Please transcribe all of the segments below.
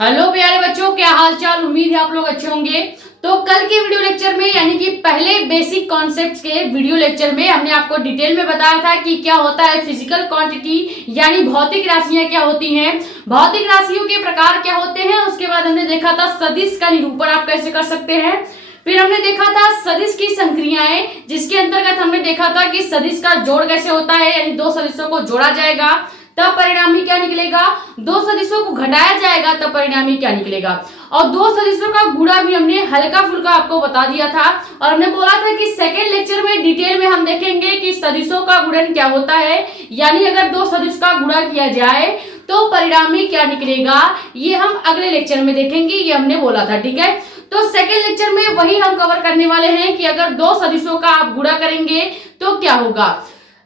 Hello प्यारे बच्चों, क्या हाल चाल। उम्मीद है आप लोग अच्छे होंगे। तो कल के वीडियो लेक्चर में यानी कि पहले बेसिक कॉन्सेप्ट्स के वीडियो लेक्चर में हमने आपको डिटेल में बताया था कि क्या होता है फिजिकल क्वांटिटी यानी भौतिक राशियां क्या होती हैं, भौतिक राशियों के प्रकार क्या होते हैं। उसके बाद हमने देखा था सदिश का निरूपण आप कैसे कर सकते हैं। फिर हमने देखा था सदिश की संक्रियाएं, जिसके अंतर्गत हमने देखा था कि सदिश का जोड़ कैसे होता है, यानी दो सदिशों को जोड़ा जाएगा तब परिणामी क्या निकलेगा, दो सदिशों को घटाया जाएगा तब परिणामी क्या निकलेगा। और दो सदिशों का गुणा भी हमने हल्का फुल्का आपको बता दिया था और हमने बोला था कि सेकेंड लेक्चर में डिटेल में हम देखेंगे कि सदिशों का गुणन क्या होता है, यानी अगर दो सदिश का गुणा किया जाए तो परिणामी क्या निकलेगा, ये हम अगले लेक्चर में देखेंगे, ये हमने बोला था। ठीक है, तो सेकेंड लेक्चर में वही हम कवर करने वाले हैं कि अगर दो सदिशों का आप गुणा करेंगे तो क्या होगा।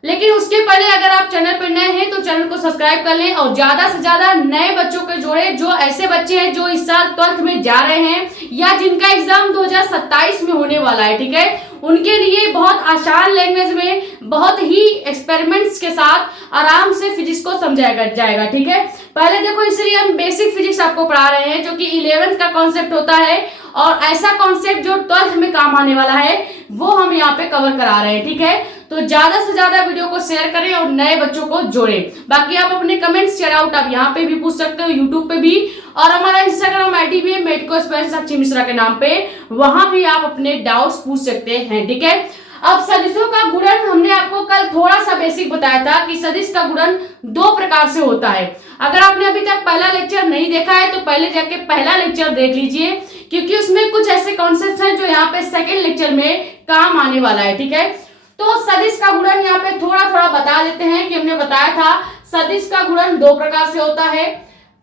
लेकिन उसके पहले अगर आप चैनल पर नए हैं तो चैनल को सब्सक्राइब कर लें और ज्यादा से ज्यादा नए बच्चों के जोड़े, जो ऐसे बच्चे हैं जो इस साल 12th में जा रहे हैं या जिनका एग्जाम 2027 में होने वाला है। ठीक है, उनके लिए बहुत आसान लैंग्वेज में बहुत ही एक्सपेरिमेंट्स के साथ आराम से फिजिक्स को समझाया जाएगा। ठीक है, पहले देखो, इसलिए हम बेसिक फिजिक्स आपको पढ़ा रहे हैं जो कि 11th का कॉन्सेप्ट होता है और ऐसा कॉन्सेप्ट जो 12th में काम आने वाला है वो हम यहाँ पे कवर करा रहे हैं। ठीक है, तो ज्यादा से ज्यादा वीडियो को शेयर करें और नए बच्चों को जोड़ें। बाकी आप अपने कमेंट्स शेयर आउट आप यहाँ पे भी पूछ सकते हो, यूट्यूब पे भी, और हमारा इंस्टाग्राम आईडी भी है मेडिको स्पेशल साक्षी मिश्रा के नाम पे, वहां भी आप अपने डाउट्स पूछ सकते हैं। ठीक है, अब सदिशों का गुणन हमने आपको कल थोड़ा सा बेसिक बताया था कि सदिश का गुणन दो प्रकार से होता है। अगर आपने अभी तक पहला लेक्चर नहीं देखा है तो पहले जाके पहला लेक्चर देख लीजिए, क्योंकि उसमें कुछ ऐसे कॉन्सेप्ट्स हैं जो यहाँ पे सेकेंड लेक्चर में काम आने वाला है। ठीक है, तो सदिश का गुणन यहाँ पे थोड़ा थोड़ा बता देते हैं कि हमने बताया था सदिश का गुणन दो प्रकार से होता है।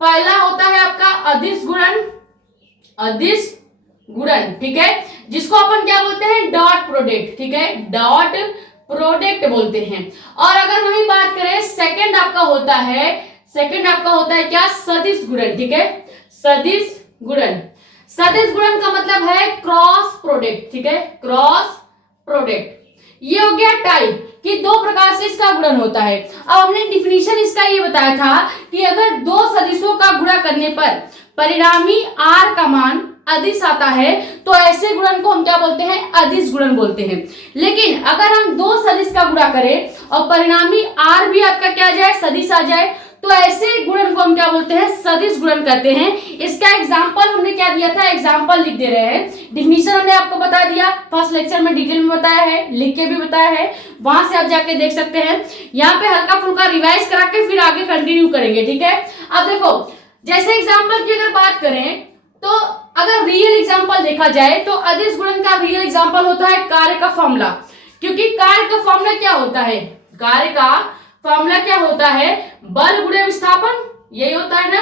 पहला होता है आपका अदिश गुणन, अदिश गुणन, ठीक है, जिसको अपन क्या बोलते हैं, डॉट प्रोडक्ट। ठीक है, डॉट प्रोडक्ट बोलते हैं। और अगर वही बात करें सेकंड आपका होता है क्या, सदिश गुणन। ठीक है, सदिश गुणन, सदिश गुणन का मतलब है क्रॉस प्रोडक्ट। ठीक है, क्रॉस प्रोडक्ट, ये हो गया टाइप कि दो प्रकार से इसका गुणन होता है। अब हमने डिफिनीशन इसका ये बताया था कि अगर दो सदिशों का गुणा करने पर परिणामी r का मान अदिश आता है तो ऐसे गुणन को हम क्या बोलते हैं, अदिश गुणन बोलते हैं। लेकिन अगर हम दो सदिश का गुणा करें और परिणामी r भी आपका क्या आ जाए, सदिश आ जाए, तो ऐसे गुणन को हम क्या बोलते हैं, सदिश गुणन करते हैं। इसका एग्जांपल हमने क्या दिया था, एग्जांपल लिख दे रहे हैं। डिफिनीशन हमने आपको बता दिया, फर्स्ट लेक्चर में डिटेल में बताया है, लिख के भी बताया है, वहां से आप जाके देख सकते हैं। यहाँ पे हल्का फुल्का रिवाइज करा के फिर आगे कंटिन्यू करेंगे। ठीक है, अब देखो, जैसे एग्जाम्पल की अगर बात करें तो अगर रियल एग्जाम्पल देखा जाए तो अदिश गुणन का रियल एग्जाम्पल होता है कार्य का फॉर्मूला। क्योंकि कार्य का फॉर्मूला क्या होता है, कार्य का फॉर्मूला क्या होता है, बल गुणे विस्थापन, यही होता है ना,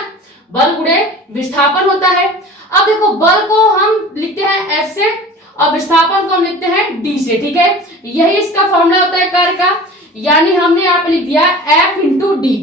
बल गुणे विस्थापन होता है। अब देखो, बल को हम लिखते हैं F से और विस्थापन को हम लिखते हैं D से। ठीक है, यही इसका फॉर्मूला होता है कार्य का, यानी हमने यहाँ पे लिख दिया F इंटू D।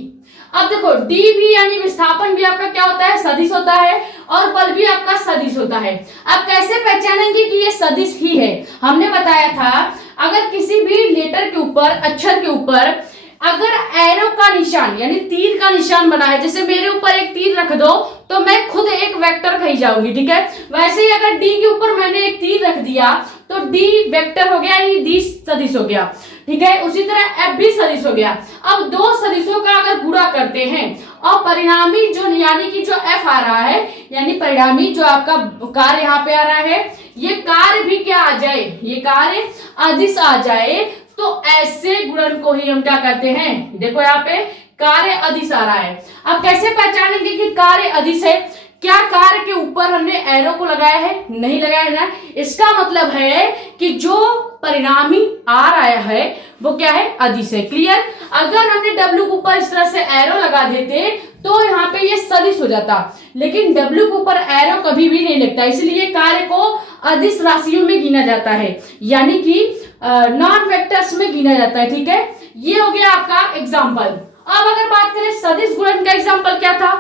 अब देखो, D भी यानी विस्थापन भी आपका क्या होता है, सदिश होता है, और बल भी आपका सदिश होता है। अब कैसे पहचानेंगे कि ये सदिश ही है, हमने बताया था अगर किसी भी लेटर के ऊपर, अक्षर के ऊपर अगर एरो का निशान यानी तीर का निशान बना है, जैसे मेरे ऊपर एक तीर रख दो तो मैं खुद एक वेक्टर कही जाऊंगी। ठीक है, वैसे ही अगर डी के ऊपर मैंने एक तीर रख दिया तो डी वेक्टर हो गया, यानी डी सदिश हो गया। ठीक है, उसी तरह एफ भी सदिश हो गया। अब दो सदिशों का अगर गुणा करते हैं और परिणामी जो यानी कि जो एफ आ रहा है, यानी परिणामी जो आपका कार्य यहाँ पे आ रहा है, ये कार्य भी क्या आ जाए, ये कार्य अदिश आ जाए, तो ऐसे गुणन को ही हम क्या करते हैं, देखो यहाँ पे कार्य अदिश आ रहा है। अब कैसे पहचानेंगे कि कार्य अदिश है, क्या कार्य के ऊपर हमने एरो को लगाया है, नहीं लगाया है ना, इसका मतलब है कि जो परिणामी आर आया है वो क्या है, अदिश है। क्लियर, अगर हमने डब्ल्यू के ऊपर इस तरह से एरो लगा देते तो यहाँ पे ये सदिश हो जाता, लेकिन डब्ल्यू के ऊपर एरो कभी भी नहीं लगता, इसलिए कार्य को अदिश राशियों में गिना जाता है, यानी कि नॉन वेक्टर्स में गिना जाता है। ठीक है, ये हो गया आपका एग्जाम्पल। अब अगर बात करें सदिश गुणन का एग्जाम्पल क्या था,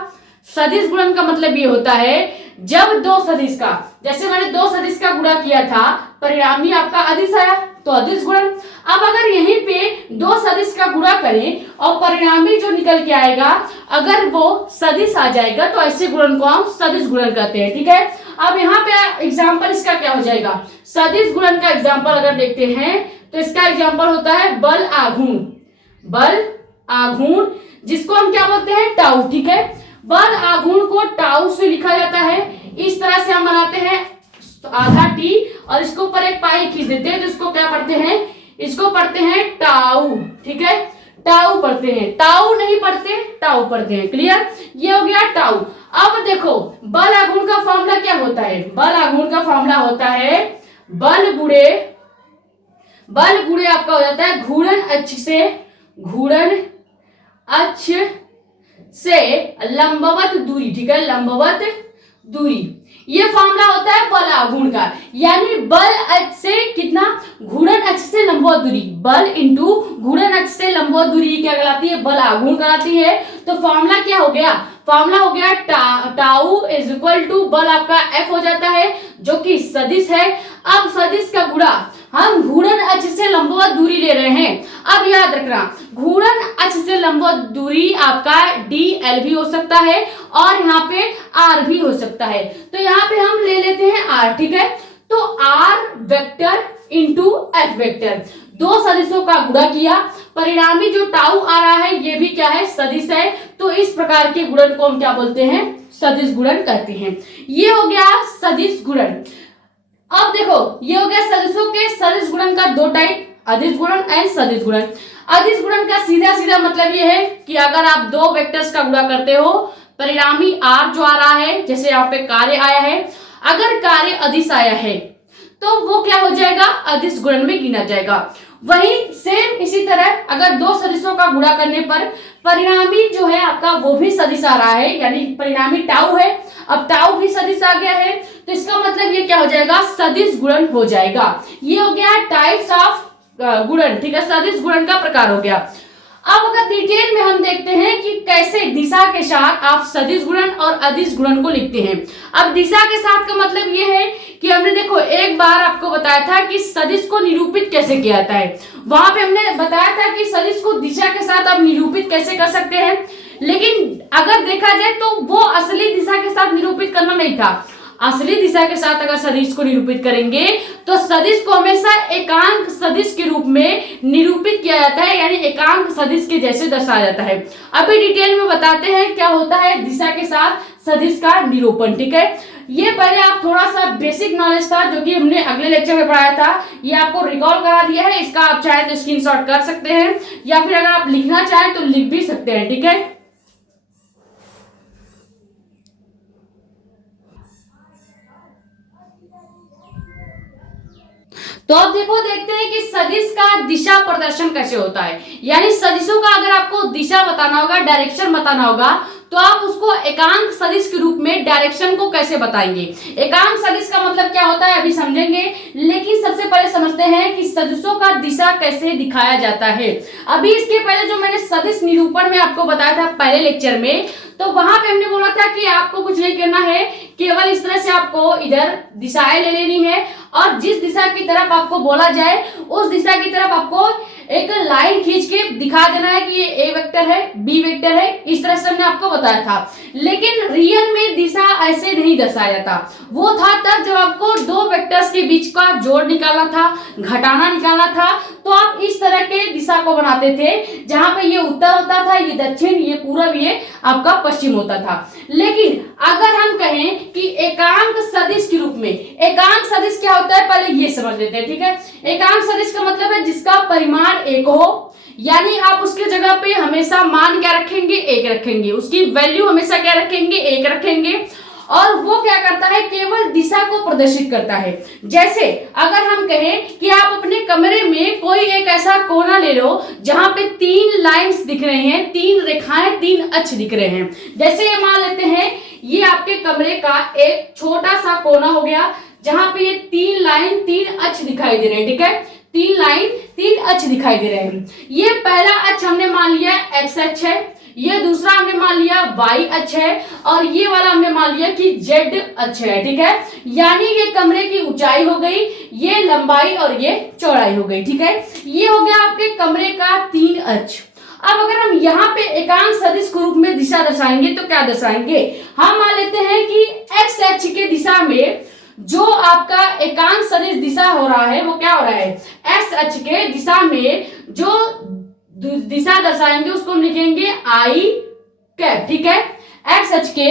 सदिश गुणन का मतलब ये होता है जब दो सदिश का, जैसे मैंने दो सदिश का गुणा किया था, परिणामी आपका अदिश आया, तो अदिश गुणन। अब अगर यहीं पे दो सदिश का गुणा करें और परिणामी जो निकल के आएगा अगर वो सदिश आ जाएगा तो ऐसे गुणन को हम सदिश गुणन कहते हैं। ठीक है, अब यहाँ पे एग्जाम्पल इसका क्या हो जाएगा, सदिश गुणन का एग्जाम्पल अगर देखते हैं तो इसका एग्जाम्पल होता है बल आघूर्ण। बल आघूर्ण जिसको हम क्या बोलते हैं, टाउ। ठीक है, बल आघूर्ण को टाउ से लिखा जाता है। इस तरह से हम बनाते हैं आधा टी और इसके ऊपर एक पाई खींच देते हैं, तो इसको क्या पढ़ते हैं, इसको पढ़ते हैं टाउ। ठीक है, टाउ पढ़ते हैं, टाउ नहीं पढ़ते, टाउ पढ़ते हैं। क्लियर, ये हो गया टाउ। अब देखो बल आघूर्ण का फॉर्मूला क्या होता है, बल आघूर्ण का फॉर्मूला होता है बल गुणे आपका हो जाता है घूर्णन अक्ष से लंबवत दूरी। ठीक है, लंबवत दूरी, ये फॉर्मूला होता है बल आघूर्ण का, यानी बल अक्ष से कितना, घूर्णन अक्ष से लंबवत दूरी, बल इंटू घूर्णन अक्ष से लंबवत दूरी क्या कहलाती है, बल आघूर्ण कहलाती है। तो फॉर्मूला क्या हो गया, फॉर्मूला हो गया टाउ इज इक्वल टू बल आपका एफ हो जाता है जो कि सदिश है। अब सदिश का गुणा हम घूर्णन अक्ष से लंबवत दूरी ले रहे हैं। अब याद रखना घूर्णन अक्ष से लंबवत दूरी आपका DL भी हो सकता है और यहाँ पे R भी हो सकता है। तो यहाँ पे हम ले लेते हैं R। ठीक है, तो R vector into F vector, दो सदिशों का गुणा किया, परिणामी जो टाउ आ रहा है ये भी क्या है, सदिश है। तो इस प्रकार के गुणन को हम क्या बोलते हैं, सदिश गुणन कहते हैं। ये हो गया सदिश गुणन। अब देखो ये हो गया सदिशों के सदिश गुणन का दो टाइप, अदिश गुणन एंड सदिश गुणन। अदिश गुणन का सीधा सीधा मतलब ये है कि अगर आप दो वेक्टर्स का गुणा करते हो, परिणामी R जो आ रहा है, जैसे यहाँ पे कार्य आया है, अगर कार्य अदिश आया है तो वो क्या हो जाएगा, अदिश गुणन में गिना जाएगा। वही सेम इसी तरह अगर दो सदिशों का गुणा करने पर परिणामी जो है आपका वो भी सदिश आ रहा है, यानी परिणामी टाउ है, अब टाउ भी सदिश आ गया है, तो इसका मतलब ये क्या हो जाएगा, सदिश गुणन हो जाएगा। ये हो गया टाइप्स ऑफ गुणन। ठीक है, सदिश गुणन का प्रकार हो गया। अब अगर डिटेल में हम देखते हैं कि कैसे दिशा के साथ आप सदिश गुणन और अदिश गुणन को लिखते हैं। अब दिशा के साथ का मतलब ये है कि हमने देखो एक बार आपको बताया था कि सदिश को निरूपित कैसे किया जाता है, वहां पे हमने बताया था कि सदिश को दिशा के साथ आप निरूपित कैसे कर सकते हैं। लेकिन अगर देखा जाए तो वो असली दिशा के साथ निरूपित करना नहीं था। असली दिशा के साथ अगर सदिश को निरूपित करेंगे तो सदिश को हमेशा एकांक सदिश के रूप में निरूपित किया जाता है, यानी एकांक सदिश के जैसे दर्शाया जाता है। अभी डिटेल में बताते हैं क्या होता है दिशा के साथ सदिश का निरूपण। ठीक है, ये पहले आप थोड़ा सा बेसिक नॉलेज था जो कि हमने अगले लेक्चर में पढ़ाया था, ये आपको रिकॉल करा दिया है। इसका आप चाहे तो स्क्रीनशॉट कर सकते हैं या फिर अगर आप लिखना चाहें तो लिख भी सकते हैं। ठीक है, तो अब देखो देखते हैं कि सदिश का दिशा प्रदर्शन कैसे होता है। यानी सदिशों का अगर आपको दिशा बताना होगा, डायरेक्शन बताना होगा, तो आप उसको एकांक सदिश के रूप में डायरेक्शन को कैसे बताएंगे। एकांक सदिश का मतलब क्या होता है अभी समझेंगे, लेकिन सबसे पहले समझते हैं कि सदिशों का दिशा कैसे दिखाया जाता है। अभी इसके पहले जो मैंने सदिश निरूपण में आपको बताया था पहले लेक्चर में, तो वहां पे हमने बोला था कि आपको कुछ नहीं करना है, केवल इस तरह से आपको इधर दिशाएं ले लेनी है और जिस दिशा की तरफ आपको बोला जाए उस दिशा की तरफ आपको एक लाइन खींच के दिखा देना है कि ये ए वेक्टर है, बी वेक्टर है। इस तरह से हमने आपको बताया था। लेकिन रियल में दिशा ऐसे नहीं दर्शाया जाता। वो था तब जब आपको दो वेक्टर्स के बीच का जोड़ निकालना था, घटाना निकालना था, तो आप इस तरह के दिशा को बनाते थे जहां पे ये उत्तर होता था, ये दक्षिण, ये पूरब, ये आपका पश्चिम होता था। लेकिन अगर हम कहें कि एकांक सदिश के रूप में, एकांक सदिश क्या होता है पहले ये समझ लेते हैं। ठीक है, एकांक सदिश का मतलब है जिसका परिमाण एक हो, यानी आप उसके जगह पे हमेशा मान क्या रखेंगे, एक रखेंगे, उसकी वैल्यू हमेशा क्या रखेंगे, एक रखेंगे, और वो क्या करता है केवल दिशा को प्रदर्शित करता है। जैसे अगर हम कहें कि आप अपने कमरे में कोई एक ऐसा कोना ले लो जहां पे तीन लाइंस दिख रही हैं, तीन रेखाएं, तीन अक्ष दिख रहे हैं। जैसे ये मान लेते हैं ये आपके कमरे का एक छोटा सा कोना हो गया जहां पे ये तीन लाइन, तीन अक्ष दिखाई दे रहे हैं। ठीक है, तीन लाइन, तीन अक्ष दिखाई दे रहे हैं। ये पहला अक्ष हमने मान लिया एक्स अक्ष है, ये दूसरा हमने मान लिया y अक्ष है और ये वाला हमने मान लिया कि z अक्ष है, ठीक है। यानी ये कमरे की ऊंचाई हो गई, ये लंबाई और ये चौड़ाई हो गई, ठीक है। ये हो गया आपके कमरे का 3 अक्ष। अब अगर हम यहाँ पे एकांक सदिश के रूप में दिशा दर्शाएंगे तो क्या दर्शाएंगे, हम मान लेते हैं कि x अक्ष के दिशा में जो आपका एकांक सदिश दिशा हो रहा है वो क्या हो रहा है, x अक्ष के दिशा में जो दिशा दर्शाएंगे उसको हम लिखेंगे i कैप, ठीक है। x अक्ष के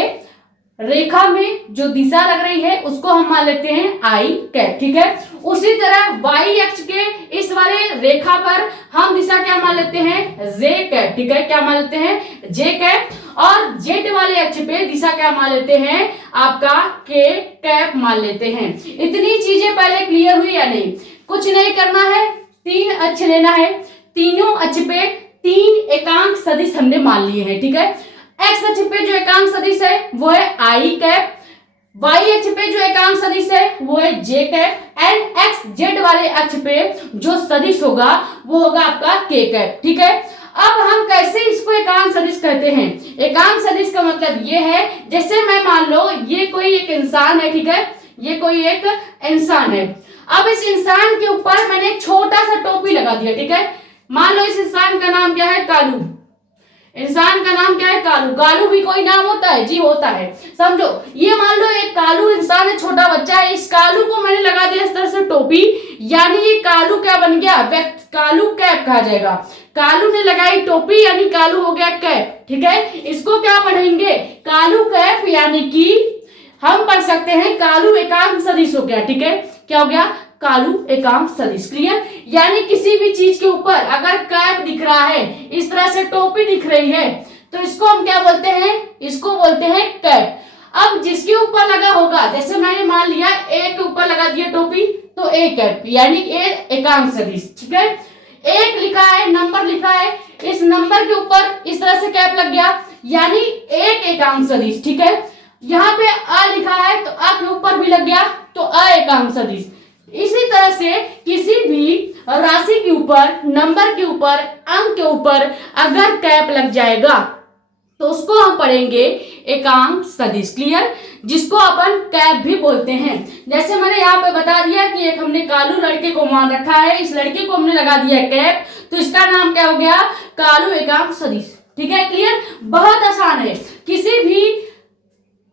रेखा में जो दिशा लग रही है उसको हम मान लेते हैं i कैप, ठीक है। उसी तरह y अक्ष के इस वाले रेखा पर हम दिशा क्या मान लेते हैं, j कैप, ठीक है। क्या मान लेते हैं, j कैप। और z वाले अक्ष पे दिशा क्या मान लेते हैं, आपका k कैप मान लेते हैं। इतनी चीजें पहले क्लियर हुई या नहीं, कुछ नहीं करना है, 3 अक्ष लेना है, तीनों अक्ष पे 3 एकांक सदिश हमने मान लिए हैं, ठीक है। x अक्ष पे जो एकांक सदिश है वो है i कैप, y अक्ष पे जो एकांक सदिश है वो है j cap and x z वाले अक्ष पे जो सदिश होगा वो होगा आपका k कैप, ठीक है। अब हम कैसे इसको एकांक सदिश कहते हैं, एकांक सदिश का मतलब ये है, जैसे मैं मान लो ये कोई एक इंसान है, ठीक है, ये कोई एक इंसान है। अब इस इंसान के ऊपर मैंने एक छोटा सा टोपी लगा दिया, ठीक है। मान लो इस इंसान का नाम क्या है, कालू। इंसान का नाम क्या है, कालू। कालू भी कोई नाम होता है जी, होता है, समझो। ये मान लो एक कालू इंसान है, छोटा बच्चा है, इस कालू को मैंने लगा दिया इस तरह से टोपी, यानी ये कालू क्या बन गया, कालू कैप कहा जाएगा। कालू ने लगाई टोपी यानी कालू हो गया कैप, ठीक है। इसको क्या पढ़ेंगे, कालू कैप, यानी कि हम पढ़ सकते हैं कालू एकांक सदिश हो गया, ठीक है। क्या हो गया, कालू एकांक सदिश, क्लियर। यानी किसी भी चीज के ऊपर अगर कैप दिख रहा है, इस तरह से टोपी दिख रही है, तो इसको हम क्या बोलते हैं, इसको बोलते हैं कैप। अब जिसके ऊपर लगा होगा, जैसे मैंने मान लिया ए के ऊपर लगा दिया टोपी, तो ए कैप यानी ए एकांक सदिश, ठीक है। एक लिखा है, नंबर लिखा है, इस नंबर के ऊपर इस तरह से कैप लग गया, यानी एक एकांक सदिश, ठीक है। यहाँ पे अ लिखा है तो अ के ऊपर भी लग गया तो अ एकांक सदिश। इसी तरह से किसी भी राशि के ऊपर, नंबर के ऊपर, अंक के ऊपर अगर कैप लग जाएगा तो उसको हम पढ़ेंगे एकांक सदिश, क्लियर, जिसको अपन कैप भी बोलते हैं। जैसे मैंने यहाँ पे बता दिया कि एक हमने कालू लड़के को मान रखा है, इस लड़के को हमने लगा दिया कैप, तो इसका नाम क्या हो गया, कालू एकांक सदिश, ठीक है, क्लियर। बहुत आसान है, किसी भी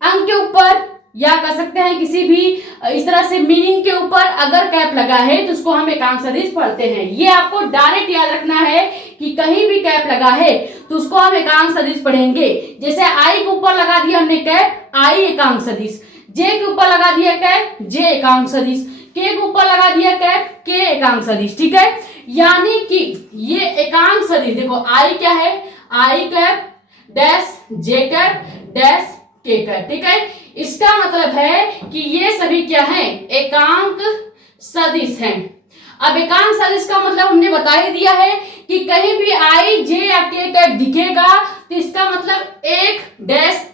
अंक के ऊपर या कह सकते हैं किसी भी इस तरह से मीनिंग के ऊपर अगर कैप लगा है तो उसको हम एकांक सदिश पढ़ते हैं। ये आपको डायरेक्ट याद रखना है कि कहीं भी कैप लगा है तो उसको हम एकांक सदिश पढ़ेंगे। जैसे आई के ऊपर लगा दिया हमने कैप, आई एकांक सदिश, जे के ऊपर लगा दिया कैप, जे एकांक सदिश, के ऊपर लगा दिया कैप, के एकांक सदिश, ठीक है। यानी कि ये एकांक सदिश, देखो आई क्या है, i cap dash J cap dash के कैप, ठीक है। इसका मतलब है कि ये सभी क्या हैं, एकांक सदिश हैं। अब एकांक सदिश का मतलब हमने बता ही दिया है कि कहीं भी आई जे या के कैप दिखेगा तो इसका मतलब एक डैश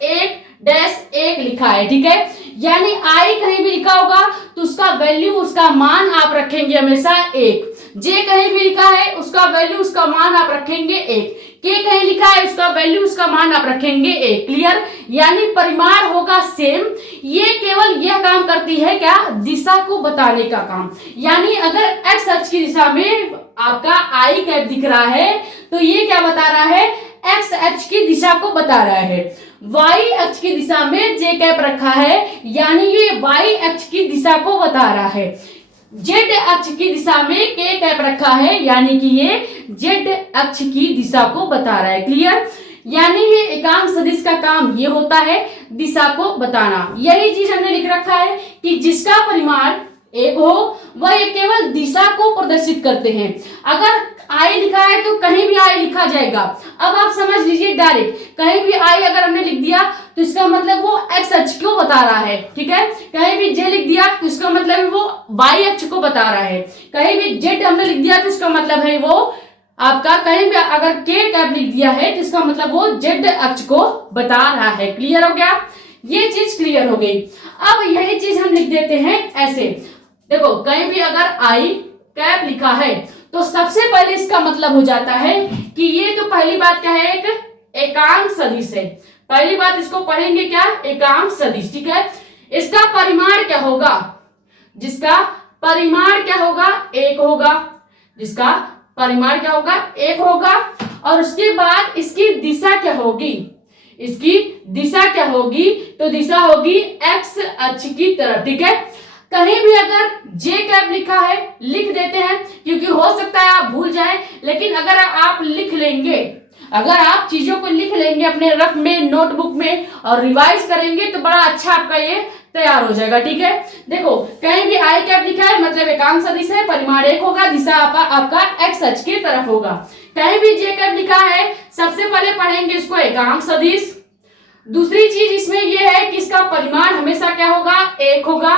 एक लिखा है, ठीक है। यानी आई कहीं भी लिखा होगा तो उसका वैल्यू, उसका मान आप रखेंगे हमेशा 1। जे कहीं भी लिखा है उसका वैल्यू, उसका मान आप रखेंगे 1। के कहीं लिखा है उसका वैल्यू, उसका मान आप रखेंगे 1, क्लियर। यानी परिमाण होगा सेम। ये केवल यह काम करती है क्या, दिशा को बताने का काम। यानी अगर एक्स अक्ष की दिशा में आपका आई कैप दिख रहा है तो ये क्या बता रहा है, एक्स अक्ष की दिशा को बता रहा है। वाई अक्ष की दिशा में जे कैप रखा है यानी ये वाई अक्ष की दिशा को बता रहा है। जेड अक्ष की दिशा में के कैप रखा है यानी कि ये जेड अक्ष की दिशा को बता रहा है, क्लियर। यानी ये एकांक सदिश का काम ये होता है दिशा को बताना। यही चीज हमने लिख रखा है कि जिसका परिमाण 1 हो वह ये केवल दिशा को प्रदर्शित करते हैं। अगर आई लिखा है तो कहीं भी आई लिखा जाएगा। अब आप समझ लीजिए डायरेक्ट, कहीं भी आई अगर हमने लिख दिया तो इसका मतलब वो एक्स अक्ष को बता रहा है, ठीक है। कहीं भी जे लिख दिया तो इसका मतलब वो वाई अक्ष को बता रहा है। कहीं भी जेड हमने लिख दिया तो इसका मतलब है वो आपका, कहीं भी अगर के कैप लिख दिया है तो इसका मतलब वो जेड अक्ष को बता रहा है। क्लियर हो गया, ये चीज क्लियर हो गई। अब यही चीज हम लिख देते हैं ऐसे, देखो कहीं भी अगर आई कैप लिखा है तो सबसे पहले इसका मतलब हो जाता है कि ये तो पहली बात क्या है, एक एकांक सदिश है। पहली बात इसको पढ़ेंगे क्या, एकांक सदिश, ठीक है। इसका परिमाण क्या होगा, जिसका परिमाण क्या होगा, एक होगा, जिसका परिमाण क्या होगा, एक होगा। और उसके बाद इसकी दिशा क्या होगी, इसकी दिशा क्या होगी, तो दिशा होगी एक्स अक्ष की तरफ, ठीक है। कहीं भी अगर जे कैप लिखा है लिख देते हैं, क्योंकि हो सकता है आप भूल जाएं, लेकिन अगर आप लिख लेंगे, अगर आप चीजों को लिख लेंगे अपने रफ में, नोटबुक में और रिवाइज करेंगे तो बड़ा अच्छा आपका ये तैयार हो जाएगा, ठीक है। देखो कहीं भी आई कैप लिखा है मतलब एकांक सदिश है, परिमाण एक होगा, दिशा आपका एक्स अक्ष की तरफ होगा। कहीं भी जे कैप लिखा है सबसे पहले पढ़ेंगे इसको एकांक सदिश। दूसरी चीज इसमें यह है कि इसका परिमाण हमेशा क्या होगा, एक होगा,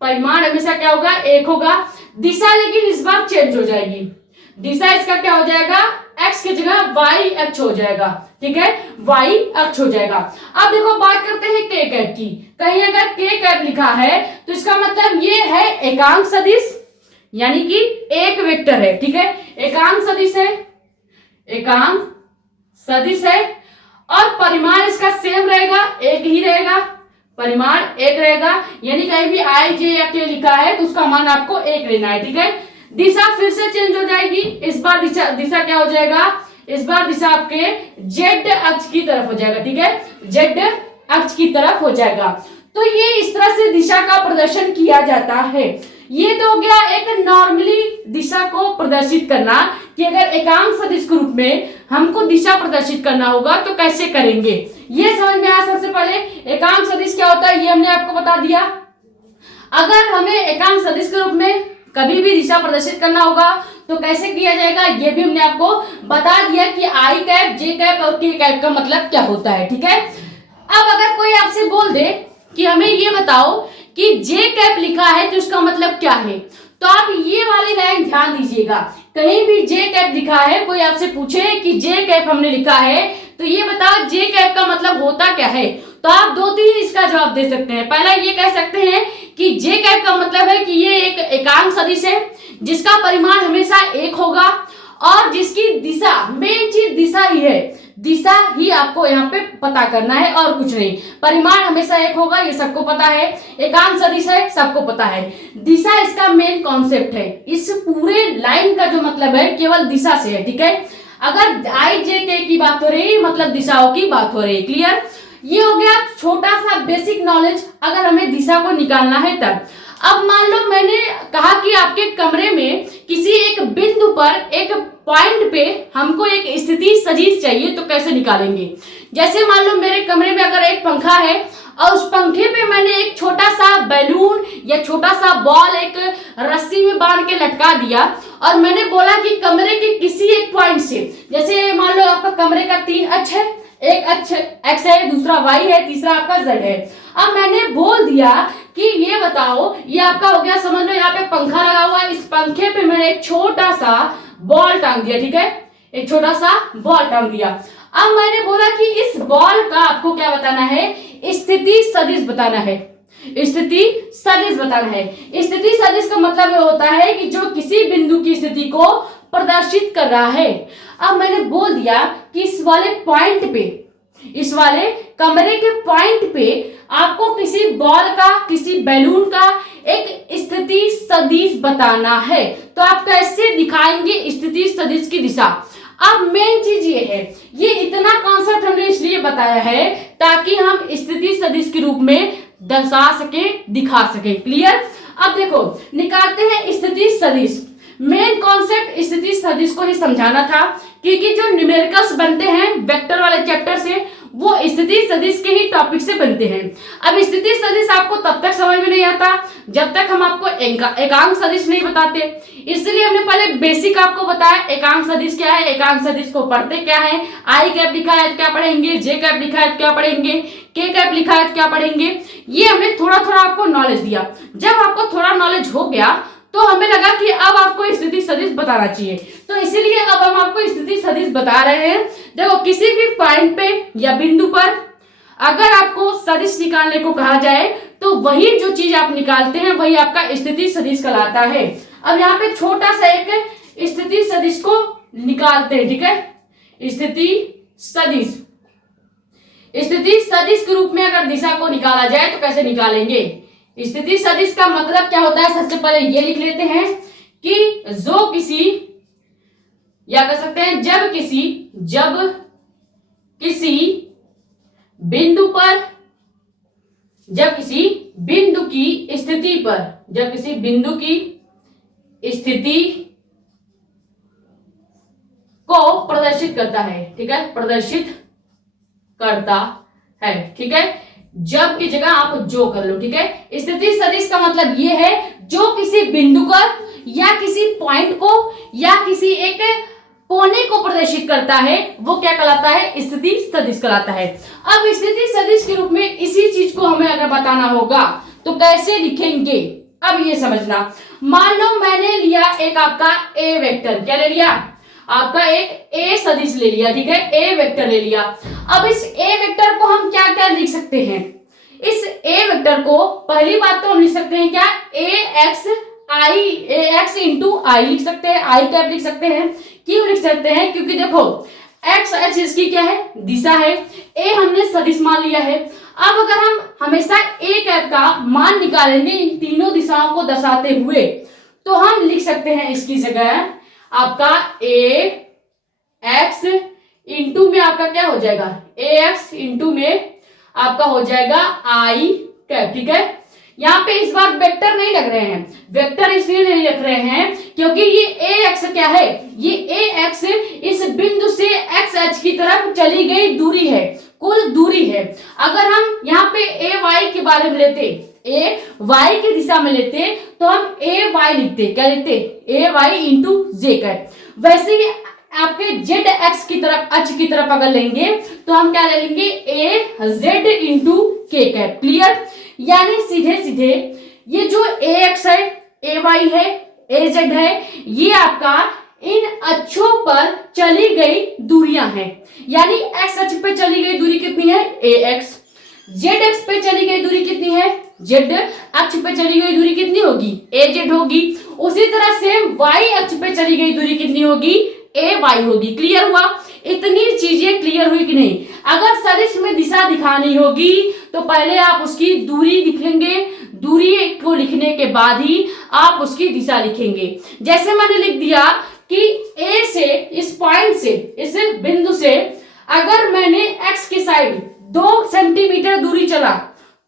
परिमाण हमेशा क्या होगा, एक होगा। दिशा लेकिन इस बार चेंज हो जाएगी, दिशा इसका क्या हो जाएगा, एक्स की जगह वाई अक्ष हो जाएगा, ठीक है, वाई अक्ष हो जाएगा। अब देखो बात करते हैं के कैप की। कहीं अगर के कैप लिखा है तो इसका मतलब ये है एकांक सदिश, यानी कि एक वेक्टर है, ठीक है, एकांक सदिश है, एकांक सदिश है। और परिमाण इसका सेम रहेगा, एक ही रहेगा, परिमाण एक रहेगा, यानी कहीं भी आई जे या के लिखा है तो उसका मान आपको एक लेना है, ठीक है। दिशा फिर से चेंज हो जाएगी, इस बार दिशा क्या हो जाएगा, इस बार दिशा आपके जेड अक्ष की तरफ हो जाएगा, ठीक है, जेड अक्ष की तरफ हो जाएगा। तो ये इस तरह से दिशा का प्रदर्शन किया जाता है। ये तो हो गया एक नॉर्मली दिशा को प्रदर्शित करना, कि अगर एकांक सदिश के रूप में हमको दिशा प्रदर्शित करना होगा तो कैसे करेंगे, ये समझ में आया। सबसे पहले एकांक सदिश क्या होता है ये हमने आपको बता दिया। अगर हमें एकांक सदिश के रूप में कभी भी दिशा प्रदर्शित करना होगा तो कैसे किया जाएगा, ये भी हमने आपको बता दिया कि आई कैप, जे कैप और के कैप का मतलब क्या होता है, ठीक है। अब अगर कोई आपसे बोल दे कि हमें ये बताओ कि जे कैप लिखा है तो उसका मतलब क्या है, तो आप ये वाली लाइन ध्यान दीजिएगा। कहीं भी जे कैप लिखा है, कोई आपसे पूछे कि जे कैप हमने लिखा है तो ये बताओ जे कैप का मतलब होता क्या है, तो आप दो तीन इसका जवाब दे सकते हैं। पहला ये कह सकते हैं कि जे कैप का मतलब है कि ये एक एकांक सदिश है जिसका परिमाण हमेशा एक होगा और जिसकी दिशा, मेन चीज दिशा ही है, दिशा ही आपको यहाँ पे पता करना है और कुछ नहीं। परिमाण हमेशा एक होगा, ये सबको पता है, एकांक सदिश है सबको पता है, दिशा इसका मेन कॉन्सेप्ट है। इस पूरे लाइन का जो मतलब है केवल दिशा से है, ठीक है। अगर आई जे के की बात हो रही मतलब दिशाओं की बात हो रही है, क्लियर। ये हो गया छोटा सा बेसिक नॉलेज अगर हमें दिशा को निकालना है तब। अब मान लो मैंने कहा कि आपके कमरे में किसी एक बिंदु पर, एक पॉइंट पे हमको एक स्थिति सदिश चाहिए तो कैसे निकालेंगे। जैसे मान लो मेरे कमरे में अगर एक पंखा है और उस पंखे पे मैंने एक छोटा सा बैलून या छोटा सा बॉल एक रस्सी में बांध के लटका दिया और मैंने बोला कि कमरे के किसी एक पॉइंट से, जैसे मान लो आपका कमरे का 3 अक्ष है, एक अक्ष एक्स है, दूसरा वाई है, तीसरा आपका जेड है। अब मैंने बोल दिया कि ये बताओ, ये आपका हो गया, समझ लो यहाँ पे पंखा लगा हुआ है, इस पंखे पे मैंने एक छोटा सा बॉल टांग दिया, ठीक है, एक छोटा सा बॉल टांग दिया। अब मैंने बोला कि इस बॉल का आपको क्या बताना है, स्थिति सदिश बताना है, स्थिति सदिश बताना है। स्थिति सदिश का मतलब ये होता है कि जो किसी बिंदु की स्थिति को प्रदर्शित कर रहा है। अब मैंने बोल दिया कि इस वाले पॉइंट पे, इस वाले कमरे के पॉइंट पे आपको किसी बॉल का, किसी बैलून का एक स्थिति सदिश बताना है, तो आप कैसे दिखाएंगे स्थिति सदिश की दिशा। अब मेन चीज ये है, ये इतना कॉन्सेप्ट हमने इसलिए बताया है ताकि हम स्थिति सदिश के रूप में दर्शा सके, दिखा सके, क्लियर। अब देखो निकालते हैं स्थिति सदिश। मेन कॉन्सेप्ट स्थिति सदिश को ही समझाना था, क्योंकि जो न्यूमेरिकल्स बनते हैं वेक्टर वाले चैप्टर से वो स्थिति सदिश के ही टॉपिक से बनते हैं। अब स्थिति सदिश आपको तब तक समझ में नहीं आता जब तक हम आपको एकांक सदिश नहीं बताते, इसलिए हमने पहले बेसिक आपको बताया एकांक सदिश क्या है, एकांक सदिश को पढ़ते क्या है, आई कैप लिखा है क्या पढ़ेंगे, जे कैप लिखा है क्या पढ़ेंगे, के कैप लिखा है क्या पढ़ेंगे। ये हमने थोड़ा थोड़ा आपको नॉलेज दिया। जब आपको थोड़ा नॉलेज हो गया तो हमें लगा कि अब आपको स्थिति सदिश बताना चाहिए, तो इसीलिए अब हम आपको स्थिति सदिश बता रहे हैं। देखो किसी भी पॉइंट पे या बिंदु पर अगर आपको सदिश निकालने को कहा जाए तो वही जो चीज आप निकालते हैं वही आपका स्थिति सदिश कहलाता है। अब यहाँ पे छोटा सा एक स्थिति सदिश को निकालते हैं, ठीक है, स्थिति सदिश। स्थिति सदिश के रूप में अगर दिशा को निकाला जाए तो कैसे निकालेंगे? स्थिति सदिश का मतलब क्या होता है? सबसे पहले ये लिख लेते हैं कि जो किसी, या कह सकते हैं जब किसी बिंदु पर, जब किसी बिंदु की स्थिति पर, जब किसी बिंदु की स्थिति को प्रदर्शित करता है, ठीक है, प्रदर्शित करता है, ठीक है, जब की जगह आप जो कर लो, ठीक है। स्थिति सदिश का मतलब ये है जो किसी बिंदु पर या किसी पॉइंट को या किसी एक कोने को प्रदर्शित करता है, वो क्या कहलाता है? स्थिति सदिश कहलाता है। अब स्थिति सदिश के रूप में इसी चीज को हमें अगर बताना होगा तो कैसे लिखेंगे? अब ये समझना, मान लो मैंने लिया एक आपका ए वेक्टर, क्या ले लिया? आपका एक ए सदिश ले लिया, ठीक है, ए वेक्टर ले लिया। अब इस ए वेक्टर को हम क्या क्या लिख सकते हैं? इस ए वेक्टर को पहली बात तो हम लिख सकते हैं क्या? ए एक्स इंटू आई लिख सकते हैं, आई कैप लिख सकते हैं। क्यों लिख सकते हैं? क्योंकि देखो एक्स एक्स इसकी क्या है? दिशा है, ए हमने सदिश मान लिया है। अब अगर हम हमेशा ए कैप का मान निकालेंगे इन तीनों दिशाओं को दर्शाते हुए, तो हम लिख सकते हैं इसकी जगह आपका ए एक्स इंटू में आपका क्या हो जाएगा? ए एक्स इंटू में आपका हो जाएगा आई कैप, ठीक है। यहाँ पे इस बार वेक्टर नहीं लग रहे हैं, वेक्टर इसलिए नहीं रख रहे हैं क्योंकि ये ए एक्स क्या है? ये ए एक्स इस बिंदु से एक्स एच की तरफ चली गई दूरी है, कुल दूरी है। अगर हम यहाँ पे ए वाई के बारे में लेते, ए वाई की दिशा में लेते, तो हम ए वाई लिखते, क्या लिखते? ए वाई इंटू जे कैप। वैसे ही आपके जेड एक्स की तरफ, अक्ष की तरफ अगर लेंगे तो हम क्या ले लेंगे? ए Z into k cap. Clear? यानी सीधे सीधे ये जो ए एक्स है, ए वाई है, ए जेड है, ये आपका इन अक्षों पर चली गई दूरियां हैं। यानी एक्स अक्ष पे चली गई दूरी कितनी है? ए एक्स। जेड एक्स पे चली गई दूरी कितनी है? जेड अक्ष पे चली गई दूरी कितनी होगी? ए जेड होगी। उसी तरह से वाई अक्ष पे चली गई दूरी कितनी होगी? ए वाई होगी। क्लियर हुआ? इतनी चीजें क्लियर हुई कि नहीं? अगर सदिश में दिशा दिखानी होगी तो पहले आप उसकी दूरी लिखेंगे, दूरी को लिखने के बाद ही आप उसकी दिशा लिखेंगे। जैसे मैंने लिख दिया कि ए से, इस पॉइंट से, इस बिंदु से अगर मैंने एक्स की साइड 2 सेंटीमीटर दूरी चला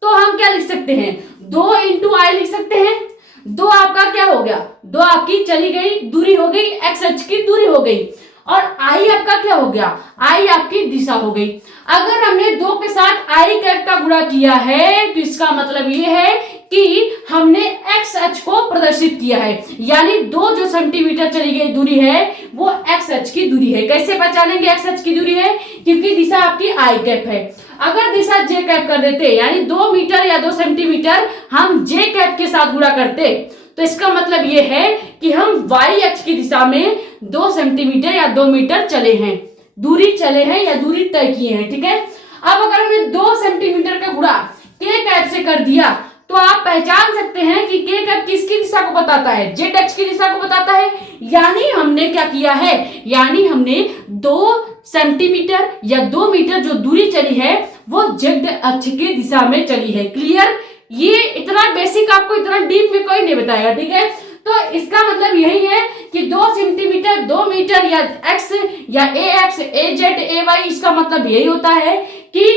तो हम क्या लिख सकते हैं? 2 इंटू आई लिख सकते हैं। 2 आपका क्या हो गया? 2 आपकी चली गई दूरी हो गई, एक्स अक्ष की दूरी हो गई, और आई आपका क्या हो गया? आई आपकी दिशा हो गई। अगर हमने 2 के साथ आई कैप का गुणा किया है तो इसका मतलब ये है कि हमने एक्स अक्ष को प्रदर्शित किया है। यानी 2 जो सेंटीमीटर चली गई दूरी है वो एक्स अक्ष की दूरी है। कैसे पहचानेंगे एक्स अक्ष की दूरी है? क्योंकि दिशा आपकी आई कैप है। अगर दिशा जे कैप कर देते, यानी 2 मीटर या 2 सेंटीमीटर हम जे कैप के साथ गुणा करते, तो इसका मतलब ये है कि हम वाई अक्ष की दिशा में 2 सेंटीमीटर या 2 मीटर चले हैं, दूरी चले हैं या दूरी तय किए हैं, ठीक है। अब अगर हमने 2 सेंटीमीटर का गुणा के कैप से कर दिया तो आप पहचान सकते हैं कि के कैप किसकी दिशा को बताता है? जेड अक्ष की दिशा को बताता है। यानी हमने क्या किया है? यानी हमने 2 सेंटीमीटर या 2 मीटर जो दूरी चली है वो जेड अक्ष की दिशा में चली है। क्लियर? ये इतना बेसिक आपको इतना डीप में कोई नहीं बताएगा, ठीक है। तो इसका मतलब यही है कि 2 सेंटीमीटर, 2 मीटर या एक्स या ए एक्स, ए जेड, ए वाई, इसका मतलब यही होता है कि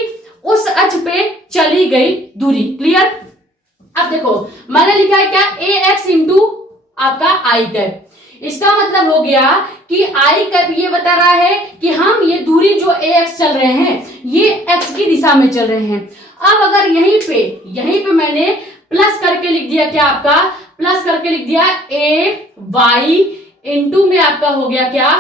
उस अक्ष पे चली गई दूरी। क्लियर? अब देखो मैंने लिखा है क्या? ए एक्स इंटू आपका आई कैप। इसका मतलब हो गया कि आई कैप ये बता रहा है कि हम ये दूरी जो ए एक्स चल रहे हैं ये एक्स की दिशा में चल रहे हैं। अब अगर यहीं पे मैंने प्लस करके लिख दिया, क्या आपका प्लस करके लिख दिया ए वाई इंटू में आपका हो गया क्या?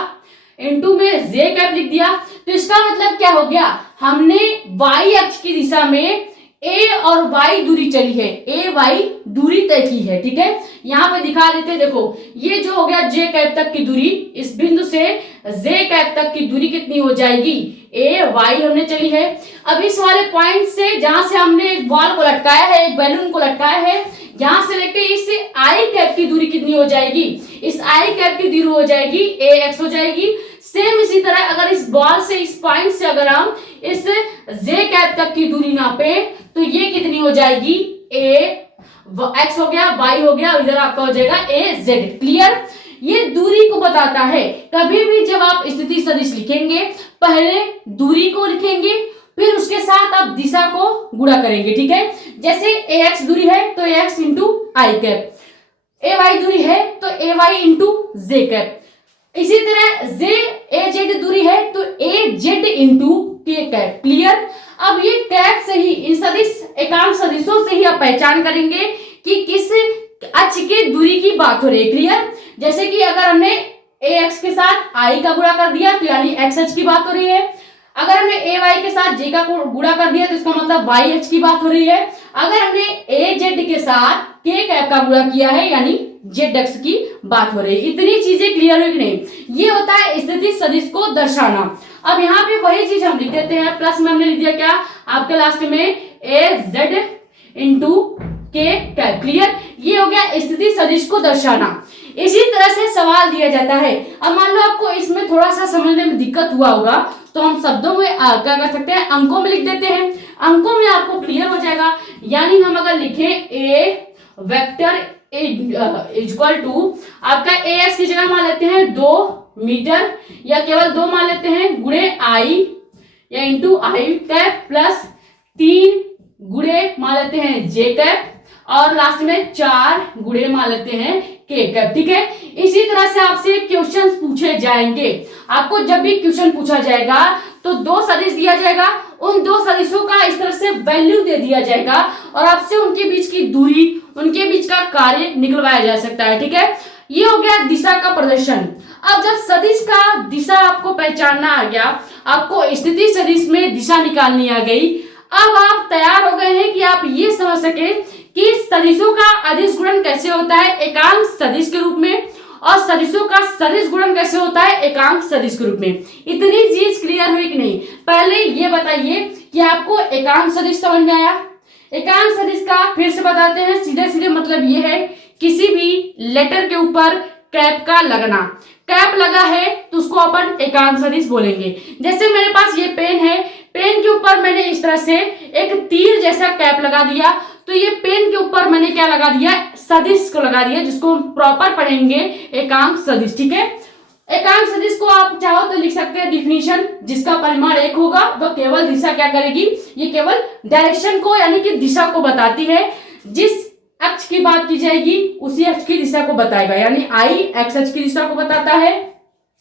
इंटू में जे कैप लिख दिया, तो इसका मतलब क्या हो गया? हमने वाई अक्ष की दिशा में ए और वाई दूरी चली है, ए वाई दूरी तय की है, ठीक है। यहाँ पे दिखा देते हैं, देखो ये जो हो गया जे कैप तक की दूरी, इस बिंदु से जे कैप तक की दूरी कितनी हो जाएगी? ए वाई हमने चली है। अब इस वाले पॉइंट से जहां से हमने एक बॉल को लटकाया है, एक बैलून को लटकाया है, यहां से लेके इस आई कैप की दूरी कितनी हो जाएगी? इस आई कैप की दूरी हो जाएगी ए एक्स हो जाएगी। सेम इसी तरह अगर इस बॉल से, इस पॉइंट से अगर हम इस जे कैप तक की दूरी नापे तो ये कितनी हो जाएगी, ए एक्स हो गया, वाई हो गया, इधर आपका हो जाएगा ए जेड। क्लियर? ये दूरी को बताता है। कभी भी जब आप स्थिति सदिश लिखेंगे पहले दूरी को लिखेंगे, फिर उसके साथ आप दिशा को गुणा करेंगे। ठीक है, जैसे ए एक्स दूरी है तो ए x into i cap, A Y दूरी है तो ए वाई इंटू जे कैप, इसी तरह जे ए जेड दूरी है तो ए Z into k cap. Clear? अब ये कैप से ही, इन सदिश एकांक सदिशों से ही आप पहचान करेंगे कि किस अक्ष की दूरी की बात हो रही है। क्लियर? जैसे कि अगर हमने ए एक्स के साथ आई का गुणा कर दिया तो यानी एक्स अक्ष की बात हो रही है। अगर हमने ए वाई के साथ जे का गुणा कर दिया तो इसका मतलब वाई अक्ष की बात हो रही है। अगर हमने ए जेड के साथ के कैप का गुणा किया है यानी जेड अक्ष की बात हो रही है। इतनी चीजें क्लियर हुई कि नहीं? ये होता है स्थिति सदिश को दर्शाना। अब यहाँ पे वही चीज हम लिख देते हैं, प्लस में हमने लिख दिया क्या आपके लास्ट में, ए Z into k cap. Clear? ये हो गया स्थिति सदिश को दर्शाना। इसी तरह से सवाल दिया जाता है। अब मान लो आपको इसमें थोड़ा सा समझने में दिक्कत हुआ होगा तो हम शब्दों में क्या कर सकते हैं, अंकों में लिख देते हैं, अंकों में आपको क्लियर हो जाएगा। यानी हम अगर लिखें ए वेक्टर इक्वल टू आपका ए एक्स की जगह मान लेते हैं 2 मीटर या केवल 2 मान लेते हैं, गुणे आई या इंटू आई कैप प्लस 3 गुणे मान लेते हैं जे कैप और लास्ट में 4 गुणे मान लेते हैं के कैप। ठीक है, इसी तरह से आपसे क्वेश्चन पूछे जाएंगे। आपको जब भी क्वेश्चन पूछा जाएगा तो 2 सदिश दिया जाएगा, उन 2 सदिशों का इस तरह से वैल्यू दे दिया जाएगा और आपसे उनके बीच की दूरी, उनके बीच का कार्य निकलवाया जा सकता है। ठीक है, ये हो गया दिशा का प्रदर्शन। अब जब सदिश का दिशा आपको पहचानना आ गया, आपको स्थिति सदिश में दिशा निकालनी आ गई, अब आप तैयार हो गए हैं कि आप ये समझ सके कि सदिशों का अदिश गुणन कैसे होता है एकांक सदिश के रूप में, और सदिशों का सदिश गुणन कैसे होता है एकांक सदिश के रूप में। इतनी चीज क्लियर हुई कि नहीं? पहले ये बताइए कि आपको एकांक सदिश समझ में आया? एकांक सदिश का फिर से बताते हैं, सीधे सीधे मतलब ये है किसी भी लेटर के ऊपर कैप का लगना। कैप लगा है तो उसको अपन एकांक सदिश बोलेंगे। जैसे मेरे पास ये पेन है, पेन के ऊपर मैंने इस तरह से एक तीर जैसा कैप लगा दिया, तो ये पेन के ऊपर मैंने क्या लगा दिया, सदिश को लगा दिया, जिसको हम प्रॉपर पढ़ेंगे एकांक सदिश। ठीक है, एकांक सदिश को आप चाहो तो लिख सकते हैं डिफिनीशन, जिसका परिमाण 1 होगा, वो केवल दिशा क्या करेगी, ये केवल डायरेक्शन को यानी कि दिशा को बताती है। जिस अक्ष की बात की जाएगी उसी अक्ष की दिशा को बताएगा, यानी आई एक्स अक्ष की दिशा को बताता है,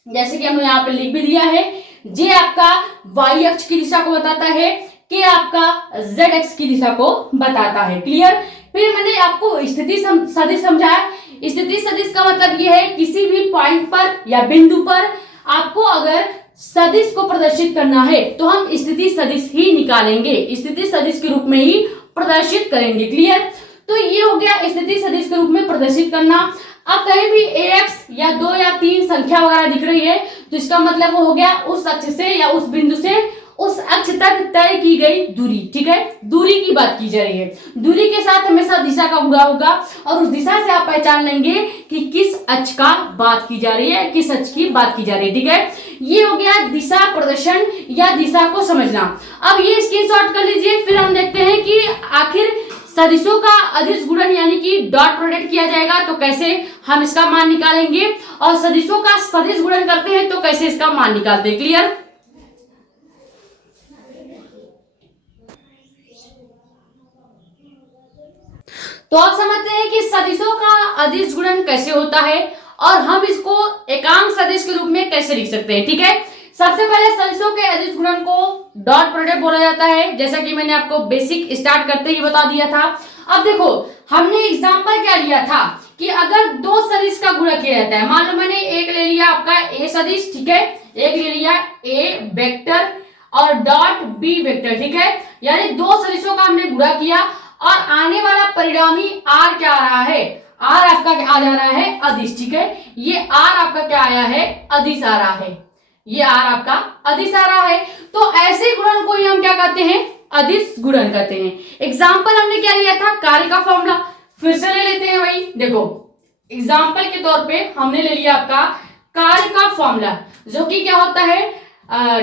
जैसे कि हमने यहाँ पे लिख भी दिया है। जे आपका वाई अक्ष की दिशा को बताता है, के आपका जेड अक्ष की दिशा को बताता है। क्लियर? फिर मैंने आपको स्थिति सदिश समझाया। स्थिति सदिश का मतलब यह है किसी भी पॉइंट पर या बिंदु पर आपको अगर सदिश को प्रदर्शित करना है तो हम स्थिति सदिश ही निकालेंगे, स्थिति सदिश के रूप में ही प्रदर्शित करेंगे। क्लियर? तो ये हो गया स्थिति सदिश के रूप में प्रदर्शित करना। अब कहीं भी ax या 2 या 3 संख्या वगैरह दिख रही है तो इसका मतलब वो हो गया उस अक्ष से या उस बिंदु से उस अक्ष तक तय की गई दूरी। ठीक है, दूरी की बात की जा रही है। दूरी के साथ हमेशा दिशा का गुणा होगा और उस दिशा से आप पहचान लेंगे कि किस अक्ष का बात की जा रही है, किस अक्ष की बात की जा रही है। ठीक है, ये हो गया दिशा प्रदर्शन या दिशा को समझना। अब ये स्क्रीनशॉट कर लीजिए, फिर हम देखते हैं कि आखिर सदिशों का अदिश गुणन यानी कि डॉट प्रोडक्ट किया जाएगा तो कैसे हम इसका मान निकालेंगे, और सदिशों का सदिश गुणन करते हैं तो कैसे इसका मान निकालते हैं। क्लियर? तो आप समझते हैं कि सदिशों का अदिश गुणन कैसे होता है और हम इसको एकांक सदिश के रूप में कैसे लिख सकते हैं। ठीक है, सबसे पहले सदिशों के अदिश गुणन को डॉट प्रोडक्ट बोला जाता है, जैसा कि मैंने आपको बेसिक स्टार्ट करते ही बता दिया था। अब देखो, हमने एग्जांपल क्या लिया था कि अगर 2 सदिश का गुणा किया जाता है, मान लो मैंने एक ले लिया आपका ए सदिश, ठीक है, एक ले लिया ए वेक्टर और डॉट बी वेक्टर। ठीक है, यानी 2 सदिशों का हमने गुणा किया और आने वाला परिणामी आर क्या आ रहा है, आर आपका क्या आ जा रहा है, अदिश। ठीक है, ये आर आपका क्या आया है, अदिश आ रहा है, ये आर आपका अदिश आ रहा है। तो ऐसे गुणन को ही हम क्या कहते हैं, अदिश गुणन कहते हैं। एग्जाम्पल हमने क्या लिया था, कार्य का फॉर्मूला, फिर से ले लेते हैं भाई। देखो एग्जाम्पल के तौर पे हमने ले लिया आपका कार्य का फॉर्मूला, जो कि क्या होता है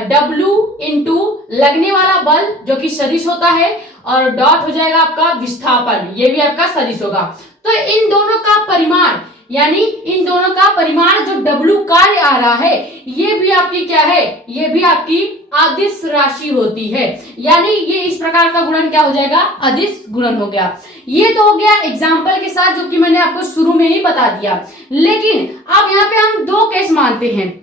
W इंटू लगने वाला बल जो कि सदिश होता है, और डॉट हो जाएगा आपका विस्थापन, ये भी आपका सदिश होगा। तो इन दोनों का परिमाण, यानी इन दोनों का परिमाण जो W कार्य आ रहा है, ये भी आपकी क्या है, ये भी आपकी अदिश राशि होती है। यानी ये इस प्रकार का गुणन क्या हो जाएगा, अदिश गुणन हो गया। ये तो हो गया एग्जाम्पल के साथ, जो कि मैंने आपको शुरू में ही बता दिया। लेकिन अब यहाँ पे हम दो केस मानते हैं।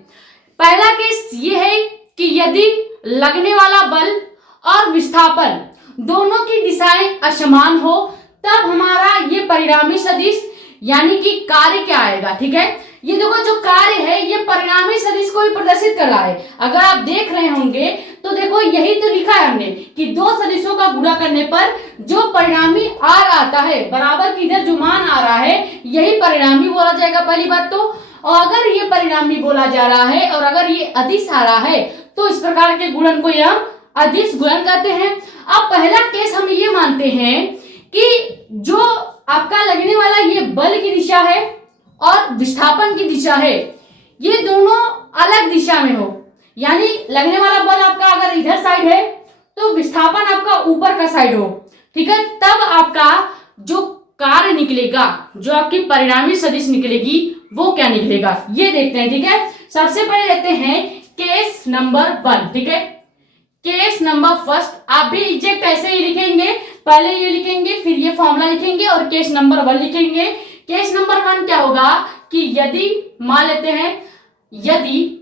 पहला केस ये है कि यदि लगने वाला बल और विस्थापन दोनों की दिशाएं असमान हो, तब हमारा ये परिणामी सदिश यानी कि कार्य क्या आएगा। ठीक है, ये देखो जो कार्य है ये परिणामी सदिश को भी प्रदर्शित कर रहा है। अगर आप देख रहे होंगे तो देखो यही तो लिखा है हमने कि दो सदिशों का गुणा करने पर जो परिणामी आर आता है, बराबर की इधर जो मान आ रहा है, यही परिणामी बोला जाएगा पहली बात तो। और अगर ये परिणामी बोला जा रहा है और अगर ये अदिश आ रहा है, तो इस प्रकार के गुणन को हम अदिश गुणन कहते हैं। अब पहला केस हम ये मानते हैं कि जो आपका लगने वाला ये बल की दिशा है और विस्थापन की दिशा है, ये दोनों अलग दिशा में हो। यानी लगने वाला बल आपका अगर इधर साइड है तो विस्थापन आपका ऊपर का साइड हो। ठीक है, तब आपका जो कार्य निकलेगा, जो आपकी परिणामी सदिश निकलेगी, वो क्या निकलेगा ये देखते हैं। ठीक है, सबसे पहले लेते हैं केस नंबर 1। ठीक है, केस नंबर फर्स्ट, आप भी एग्जैक्ट ऐसे ही लिखेंगे, पहले ये लिखेंगे फिर ये फॉर्मूला लिखेंगे और केस नंबर 1 लिखेंगे। केस नंबर 1 क्या होगा कि यदि मान लेते हैं, यदि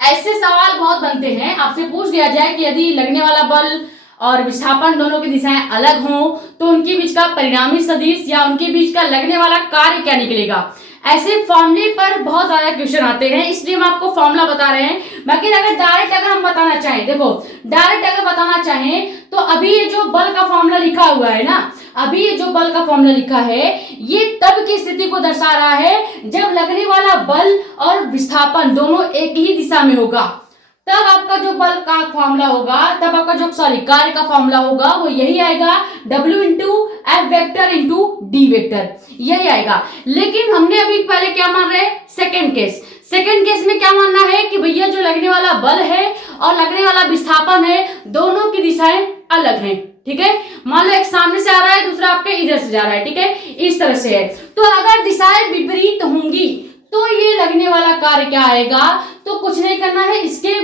ऐसे सवाल बहुत बनते हैं, आपसे पूछ लिया जाए कि यदि लगने वाला बल और विस्थापन दोनों की दिशाएं अलग हों तो उनके बीच का परिणामी सदिश या उनके बीच का लगने वाला कार्य क्या निकलेगा। ऐसे फॉर्मूले पर बहुत ज्यादा क्वेश्चन आते हैं, इसलिए हम आपको फॉर्मूला बता रहे हैं। बाकी अगर डायरेक्ट अगर हम बताना चाहें, देखो डायरेक्ट अगर बताना चाहें तो अभी ये जो बल का फॉर्मूला लिखा हुआ है ना, अभी ये जो बल का फॉर्मूला लिखा है, ये तब की स्थिति को दर्शा रहा है जब लगने वाला बल और विस्थापन दोनों एक ही दिशा में होगा। तब आपका जो बल का फॉर्मूला होगा, तब आपका जो कार्य का फॉर्मूला होगा वो यही आएगा, W into F vector into D vector, यही आएगा। लेकिन हमने अभी पहले क्या मान रहे हैं, सेकेंड केस। सेकेंड केस में क्या मानना है कि भैया जो लगने वाला बल है और लगने वाला विस्थापन है, दोनों की दिशाएं अलग हैं। ठीक है, मान लो एक सामने से आ रहा है, दूसरा आपके इधर से जा रहा है। ठीक है, इस तरह से है। तो अगर दिशाएं विपरीत होंगी तो ये लगने वाला कार्य क्या आएगा, तो कुछ नहीं करना है, इसके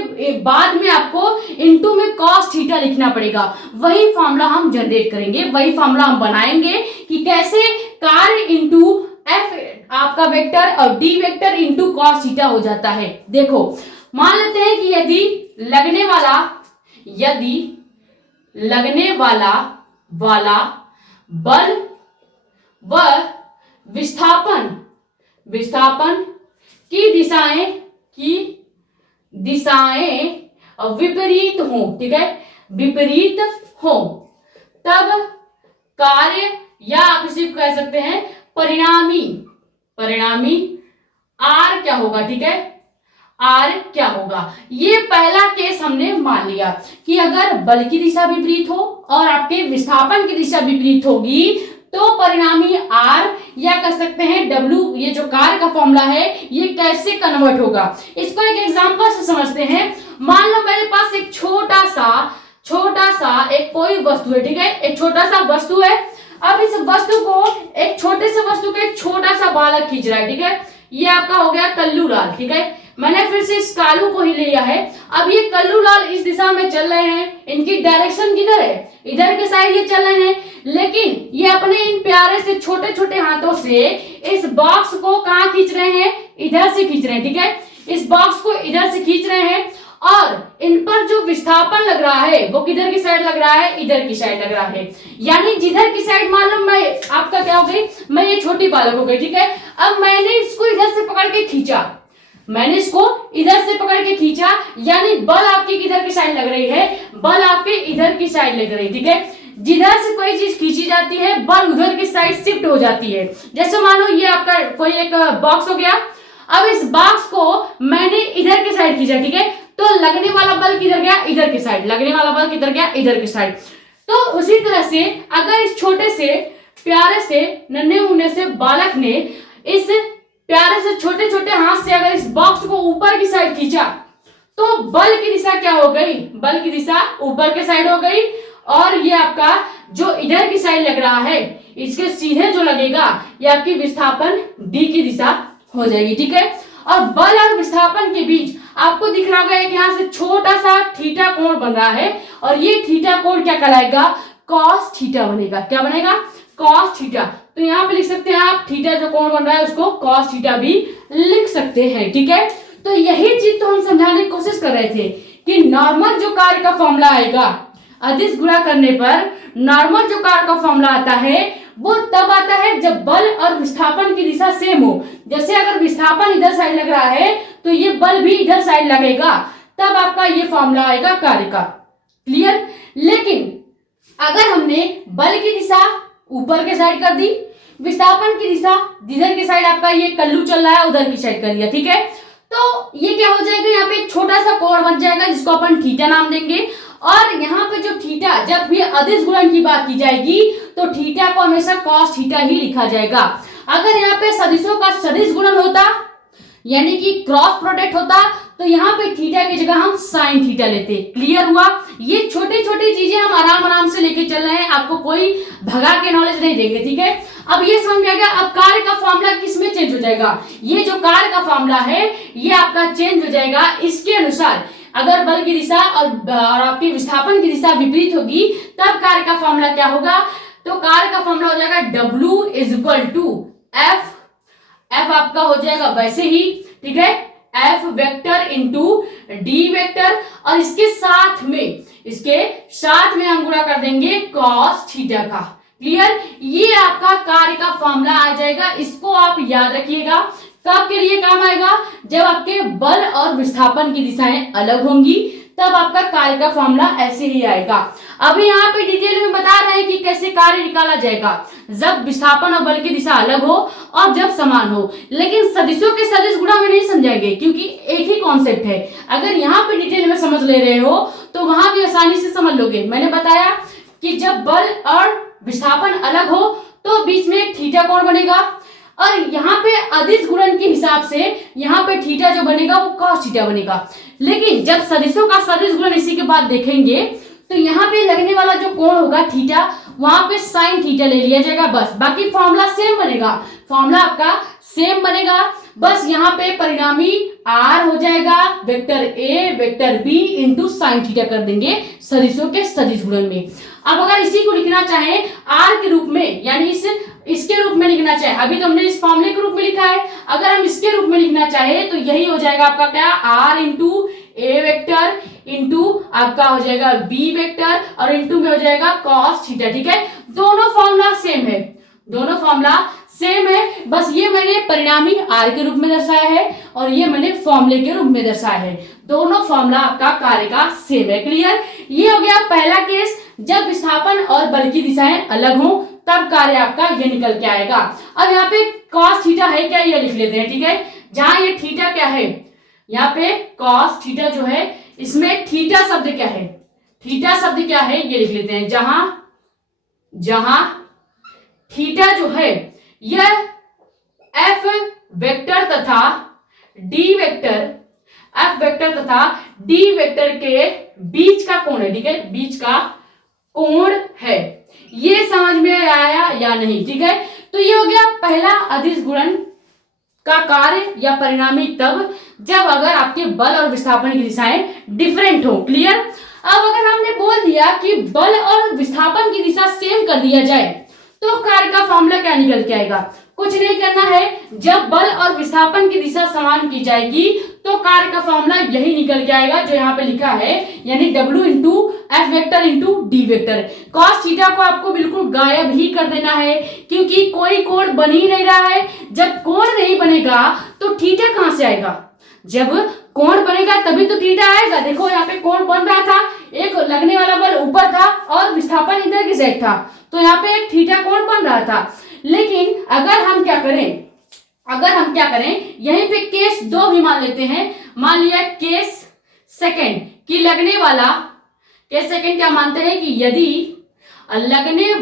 बाद में आपको इनटू में cos थीटा लिखना पड़ेगा। वही फॉर्मूला हम जनरेट करेंगे, वही फॉर्मूला हम बनाएंगे कि कैसे कार्य इंटू एफ आपका वेक्टर और D vector into cos theta हो जाता है। देखो मान लेते हैं कि यदि लगने वाला बल व विस्थापन की दिशाएं विपरीत हो। ठीक है, विपरीत हो, तब कार्य या आप इसे कह सकते हैं परिणामी आर क्या होगा। ठीक है, आर क्या होगा। ये पहला केस हमने मान लिया कि अगर बल की दिशा विपरीत हो और आपके विस्थापन की दिशा विपरीत होगी तो परिणामी आर या कह सकते हैं W, ये जो कार्य का फॉर्मूला है ये कैसे कन्वर्ट होगा, इसको एक एग्जांपल से समझते हैं। मान लो मेरे पास एक छोटा सा एक कोई वस्तु है। ठीक है, एक छोटा सा वस्तु है। अब इस वस्तु को एक छोटे से वस्तु को एक छोटा सा बालक खींच रहा है। ठीक है, ये आपका हो गया कल्लू लाल। ठीक है, मैंने फिर से इस कालू को ही लिया है। अब ये कल्लू लाल इस दिशा में चल रहे हैं, इनकी डायरेक्शन किधर है, इधर के साइड ये चल रहे हैं। लेकिन ये अपने इन प्यारे से छोटे छोटे हाथों से इस बॉक्स को कहाँ खींच रहे हैं, इधर से खींच रहे हैं। ठीक है, इस बॉक्स को इधर से खींच रहे हैं और इन पर जो विस्थापन लग रहा है वो किधर की साइड लग रहा है, इधर की साइड लग रहा है। यानी जिधर की साइड, मान लो मैं आपका क्या हो गई, मैं ये छोटी बालक हो गई। ठीक है, अब मैंने इसको इधर से पकड़ के खींचा, यानी बल आपकी किधर की साइड लग रही है, बल आपके इधर की साइड लग रही है। ठीक है, जिधर से कोई चीज खींची जाती है बल उधर की साइड शिफ्ट हो जाती है। जैसे मानो ये आपका कोई एक बॉक्स हो गया, अब इस बॉक्स को मैंने इधर की साइड खींचा। ठीक है, तो लगने वाला बल किधर गया, इधर की साइड, लगने वाला बल किधर गया, इधर की साइड। तो उसी तरह से अगर इस छोटे से प्यारे से नन्हे मुन्ने से बालक ने इस प्यारे से छोटे छोटे हाथ से अगर इस बॉक्स को ऊपर की साइड खींचा तो बल की दिशा क्या हो गई, बल की दिशा ऊपर के साइड हो गई, और ये आपका जो इधर की साइड लग रहा है इसके सीधे जो लगेगा ये आपकी विस्थापन डी की दिशा हो जाएगी। ठीक है, और बल और विस्थापन के बीच आपको दिख रहा होगा कि यहाँ से छोटा सा थीटा कोण बन रहा है, और ये थीटा कोण क्या कहलाएगा, कॉस थीटा बनेगा। क्या बनेगा, कॉस थीटा। तो यहाँ पे लिख सकते हैं आप थीटा जो कोण बन रहा है उसको कॉस थीटा भी लिख सकते हैं। ठीक है, तो यही चीज तो हम समझाने की कोशिश कर रहे थे कि नॉर्मल जो कार्य का फॉर्मूला आएगा अदिश गुणा करने पर, नॉर्मल जो कार्य का फॉर्मूला आता है वो तब आता है जब बल और विस्थापन की दिशा सेम हो। जैसे अगर विस्थापन इधर साइड लग रहा है तो ये बल भी इधर साइड लगेगा, तब आपका ये फॉर्मूला आएगा कार्य का। क्लियर। लेकिन अगर हमने बल की दिशा ऊपर के साइड कर दी, विस्थापन की दिशा जिधर की साइड आपका ये कल्लू चल रहा है उधर की साइड कर दिया, ठीक है, तो ये क्या हो जाएगा, यहाँ पे एक छोटा सा कोण बन जाएगा जिसको अपन थीटा नाम देंगे। और यहाँ पे जो थीटा, जब भी अदिश गुणन की बात की जाएगी तो थीटा को हमेशा कॉस थीटा ही लिखा जाएगा। अगर यहाँ पे सदिशों का सदिश गुणन होता यानी कि क्रॉस प्रोडक्ट होता तो यहाँ पे थीटा की जगह हम साइन थीटा लेते। क्लियर हुआ। ये छोटी छोटी चीजें हम आराम आराम से लेके चल रहे हैं, आपको कोई भगा के नॉलेज नहीं देंगे। ठीक है, अब ये समझ में आ गया। अब कार्य का फॉर्मूला किस में चेंज हो जाएगा, ये जो कार्य का फॉर्मूला है ये आपका चेंज हो जाएगा इसके अनुसार। अगर बल की दिशा और आपकी विस्थापन की दिशा विपरीत होगी तब कार्य का फॉर्मूला क्या होगा, तो कार्य का फॉर्मूला हो जाएगा W = F। F आपका हो जाएगा वैसे ही, ठीक है, F vector into D vector, और इसके साथ में हम गुणा कर देंगे कॉस थीटा का। क्लियर। ये आपका कार्य का फॉर्मूला आ जाएगा। इसको आप याद रखिएगा, कब के लिए काम आएगा, जब आपके बल और विस्थापन की दिशाएं अलग होंगी तब आपका कार्य का फॉर्मूला ऐसे ही आएगा। अभी यहाँ पे डिटेल में बता रहे हैं कि कैसे कार्य निकाला जाएगा, जब विस्थापन और बल की दिशा अलग हो और जब समान हो। लेकिन सदिशों के सदिश गुणा में नहीं समझाएंगे क्योंकि एक ही कॉन्सेप्ट है। अगर यहाँ पे डिटेल में समझ ले रहे हो तो वहां भी आसानी से समझ लोगे। मैंने बताया कि जब बल और विस्थापन अलग हो तो बीच में एक थीटा कोण बनेगा, और यहाँ पे अदिश गुणन के हिसाब से यहाँ पे थीटा जो बनेगा वो कॉस थीटा बनेगा। लेकिन जब सदिशों का सदिश गुणन इसी के बाद देखेंगे तो यहाँ पे लगने वाला जो कोण होगा थीटा, वहां पे साइन थीटा ले लिया जाएगा बस। बाकी फॉर्मूला सेम बनेगा, फॉर्मूला आपका सेम बनेगा, बस यहाँ पे परिणामी r हो जाएगा vector a vector b into sine theta कर देंगे सदिशों के सदिश गुणन में। अब अगर इसी को लिखना चाहे r के रूप में, यानी इसके रूप में लिखना चाहे, अभी तो हमने इस फॉर्मूले के रूप में लिखा है, अगर हम इसके रूप में लिखना चाहे तो यही हो जाएगा आपका क्या, r इंटू ए वेक्टर इंटू आपका हो जाएगा बी वेक्टर, और इंटू में हो जाएगा कॉस थीटा। ठीक है, दोनों फॉर्मूला सेम है, दोनों फॉर्मूला सेम है, बस ये मैंने परिणामी r के रूप में दर्शाया है और ये मैंने फॉर्मूले के रूप में दर्शाया है। दोनों फॉर्मूला आपका कार्य का सेम है। क्लियर। ये हो गया पहला केस, जब विस्थापन और बल की दिशाएं अलग हों तब कार्य आपका ये निकल के आएगा। अब यहाँ पे कॉस थीटा है क्या, ये लिख लेते हैं। ठीक है, जहां ये थीटा क्या है, यहाँ पे कॉस थीटा जो है, इसमें थीटा शब्द क्या है, थीटा शब्द क्या है ये लिख लेते हैं। जहां थीटा जो है यह एफ वेक्टर तथा डी वेक्टर के बीच का कोण है। ठीक है, बीच का कोण है। ये समझ में आया या नहीं। ठीक है, तो ये हो गया पहला अदिश गुणन का कार्य या परिणामी तब जब अगर आपके बल और विस्थापन की दिशाएं डिफरेंट हो। क्लियर। अब अगर हमने बोल दिया कि बल और विस्थापन की दिशा सेम कर दिया जाए तो कार्य का फॉर्मूला क्या निकल के आएगा, कुछ नहीं करना है। जब बल और विस्थापन की दिशा समान की जाएगी तो कार्य का फॉर्मूला यही निकल के आएगा जो यहाँ पे लिखा है, यानी W into F vector into D vector. Cos theta को आपको बिल्कुल गायब ही कर देना है क्योंकि कोई कोण बन ही नहीं रहा है। जब कोण नहीं बनेगा तो थीटा कहां से आएगा, जब कोण बनेगा तभी तो थीटा आएगा। देखो यहाँ पे कोण बन रहा था, एक लगने वाला बल ऊपर था और विस्थापन इधर की साइड था, तो यहाँ पे एक थीटा कोण बन रहा था। लेकिन अगर हम क्या करें, यहीं पे केस 2 भी मान लेते हैं। मान लिया केस सेकंड कि लगने वाला, केस सेकंड क्या मानते हैं कि यदि लगने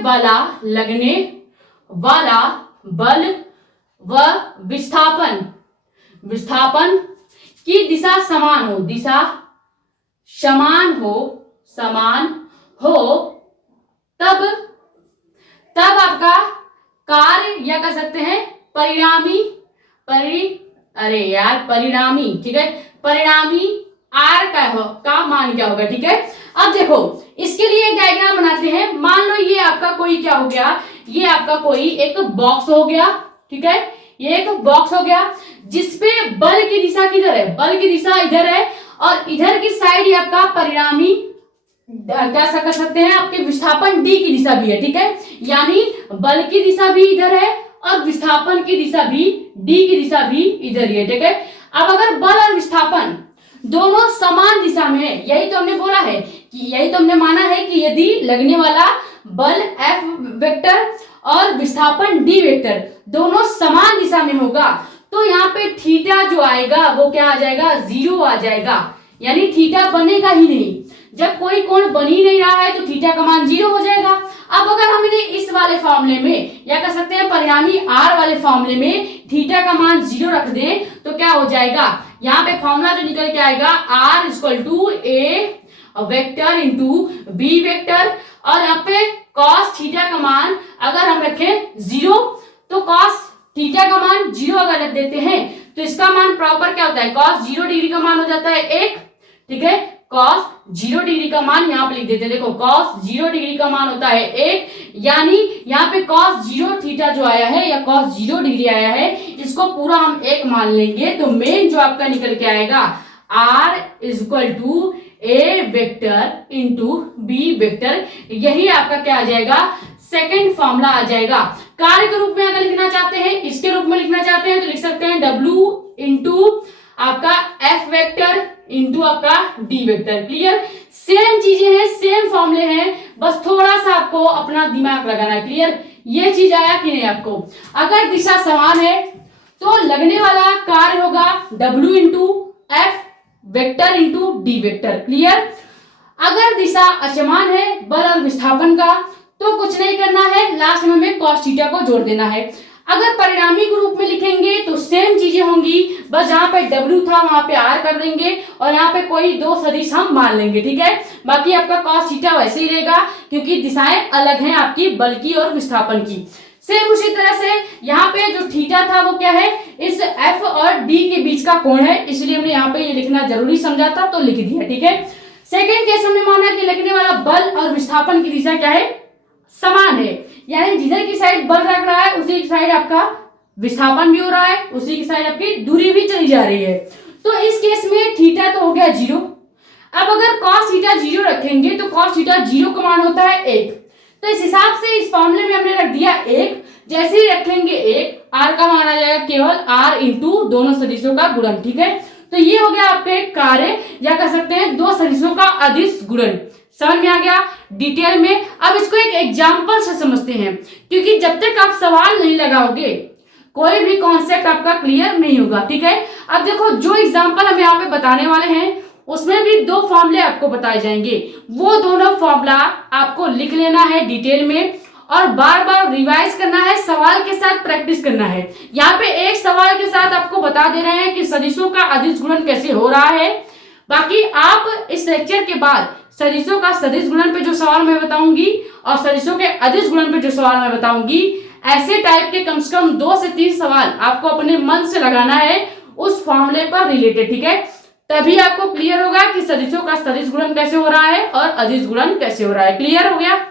वाला बल व विस्थापन विस्थापन की दिशा समान हो, दिशा समान हो तब आपका कार्य या कह सकते हैं परिणामी, ठीक है, परिणामी आर का मान क्या होगा, ठीक है। अब देखो इसके लिए एक डायग्राम बनाते हैं। मान लो ये आपका कोई क्या हो गया, ये आपका कोई एक बॉक्स हो गया, ठीक है, ये एक बॉक्स हो गया जिसपे बल की दिशा किधर है, बल की दिशा इधर है और इधर की साइड ये आपका परिणामी क्या कर सकते हैं, आपके विस्थापन डी की दिशा भी है, ठीक है, यानी बल की दिशा भी इधर है और विस्थापन की दिशा भी डी की दिशा भी इधर ही है, ठीक है। अब अगर बल और विस्थापन दोनों समान दिशा में है, यही तो हमने बोला है कि यही तो हमने माना है कि यदि लगने वाला बल F वेक्टर और विस्थापन D वेक्टर दोनों समान दिशा में होगा तो यहाँ पे थीटा जो आएगा वो क्या आ जाएगा, 0 आ जाएगा, यानी थीटा बनेगा ही नहीं। जब कोई कोण बन ही नहीं रहा है तो थीटा का मान 0 हो जाएगा। अब अगर हम इन्हें इस वाले फॉर्मूले में या कह सकते हैं परिणामी R वाले फॉर्मूले में थीटा का मान 0 रख दें तो क्या हो जाएगा, यहाँ पे फॉर्मूला जो निकल के आएगा R equal to A vector into B vector और यहाँ पे कॉस थीटा का मान अगर हम रखें 0 तो कॉस थीटा का मान 0 अगर रख देते हैं तो इसका मान प्रॉपर क्या होता है, कॉस 0 डिग्री का मान हो जाता है 1, ठीक है, कॉस 0 डिग्री का मान यहाँ पे लिख देते हैं, देखो कॉस 0 डिग्री का मान होता है 1, यानी यहाँ पे कॉस 0 थीटा जो आया है या कॉस 0 डिग्री आया है इसको पूरा हम 1 मान लेंगे तो मेन जो आपका निकल के आएगा R is equal to A vector into B vector, यही आपका क्या आ जाएगा, सेकेंड फॉर्मूला आ जाएगा। कार्य के रूप में अगर लिखना चाहते हैं, इसके रूप में लिखना चाहते हैं तो लिख सकते हैं W इंटू आपका F वेक्टर इंटू आपका D वेक्टर। क्लियर, सेम चीजें हैं, सेम फॉर्मूले हैं, बस थोड़ा सा आपको अपना दिमाग लगाना है। क्लियर, ये चीज आया कि नहीं आपको। अगर दिशा समान है तो लगने वाला कार्य होगा W into F vector into D vector. Clear, अगर दिशा असमान है बल और विस्थापन का तो कुछ नहीं करना है, लास्ट में हमें cos थीटा को जोड़ देना है। अगर परिणामी के रूप में लिखेंगे तो सेम चीजें होंगी, बस जहां पे W था वहां पे R कर देंगे और यहाँ पे कोई दो सदिश हम मान लेंगे, ठीक है। बाकी आपका cos थीटा वैसे ही रहेगा क्योंकि दिशाएं अलग हैं आपकी बल की और विस्थापन की। सेम उसी तरह से यहाँ पे जो थीटा था वो क्या है, इस F और D के बीच का कोण है, इसलिए हमने यहाँ पे ये लिखना जरूरी समझा था तो लिख दिया, ठीक है। सेकेंड केस हमने माना कि लगने वाला बल और विस्थापन की दिशा क्या है, समान है, यानी जिधर की साइड बल रख रहा है उसी की साइड आपका विस्थापन भी हो रहा है, उसी की साइड आपकी दूरी भी चली जा रही है। तो इस केस में थीटा तो हो गया 0। अब अगर cos थीटा 0 रखेंगे तो cos थीटा 0 का मान होता है 1, तो इस हिसाब से इस फॉर्मूले में हमने रख दिया 1। जैसे ही रखेंगे 1, R का मान आ जाएगा केवल R इंटू दोनों सदिशों का गुणन, ठीक है। तो ये हो गया आपके कार्य या कह सकते हैं दो सदिशों का अदिश गुणन। समझ में आ गया डिटेल में। अब इसको एक एग्जाम्पल से समझते हैं क्योंकि जब तक आप सवाल नहीं लगाओगे कोई भी कॉन्सेप्ट आपका क्लियर नहीं होगा, ठीक है। अब देखो जो एग्जाम्पल हम यहाँ पे बताने वाले हैं उसमें भी दो फॉर्मूले आपको बताए जाएंगे, वो दोनों फॉर्मूला आपको लिख लेना है डिटेल में और बार बार रिवाइज करना है, सवाल के साथ प्रैक्टिस करना है। यहाँ पे एक सवाल के साथ आपको बता दे रहे हैं कि सदिशों का अदिश गुणन कैसे हो रहा है। बाकी आप इस लेक्चर के बाद सदिशों का सदिश गुणन पे जो सवाल मैं बताऊंगी और सदिशों के अदिश गुणन पे जो सवाल मैं बताऊंगी, ऐसे टाइप के कम से कम 2 से 3 सवाल आपको अपने मन से लगाना है उस फॉर्मूले पर रिलेटेड, ठीक है। तभी आपको क्लियर होगा कि सदिशों का सदिश गुणन कैसे हो रहा है और अदिश गुणन कैसे हो रहा है। क्लियर हो गया।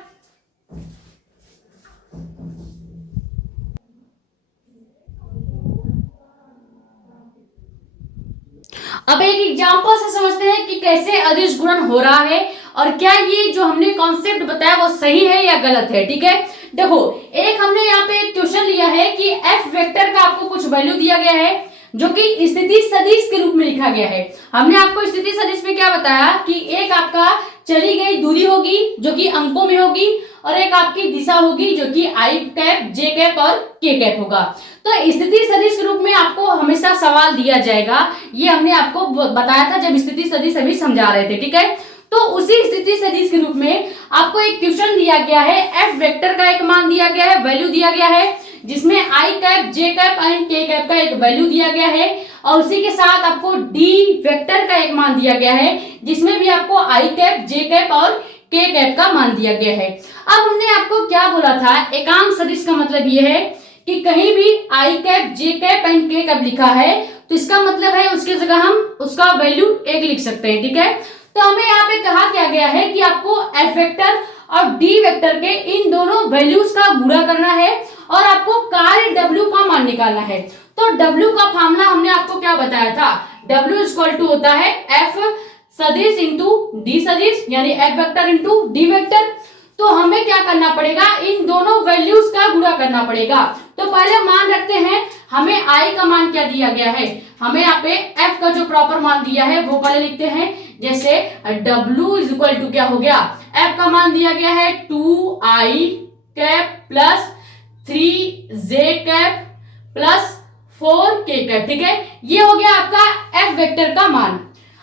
अब एक एग्जांपल से समझते हैं कि कैसे अदिश गुणन हो रहा है और क्या ये जो हमने कॉन्सेप्ट बताया वो सही है या गलत है, ठीक है। देखो एक हमने यहाँ पे क्वेश्चन लिया है कि एफ वेक्टर का आपको कुछ वैल्यू दिया गया है जो कि स्थिति सदिश के रूप में लिखा गया है। हमने आपको स्थिति सदिश में क्या बताया कि एक आपका चली गई दूरी होगी जो कि अंकों में होगी और एक आपकी दिशा होगी जो कि आई कैप, जे कैप और के कैप होगा। तो स्थिति सदिश के रूप में आपको हमेशा सवाल दिया जाएगा, ये हमने आपको बताया था जब स्थिति सदिश अभी समझा रहे थे, ठीक है। तो उसी स्थिति सदिश के रूप में आपको एक क्वेश्चन दिया गया है, एफ वेक्टर का एक मान दिया गया है, वैल्यू दिया गया है जिसमें आई कैप, जे कैप एंड के कैप का एक वैल्यू दिया गया है और उसी के साथ आपको डी वेक्टर का एक मान दिया गया है जिसमें भी आपको आई कैप, जे कैप और के कैप का मान दिया गया है। अब हमने आपको क्या बोला था, एकांक सदिश का मतलब यह है कि कहीं भी i cap, j cap and के कैप लिखा है तो इसका मतलब है उसकी जगह हम उसका वैल्यू 1 लिख सकते हैं, ठीक है। तो हमें यहाँ पे कहा क्या गया है कि आपको एफ वेक्टर और डी वेक्टर के इन दोनों वैल्यूज का गुणा करना है और आपको कार्य W का मान निकालना है। तो W का फॉर्मूला हमने आपको क्या बताया था, W इक्वल टू होता है F सदिश इंटू D सदिश, यानी F vector into D vector. तो हमें क्या करना पड़ेगा, इन दोनों वैल्यूज का गुणा करना पड़ेगा। तो पहले मान रखते हैं, हमें I का मान क्या दिया गया है, हमें यहाँ पे F का जो प्रॉपर मान दिया है वो पहले लिखते हैं। जैसे W इज इक्वल टू क्या हो गया, F का मान दिया गया है 2i cap plus 3j cap plus 4k cap, ठीक है। ये हो गया आपका F वेक्टर का मान।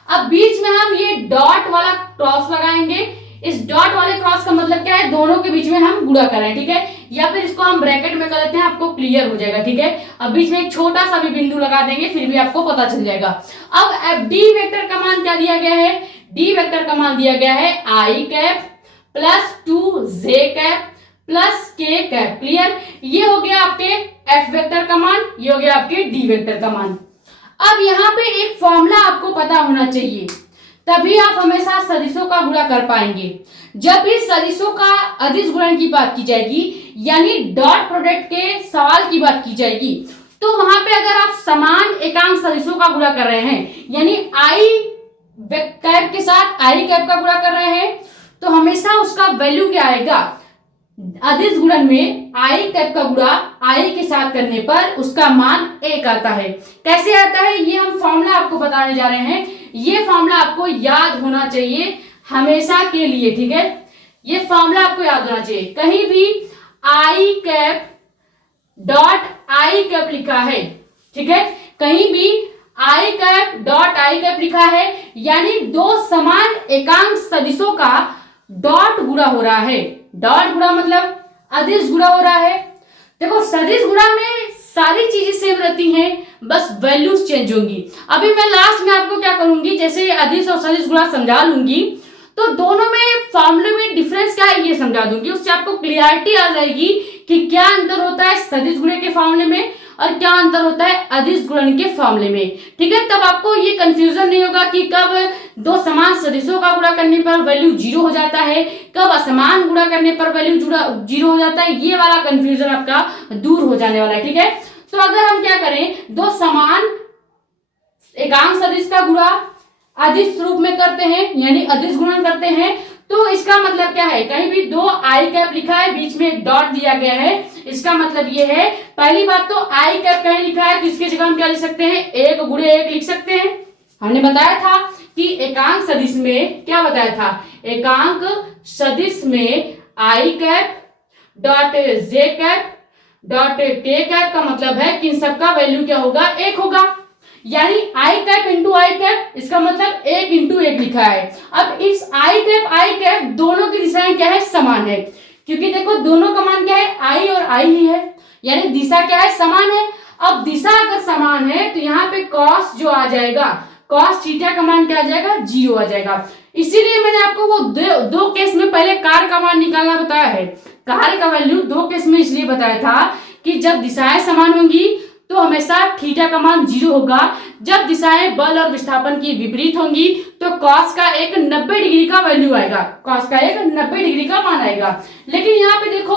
अब बीच में हम ये डॉट वाला क्रॉस लगाएंगे। इस डॉट वाले क्रॉस का मतलब क्या है, दोनों के बीच में हम गुणा करें, ठीक है, या फिर इसको हम ब्रैकेट में कर लेते हैं, आपको क्लियर हो जाएगा, ठीक है। अब बीच में एक छोटा सा भी बिंदु लगा देंगे फिर भी आपको पता चल जाएगा। अब डी वेक्टर का मान क्या दिया गया है, डी वेक्टर का मान दिया गया है i cap plus 2j cap plus k cap, clear. ये हो गया आपके एफ वेक्टर का मान, ये हो गया आपके डी वेक्टर का मान। अब यहाँ पे एक फॉर्मूला आपको पता होना चाहिए, तभी आप हमेशा सदिशों का गुणा कर पाएंगे। जब भी सदिशों का अदिश गुणन की बात की जाएगी, यानी डॉट प्रोडक्ट के सवाल की बात की जाएगी, तो वहां पे अगर आप समान एकांक सदिशों का गुणा कर रहे हैं, यानी आई कैप के साथ आई कैप का गुणा कर रहे हैं, तो हमेशा उसका वैल्यू क्या आएगा, अदिश गुणन में आई कैप का गुणा आई के साथ करने पर उसका मान 1 आता है। कैसे आता है ये हम फॉर्मूला आपको बताने जा रहे हैं। ये फॉर्मूला आपको याद होना चाहिए हमेशा के लिए, ठीक है। ये फॉर्मूला आपको याद होना चाहिए। कहीं भी i cap dot I cap लिखा है, ठीक है, कहीं भी i cap dot I cap लिखा है, यानी दो समान एकांक सदिशों का डॉट गुणा हो रहा है। डॉट गुणा मतलब अदिश गुणा हो रहा है। देखो सदिश गुणा में सारी चीजें सेम रहती हैं, बस वैल्यूज चेंज होंगी। अभी मैं लास्ट में आपको क्या करूंगी, जैसे अदिश और सदिश गुणा समझा लूंगी तो दोनों में फॉर्मूले में डिफरेंस क्या है ये समझा दूंगी। उससे आपको क्लियरिटी आ जाएगी कि क्या अंतर होता है सदिश गुणन के फॉर्मूले में और क्या अंतर होता है अदिश गुणन के फॉर्मूले में, ठीक है। तब आपको ये कंफ्यूजन नहीं होगा कि कब दो समान सदिशों का गुणा करने पर वैल्यू 0 हो जाता है, कब असमान गुणा करने पर वैल्यू 0 हो जाता है। ये वाला कंफ्यूजन आपका दूर हो जाने वाला है, ठीक है। तो अगर हम क्या करें, दो समान एकांक सदिश का गुणा अदिश रूप में करते हैं, यानी अदिश गुणन करते हैं, तो इसका मतलब क्या है, कहीं भी दो आई कैप लिखा है, बीच में एक डॉट दिया गया है, इसका मतलब ये है, पहली बात तो आई कैप कहीं लिखा है तो इसकी जगह हम क्या लिख सकते हैं, 1 गुणे 1 लिख सकते हैं। हमने बताया था कि एकांक सदिश में क्या बताया था, एकांक सदिश में i cap dot j cap dot k cap का मतलब है कि इन सबका वैल्यू क्या होगा, 1 होगा। यानी आई कैप इंटू आई कैप, इसका मतलब 1 इंटू 1 लिखा है। अब इस आई कैप दोनों की दिशाएं क्या है, समान है, क्योंकि देखो दोनों का मान क्या है, आई और आई ही है, यानी दिशा क्या है, समान है। अब दिशा अगर समान है तो यहाँ पे कॉस जो आ जाएगा, कॉस थीटा का मान क्या आ जाएगा, 0 आ जाएगा। इसीलिए मैंने आपको वो दो केस में पहले कार्य का मान निकालना बताया है। कार्य का वैल्यू 2 केस में इसलिए बताया था कि जब दिशाएं समान होंगी तो हमेशा थीटा का मान 0 होगा। जब दिशाएं बल और विस्थापन की विपरीत होंगी तो कॉस का एक 90 डिग्री का वैल्यू आएगा, कॉस का एक 90 डिग्री का मान आएगा। लेकिन यहाँ पे देखो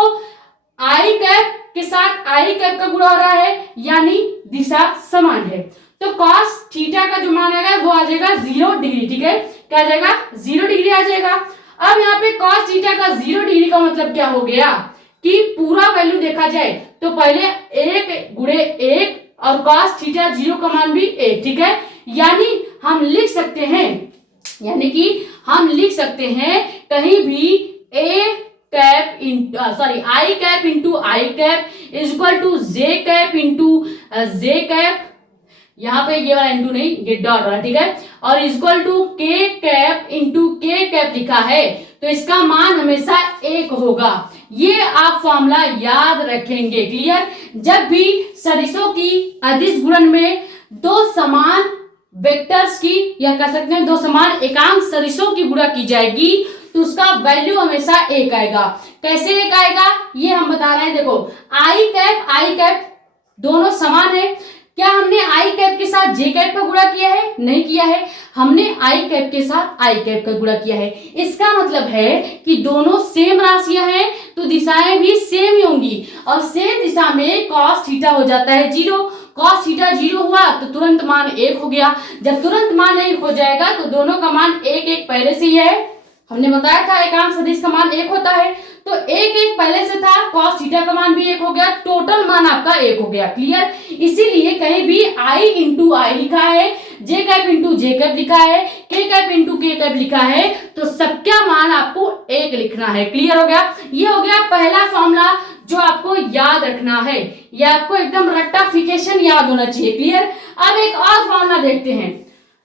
आई कैप के साथ आई कैप का गुणा हो रहा है, यानी दिशा समान है, तो कॉस थीटा का जो मान आएगा वो आ जाएगा 0 डिग्री, ठीक है, क्या आ जाएगा, 0 डिग्री आ जाएगा। अब यहाँ पे कॉस थीटा का 0 डिग्री का मतलब क्या हो गया कि पूरा वैल्यू देखा जाए तो पहले 1 गुणे 1 और cos थीटा 0 का मान भी 1, ठीक है। यानी हम लिख सकते हैं, यानी कि हम लिख सकते हैं कहीं भी i cap into i cap is equal to j cap into j cap, यहाँ पे ये वाला इंटू नहीं, ये डॉट वाला, ठीक है, और इक्वल टू के कैप इंटू के कैप लिखा है तो इसका मान हमेशा 1 होगा। ये आप फॉर्मूला याद रखेंगे। क्लियर? जब भी सदिशों की अदिश गुणन में दो समान वेक्टर्स की या कह सकते हैं दो समान एकांक सदिशों की गुणा की जाएगी तो उसका वैल्यू हमेशा एक आएगा। कैसे एक आएगा ये हम बता रहे हैं। देखो आई कैप दोनों समान है। क्या हमने आई कैप के साथ जे कैप का गुणा किया है? नहीं किया है। हमने आई कैप के साथ आई कैप का गुणा किया है। इसका मतलब है कि दोनों सेम राशियां हैं तो दिशाएं भी सेम ही होंगी और सेम दिशा में cos थीटा हो जाता है 0। cos थीटा 0 हुआ तो तुरंत मान 1 हो गया। जब तुरंत मान 1 हो जाएगा तो दोनों का मान 1 1 पहले से ही है। हमने बताया था एकांक सदिश का मान 1 होता है तो 1 1 पहले से था। cos थीटा का मान भी 1 हो गया। टोटल मान आपका 1 हो गया। क्लियर? इसीलिए कहीं भी आई इंटू आई लिखा है, जे कैप इंटू जे कैप लिखा है, के कैप इंटू के कैप लिखा है तो सबका मान आपको 1 लिखना है। क्लियर हो गया? ये हो गया पहला फॉर्मूला जो आपको याद रखना है। ये आपको एकदम रट्टाफिकेशन याद होना चाहिए। क्लियर? अब एक और फॉर्मूला देखते हैं।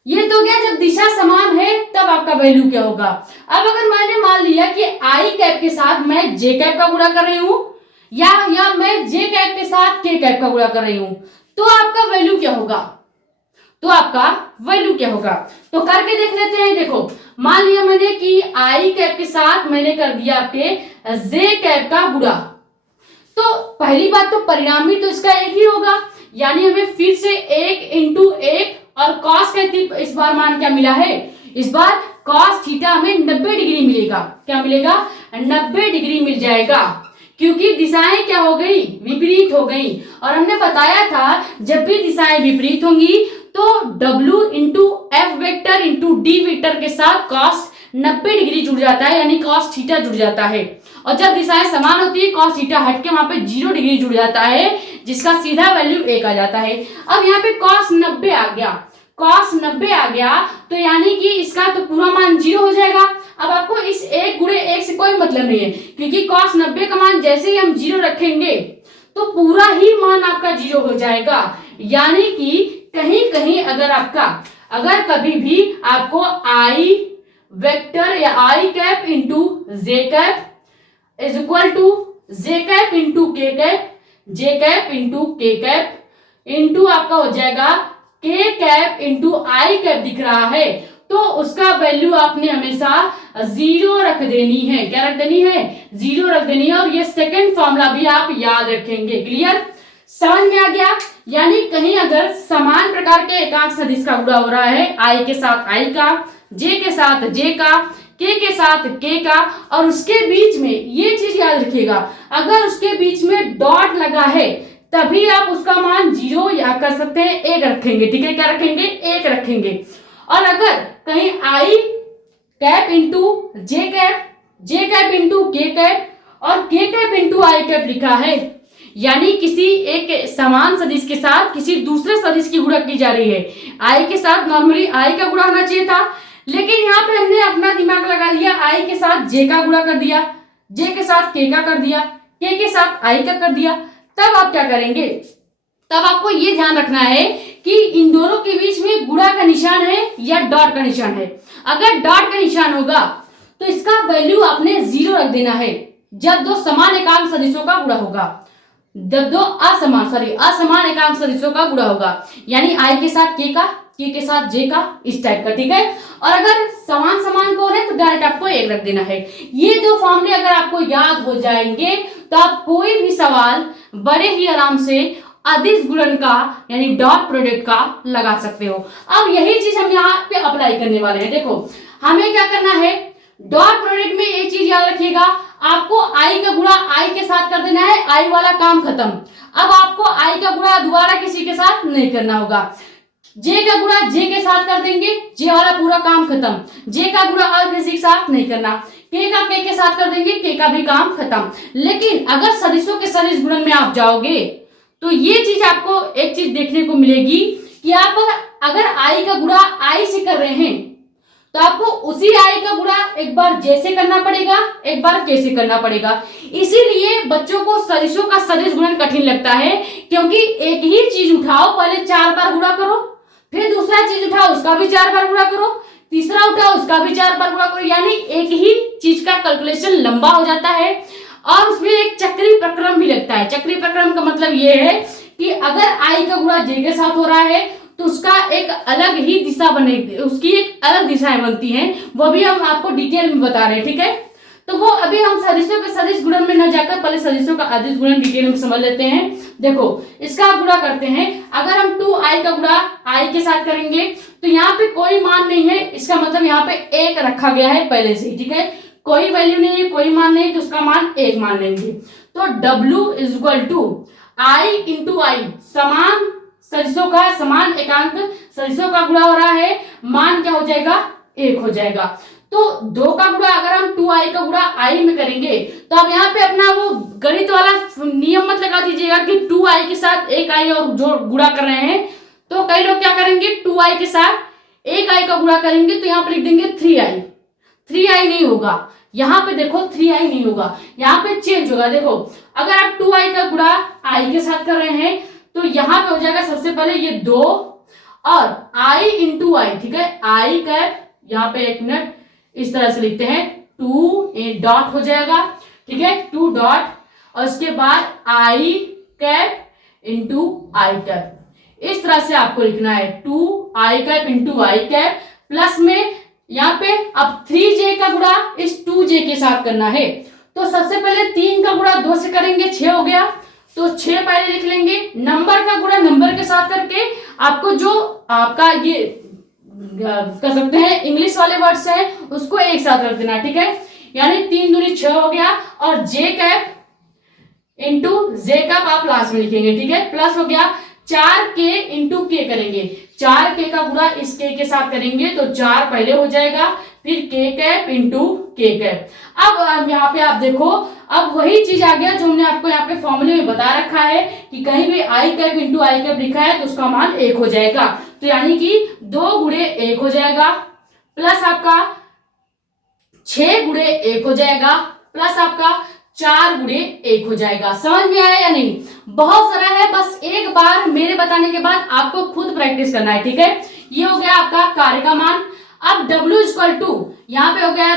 ये तो गया जब दिशा समान है तब आपका वैल्यू क्या होगा। अब अगर मैंने मान लिया कि आई कैप के साथ मैं जे कैप का गुणा कर रही हूं या मैं जे कैप के साथ के कैप का गुणा कर रही हूं तो आपका वैल्यू क्या होगा? तो करके देख लेते हैं। देखो मान लिया मैंने कि आई कैप के साथ मैंने कर दिया आपके जे कैप का गुणा तो पहली बात तो परिणामी तो इसका एक ही होगा यानी हमें फिर से 1 इंटू 1 और cos का इस बार मान क्या मिला है? इस बार cos थीटा हमें 90 डिग्री मिलेगा। क्या मिलेगा? 90 डिग्री मिल जाएगा क्योंकि दिशाएं क्या हो गई? विपरीत हो गई। और हमने बताया था जब भी दिशाएं विपरीत होंगी तो W into F vector into D vector के साथ cos 90 डिग्री जुड़ जाता है यानी cos थीटा जुड़ जाता है। और जब दिशाएं समान होती है cos थीटा हट के वहां पे 0 डिग्री जुड़ जाता है जिसका सीधा वैल्यू 1 आ जाता है। अब यहाँ पे cos 90 आ गया तो यानी कि इसका तो पूरा मान 0 हो जाएगा। अब आपको इस 1 गुणे 1 से कोई मतलब नहीं है क्योंकि cos 90 का मान जैसे ही हम 0 रखेंगे तो पूरा ही मान आपका 0 हो जाएगा। यानी कि कहीं कहीं अगर कभी भी आपको आई वेक्टर या i cap into j cap is equal to j cap into k cap, j cap into k cap into आपका हो जाएगा के कैप इंटू आई कैप दिख रहा है तो उसका वैल्यू आपने हमेशा 0 रख देनी है। क्या रख देनी है? 0 रख देनी है। और ये सेकंड फॉर्मूला भी आप याद रखेंगे। क्लियर? समझ में आ गया? यानी कहीं अगर समान प्रकार के एकांक सदिश का गुणा हो रहा है आई के साथ आई का, जे के साथ जे का, के साथ के का और उसके बीच में ये चीज याद रखिएगा अगर उसके बीच में डॉट लगा है तभी आप उसका मान 0 या कर सकते हैं 1 रखेंगे। ठीक है? क्या रखेंगे? 1 रखेंगे। और अगर कहीं आई cap into j cap into k cap और k cap into i cap लिखा है यानी किसी एक समान सदिश के साथ किसी दूसरे सदिश की गुणा की जा रही है। आई के साथ नॉर्मली आई का गुणा होना चाहिए था लेकिन यहाँ पे हमने अपना दिमाग लगा लिया आई के साथ जे का गुणा कर दिया, जे के साथ के का कर दिया, के साथ आई का कर दिया। तब आप क्या करेंगे? तब आपको ये ध्यान रखना है कि इन दोनों के बीच में गुणा का निशान है या डॉट का निशान है। अगर डॉट का निशान होगा तो इसका वैल्यू आपने 0 रख देना है जब दो समान एकांक सदिशों का गुणा होगा। जब दो असमान एकांक सदिशों का गुणा होगा यानी आई के साथ के साथ जे का, इस टाइप का। ठीक है? और अगर समान को है तो डायरेक्ट आपको 1 रख देना है। ये दो फॉर्मूले अगर आपको याद हो जाएंगे तो आप कोई भी सवाल बड़े ही आराम से अदिश गुणन का यानी डॉट प्रोडक्ट का लगा सकते हो। अब यही चीज हम यहाँ पे अप्लाई करने वाले हैं। देखो हमें क्या करना है, डॉट प्रोडक्ट में एक चीज याद रखिएगा, आपको आई का गुणा आई के साथ कर देना है, आई वाला काम खत्म। अब आपको आई का गुणा दोबारा किसी के साथ नहीं करना होगा। जे का गुणा जे के साथ कर देंगे, जे वाला पूरा काम खत्म। जे का गुणा और किसी के साथ नहीं करना। के का के साथ कर देंगे, के का भी काम खत्म। लेकिन अगर सदिशों के सदिश गुणन में आप जाओगे तो ये चीज आपको एक चीज देखने को मिलेगी कि आप अगर आई का गुणा आई से कर रहे हैं तो आपको उसी आई का गुणा एक बार जे से करना पड़ेगा, एक बार के से करना पड़ेगा। इसीलिए बच्चों को सदिशों का सदिश गुणन कठिन लगता है क्योंकि एक ही चीज उठाओ, पहले 4 बार गुणा करो, फिर दूसरा चीज उठाओ उसका भी 4 बार गुणा करो, तीसरा उठाओ उसका भी 4 बार गुणा करो, यानी एक ही चीज का कैलकुलेशन लंबा हो जाता है और उसमें एक चक्रीय प्रक्रम भी लगता है। चक्रीय प्रक्रम का मतलब ये है कि अगर आई का गुणा जे के साथ हो रहा है तो उसका एक अलग ही दिशा बनेगी, उसकी एक अलग दिशाएं बनती हैं, वो भी हम आपको डिटेल में बता रहे हैं, ठीक है। तो वो अभी हम सदिशों के सदिश गुणन में न जाकर पहले सदिशों का अदिश गुणन डिटेल में समझ लेते हैं। देखो इसका गुणा करते हैं, अगर हम 2i का गुणा i के साथ करेंगे तो यहाँ पे कोई मान नहीं है, इसका मतलब यहाँ पे 1 रखा गया है पहले से, ठीक है। कोई वैल्यू नहीं है, कोई मान नहीं, तो उसका मान 1 मान लेंगे। तो w is equal to i into i, समान सदिशों का, समान एकांक सदिशों का गुणा हो रहा है, मान क्या हो जाएगा, 1 हो जाएगा। तो 2 का गुणा अगर हम 2i का गुणा i में करेंगे तो आप यहाँ पे अपना वो गणित वाला नियम मत लगा दीजिएगा कि 2i के साथ 1i और जो गुणा कर रहे हैं। तो कई लोग क्या करेंगे, 2i के साथ 1i का गुणा करेंगे तो यहाँ पे लिख देंगे 3i। 3i नहीं होगा, यहाँ पे देखो 3i नहीं होगा, यहाँ पे चेंज होगा। देखो अगर आप 2i का गुणा i के साथ कर रहे हैं तो यहाँ पे हो जाएगा सबसे पहले ये 2 और i इंटू आई, ठीक है। i कैप यहाँ पे 1 मिनट इस तरह से लिखते हैं, 2 डॉट हो जाएगा, ठीक है, 2 डॉट, और उसके बाद i cap into i cap, इस तरह से आपको लिखना है, 2i cap into i cap, plus में यहाँ पे अब 3j का गुणा इस 2j के साथ करना है। तो सबसे पहले 3 का गुणा 2 से करेंगे, 6 हो गया, तो 6 पहले लिख लेंगे। नंबर का गुणा नंबर के साथ करके आपको जो आपका ये कर सकते हैं इंग्लिश वाले वर्ड्स हैं उसको एक साथ रख देना, ठीक है। यानी 3 दूनी 6 हो गया, और j cap into j cap आप लास्ट में लिखेंगे, ठीक है, प्लस हो गया 4k इंटू के करेंगे, 4k का गुणा इस k के साथ करेंगे तो 4 पहले हो जाएगा, फिर k cap into k cap. अब यहाँ पे आप देखो, अब वही चीज आ गया जो हमने आपको यहाँ पे फॉर्मूले में बता रखा है कि कहीं भी i cap into i cap लिखा है तो उसका मान 1 हो जाएगा। तो यानी कि 2 गुणे 1 हो जाएगा, प्लस आपका 6 गुणे 1 हो जाएगा, प्लस आपका 4 गुणे 1 हो जाएगा। समझ में आया या नहीं? बहुत सरल है, बस एक बार मेरे बताने के बाद आपको खुद प्रैक्टिस करना है, ठीक है। ये हो गया आपका कार्य का मान। अब w इक्वल टू यहाँ पे हो गया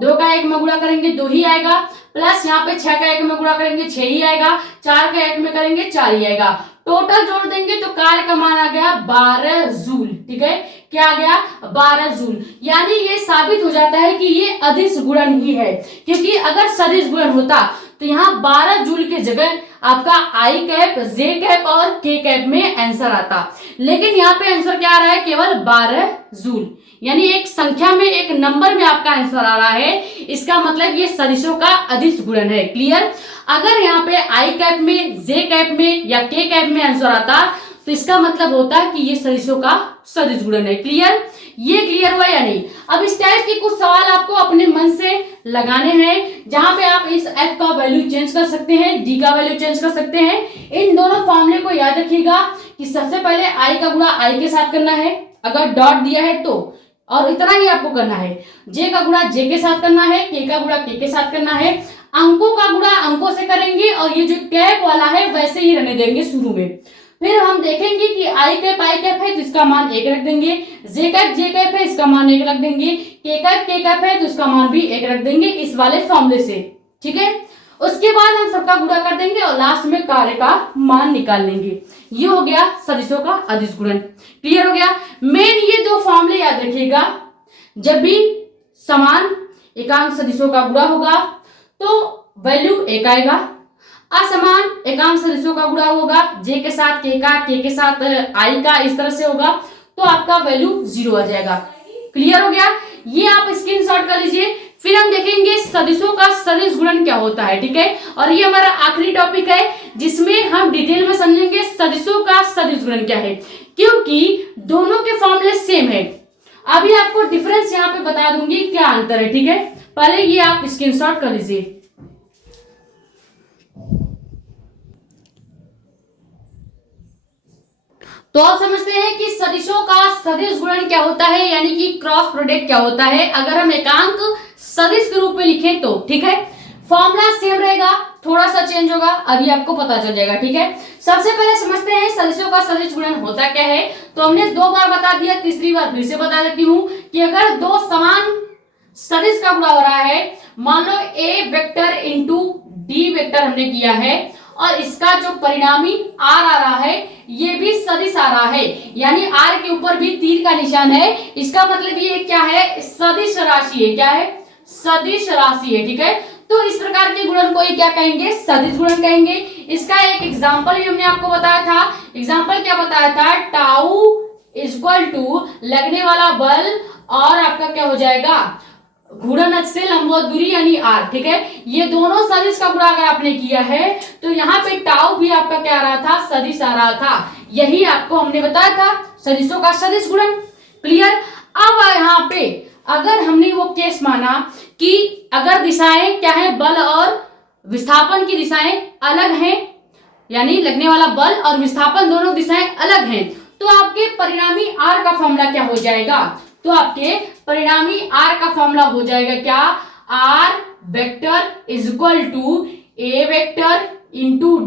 2 का 1 में गुणा करेंगे 2 ही आएगा, प्लस यहाँ पे 6 का 1 में गुणा करेंगे 6 ही आएगा, 4 का 1 में करेंगे 4 ही आएगा, टोटल जोड़ देंगे तो कार्य का मान आ गया 12 जूल, ठीक है। क्या आ गया, 12 जूल। यानी ये साबित हो जाता है कि ये अदिश गुणन ही है, क्योंकि अगर सदिश गुणन होता तो यहाँ 12 जूल के जगह आपका आई कैप, जे कैप और के कैप में आंसर आता, लेकिन यहाँ पे आंसर क्या आ रहा है, केवल 12 जूल। यानी एक संख्या में, एक नंबर में आपका आंसर आ रहा है, इसका मतलब ये सदिशों का अदिश गुणन है। क्लियर? अगर यहाँ पे आई कैप में, जे कैप में या के कैप में आंसर आता तो इसका मतलब होता है कि ये सदिशों का सदिश गुणन है। क्लियर? ये क्लियर हुआ या नहीं? अब इस टाइप के कुछ सवाल आपको अपने मन से लगाने हैं, जहां पे आप इस f का वैल्यू चेंज कर सकते हैं, d का वैल्यू चेंज कर सकते हैं। इन दोनों फॉर्मूले को याद रखिएगा कि सबसे पहले i का गुणा i के साथ करना है, अगर डॉट दिया है तो, और इतना ही आपको करना है। j का गुणा j के साथ करना है, k का गुणा k के साथ करना है। अंकों का गुणा अंकों से करेंगे और ये जो कैप वाला है वैसे ही रहने देंगे शुरू में। फिर हम देखेंगे कि आई कैप है तो इसका मान 1 रख देंगे, जे कैप है इसका मान 1 रख देंगे, के कैप है तो इसका मान भी 1 रख देंगे, इस वाले फॉर्मूले से, ठीक है। उसके बाद हम सबका गुणा कर देंगे और लास्ट में कार्य का मान निकाल लेंगे। ये हो गया सदिशों का अदिश गुणन। क्लियर हो गया? मेन ये 2 फॉर्मूले याद रखिएगा, जब भी समान एकांक सदिशों का गुणा होगा तो वैल्यू 1 आएगा, असमान एकांक सदिशों का गुणा होगा, जे के साथ के का, के के साथ आई का, इस तरह से होगा तो आपका वैल्यू 0 आ जाएगा। क्लियर हो गया? ये आप स्क्रीनशॉट कर लीजिए। फिर हम देखेंगे सदिशों का सदिश गुणन क्या होता है, ठीक है। और ये हमारा आखिरी टॉपिक है जिसमें हम डिटेल में समझेंगे सदिशों का सदिश गुणन क्या है, क्योंकि दोनों के फॉर्मूले सेम है। अभी आपको डिफरेंस यहाँ पे बता दूंगी क्या अंतर है, ठीक है। पहले ये आप स्क्रीनशॉट कर लीजिए। तो आप समझते हैं कि सदिशों का सदिश गुणन क्या होता है, यानी कि क्रॉस प्रोडक्ट क्या होता है अगर हम एकांक सदिश के रूप में लिखें तो, ठीक है। फॉर्मूला सेम रहेगा, थोड़ा सा चेंज होगा, अभी आपको पता चल जाएगा, ठीक है। सबसे पहले समझते हैं सदिशों का सदिश गुणन होता क्या है। तो हमने 2 बार बता दिया, तीसरी बार फिर से बता देती हूँ कि अगर 2 समान सदिश का गुणा हो रहा है, मान लो a vector into D vector हमने किया है और इसका जो परिणामी आर आ रहा है ये भी सदिश आ रहा है, यानी आर के ऊपर भी तीर का निशान है। इसका मतलब ये क्या है, सदिश राशि है। क्या है, सदिश राशि है। ठीक है, तो इस प्रकार के गुणन को क्या कहेंगे, सदिश गुणन कहेंगे। इसका एक एग्जांपल भी हमने आपको बताया था। एग्जांपल क्या बताया था, टाउ इक्वल टू लगने वाला बल और आपका क्या हो जाएगा, घूर्णन अक्ष से लंबवत दूरी यानी आर। ठीक है, ये दोनों सदिश का गुणा अगर आपने किया है तो यहाँ पे टाउ भी आपका क्या आ रहा था, सदिश आ रहा था। यही आपको हमने बताया था, सदिशों का सदिश गुणन। क्लियर। अब यहाँ पे अगर हमने वो केस माना कि अगर दिशाएं क्या है, बल और विस्थापन की दिशाएं अलग हैं, यानी लगने वाला बल और विस्थापन दोनों दिशाएं अलग हैं, तो आपके परिणामी आर का फॉर्मूला क्या हो जाएगा, तो आपके परिणामी आर का फॉर्मूला हो जाएगा क्या, R vector is equal to A vector into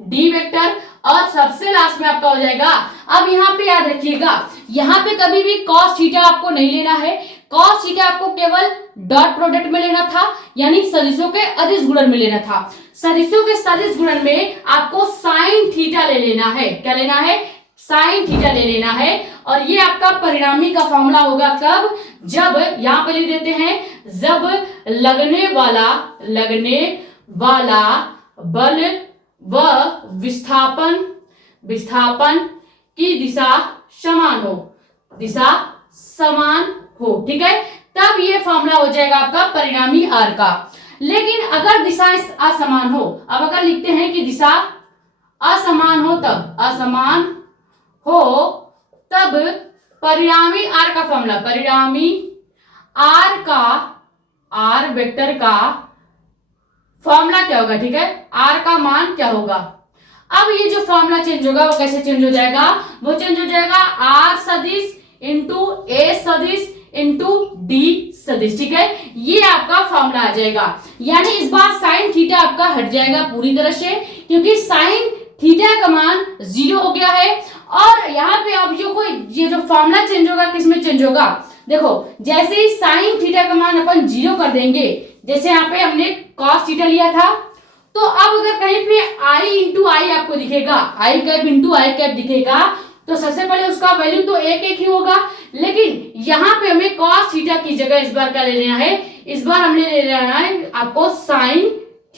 D vector और सबसे लास्ट में आपका हो जाएगा। अब यहाँ पे याद रखिएगा, यहाँ पे कभी भी cos थीटा आपको नहीं लेना है। cos थीटा आपको केवल डॉट प्रोडक्ट में लेना था, यानी सदिशों के अदिश गुणन में लेना था। सदिशों के सदिश गुणन में आपको साइन थीटा ले लेना है। क्या लेना है, साइन थीटा ले लेना है। और ये आपका परिणामी का फॉर्मूला होगा कब, जब यहां पे लिख देते हैं, जब लगने वाला बल व विस्थापन की दिशा समान हो। ठीक है, तब ये फॉर्मूला हो जाएगा आपका परिणामी आर का। लेकिन अगर दिशा असमान हो, अब अगर लिखते हैं कि दिशा असमान हो तब परिणामी आर का फॉर्मूला, परिणामी आर वेक्टर का फॉर्मूला क्या होगा। ठीक है, आर का मान क्या होगा। अब ये जो फॉर्मूला चेंज होगा वो कैसे चेंज हो जाएगा, वो चेंज हो जाएगा आर सदिश इंटू ए सदिश इंटू डी सदिश। ठीक है, ये आपका फॉर्मूला आ जाएगा। यानी इस बार साइन थीटा आपका हट जाएगा पूरी तरह से, क्योंकि साइन थीटा का मान 0 हो गया है। और यहाँ पे आप ये जो फॉर्मूला चेंज होगा किसमें चेंज होगा, देखो जैसे ही साइन थीटा का मान अपन 0 कर देंगे, जैसे यहाँ पे हमने cos थीटा लिया था, तो अब अगर कहीं पे i इंटू आई आपको दिखेगा, आई कैप इंटू आई कैप दिखेगा, तो सबसे पहले उसका वैल्यू तो एक ही होगा। लेकिन यहाँ पे हमें cos थीटा की जगह इस बार क्या ले लेना है, इस बार हमने ले लेना है आपको साइन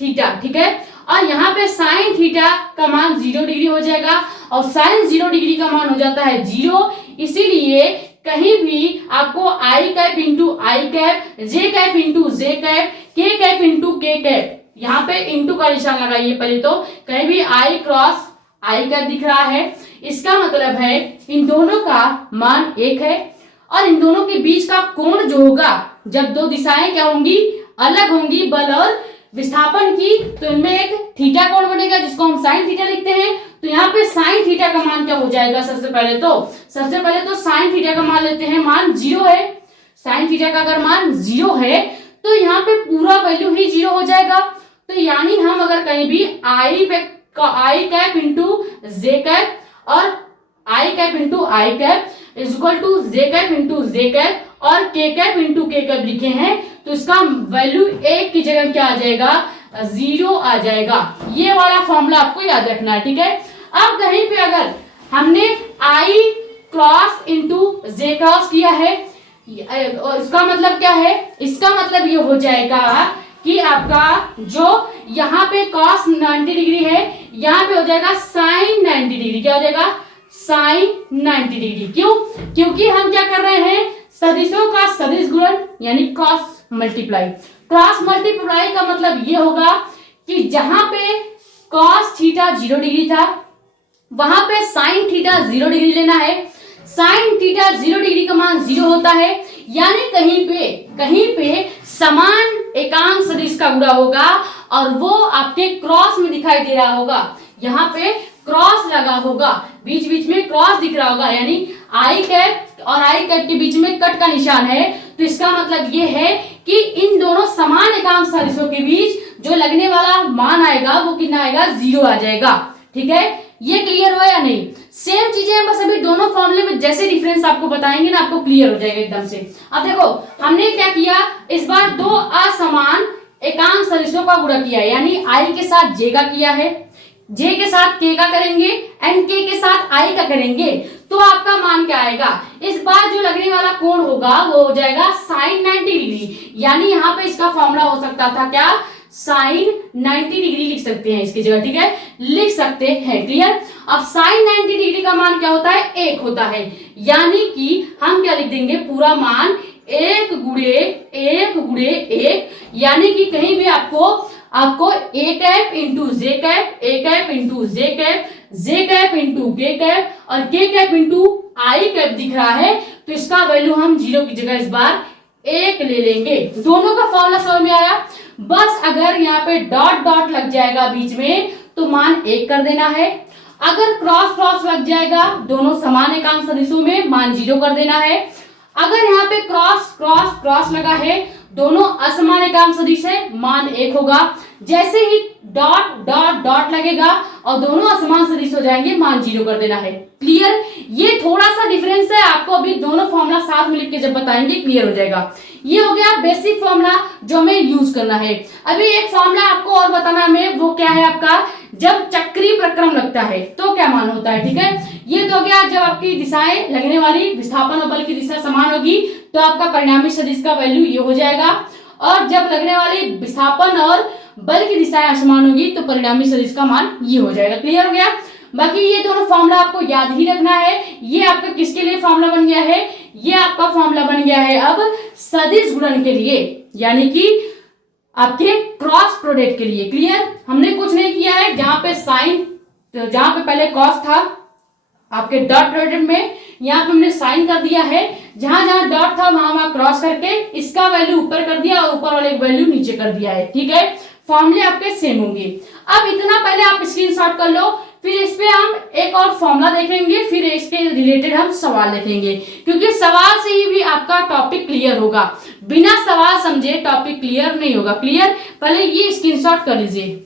थीटा। ठीक है, और यहाँ पे साइन थीटा का मान 0 डिग्री हो जाएगा और साइन 0 डिग्री का मान हो जाता है 0। इसीलिए कहीं भी आपको आई cap into i cap, j cap into j cap, के कैप इंटू के कैप, यहाँ पे इंटू का निशान लगाइए पहले, तो कहीं भी आई क्रॉस आई कैप दिख रहा है, इसका मतलब है इन दोनों का मान 1 है। और इन दोनों के बीच का कोण जो होगा, जब दो दिशाएं क्या होंगी, अलग होंगी बल और विस्थापन की, तो इनमें एक थीटा कोण बनेगा जिसको हम साइन थीटा लिखते हैं। तो यहाँ पे साइन थीटा का मान क्या हो जाएगा, सबसे पहले तो साइन थीटा का मान लेते हैं, मान 0 है। साइन थीटा का अगर मान 0 है तो यहाँ पे पूरा वैल्यू ही 0 हो जाएगा। तो यानी हम अगर कहीं भी i cap into j cap और i cap into i cap is equal to j cap into j cap और k cap into k cap लिखे हैं, तो इसका वैल्यू 1 की जगह क्या आ जाएगा, 0 आ जाएगा। ये वाला फॉर्मूला आपको याद रखना है। ठीक है, अब कहीं पे अगर हमने आई क्रॉस इंटू जे क्रॉस किया है, इसका मतलब क्या है, इसका मतलब ये हो जाएगा कि आपका जो यहाँ पे cos 90 डिग्री है, यहाँ पे हो जाएगा साइन 90 डिग्री। क्या हो जाएगा, साइन 90 डिग्री। क्यों, क्योंकि हम क्या कर रहे हैं, सदिशों का सदिश गुणन यानी क्रॉस मल्टीप्लाई। क्रॉस मल्टीप्लाई का मतलब ये होगा कि जहां पे cos थीटा 0 डिग्री था, वहां पे साइन थीटा 0 डिग्री लेना है। साइन थीटा 0 डिग्री का मान 0 होता है, यानी कहीं पे समान एकांक सदिश का गुणा होगा और वो आपके क्रॉस में दिखाई दे रहा होगा। यहाँ पे क्रॉस लगा होगा, बीच बीच में क्रॉस दिख रहा होगा, यानी आई कैप और आई कैप के बीच में कट का निशान है। तो इसका मतलब ये है कि इन दोनों समान एकांक सदिशों के बीच जो लगने वाला मान आएगा वो कितना आएगा, 0 आ जाएगा। ठीक है, ये क्लियर हुआ या नहीं। सेम चीजें हैं, बस अभी दोनों फॉर्मूले में जैसे डिफरेंस आपको बताएंगे ना, आपको क्लियर हो जाएगा एकदम से। अब देखो हमने क्या किया, इस बार दो असमान एकांक सदिशों का गुणा किया है, यानी आई के साथ जे का किया है, जे के साथ के का करेंगे एंड के साथ आई का करेंगे, तो आपका मान क्या आएगा? इस बार जो लगने वाला कोण होगा वो हो जाएगा साइन 90 डिग्री। यानी यहाँ पे इसका फॉर्मूला हो सकता था क्या? साइन 90 डिग्री लिख सकते हैं इसकी जगह, ठीक है, लिख सकते हैं। क्लियर? अब साइन 90 डिग्री का मान क्या होता है? 1 होता है, यानी कि हम क्या लिख देंगे? पूरा मान 1 गुणे 1, यानी कि कहीं भी आपको A cap into j cap, A cap into j cap, j cap into k cap और k cap into i cap दिख रहा है, तो इसका वैल्यू हम 0 की जगह इस बार 1 ले लेंगे। दोनों का फॉर्मूला समझ में आया? बस अगर यहाँ पे डॉट डॉट लग जाएगा बीच में तो मान 1 कर देना है, अगर क्रॉस क्रॉस लग जाएगा दोनों समान एकांक सदिशों में, मान 0 कर देना है। अगर यहाँ पे क्रॉस क्रॉस क्रॉस लगा है, दोनों असमान एकांक सदिश है, मान 1 होगा। जैसे ही डॉट डॉट डॉट लगेगा और दोनों असमान सदिश हो जाएंगे, मान 0 कर देना है। क्लियर? ये थोड़ा सा डिफरेंस है, आपको अभी दोनों फॉर्मूला साथ में लिख के जब बताएंगे क्लियर हो जाएगा। ये हो गया बेसिक फॉर्मूला जो हमें यूज करना है। अभी एक फॉर्मूला आपको और बताना है, वो क्या है आपका? जब चक्रीय प्रक्रम लगता है तो क्या मान होता है, ठीक है। ये तो हो गया जब आपकी दिशाएं लगने वाली विस्थापन और बल की दिशा समान होगी तो आपका परिणामी सदिश का वैल्यू ये हो जाएगा, और जब लगने वाली विस्थापन और बल की दिशाएं असमान होगी तो परिणामी सदिश का मान ये हो जाएगा। क्लियर हो गया? बाकी ये दोनों फॉर्मूला आपको याद ही रखना है। ये आपका किसके लिए फॉर्मूला बन गया है? ये आपका फॉर्मूला बन गया है अब सदिश गुणन के लिए, यानी कि आपके क्रॉस प्रोडक्ट के लिए। क्लियर? हमने कुछ नहीं किया है, जहां पे साइन, जहां पे पहले कॉस था आपके डॉट प्रोडक्ट में, यहाँ पे हमने साइन कर दिया है, जहां जहां डॉट था वहां क्रॉस करके इसका वैल्यू ऊपर कर दिया और ऊपर वाले वैल्यू नीचे कर दिया है, ठीक है। फॉर्मूले आपके सेम होंगे। अब इतना पहले आप स्क्रीनशॉट कर लो, फिर इस पे हम एक और फॉर्मूला देखेंगे, फिर इसके रिलेटेड हम सवाल देखेंगे, क्योंकि सवाल से ही भी आपका टॉपिक क्लियर होगा। बिना सवाल समझे टॉपिक क्लियर नहीं होगा। क्लियर? पहले ये स्क्रीनशॉट कर लीजिए।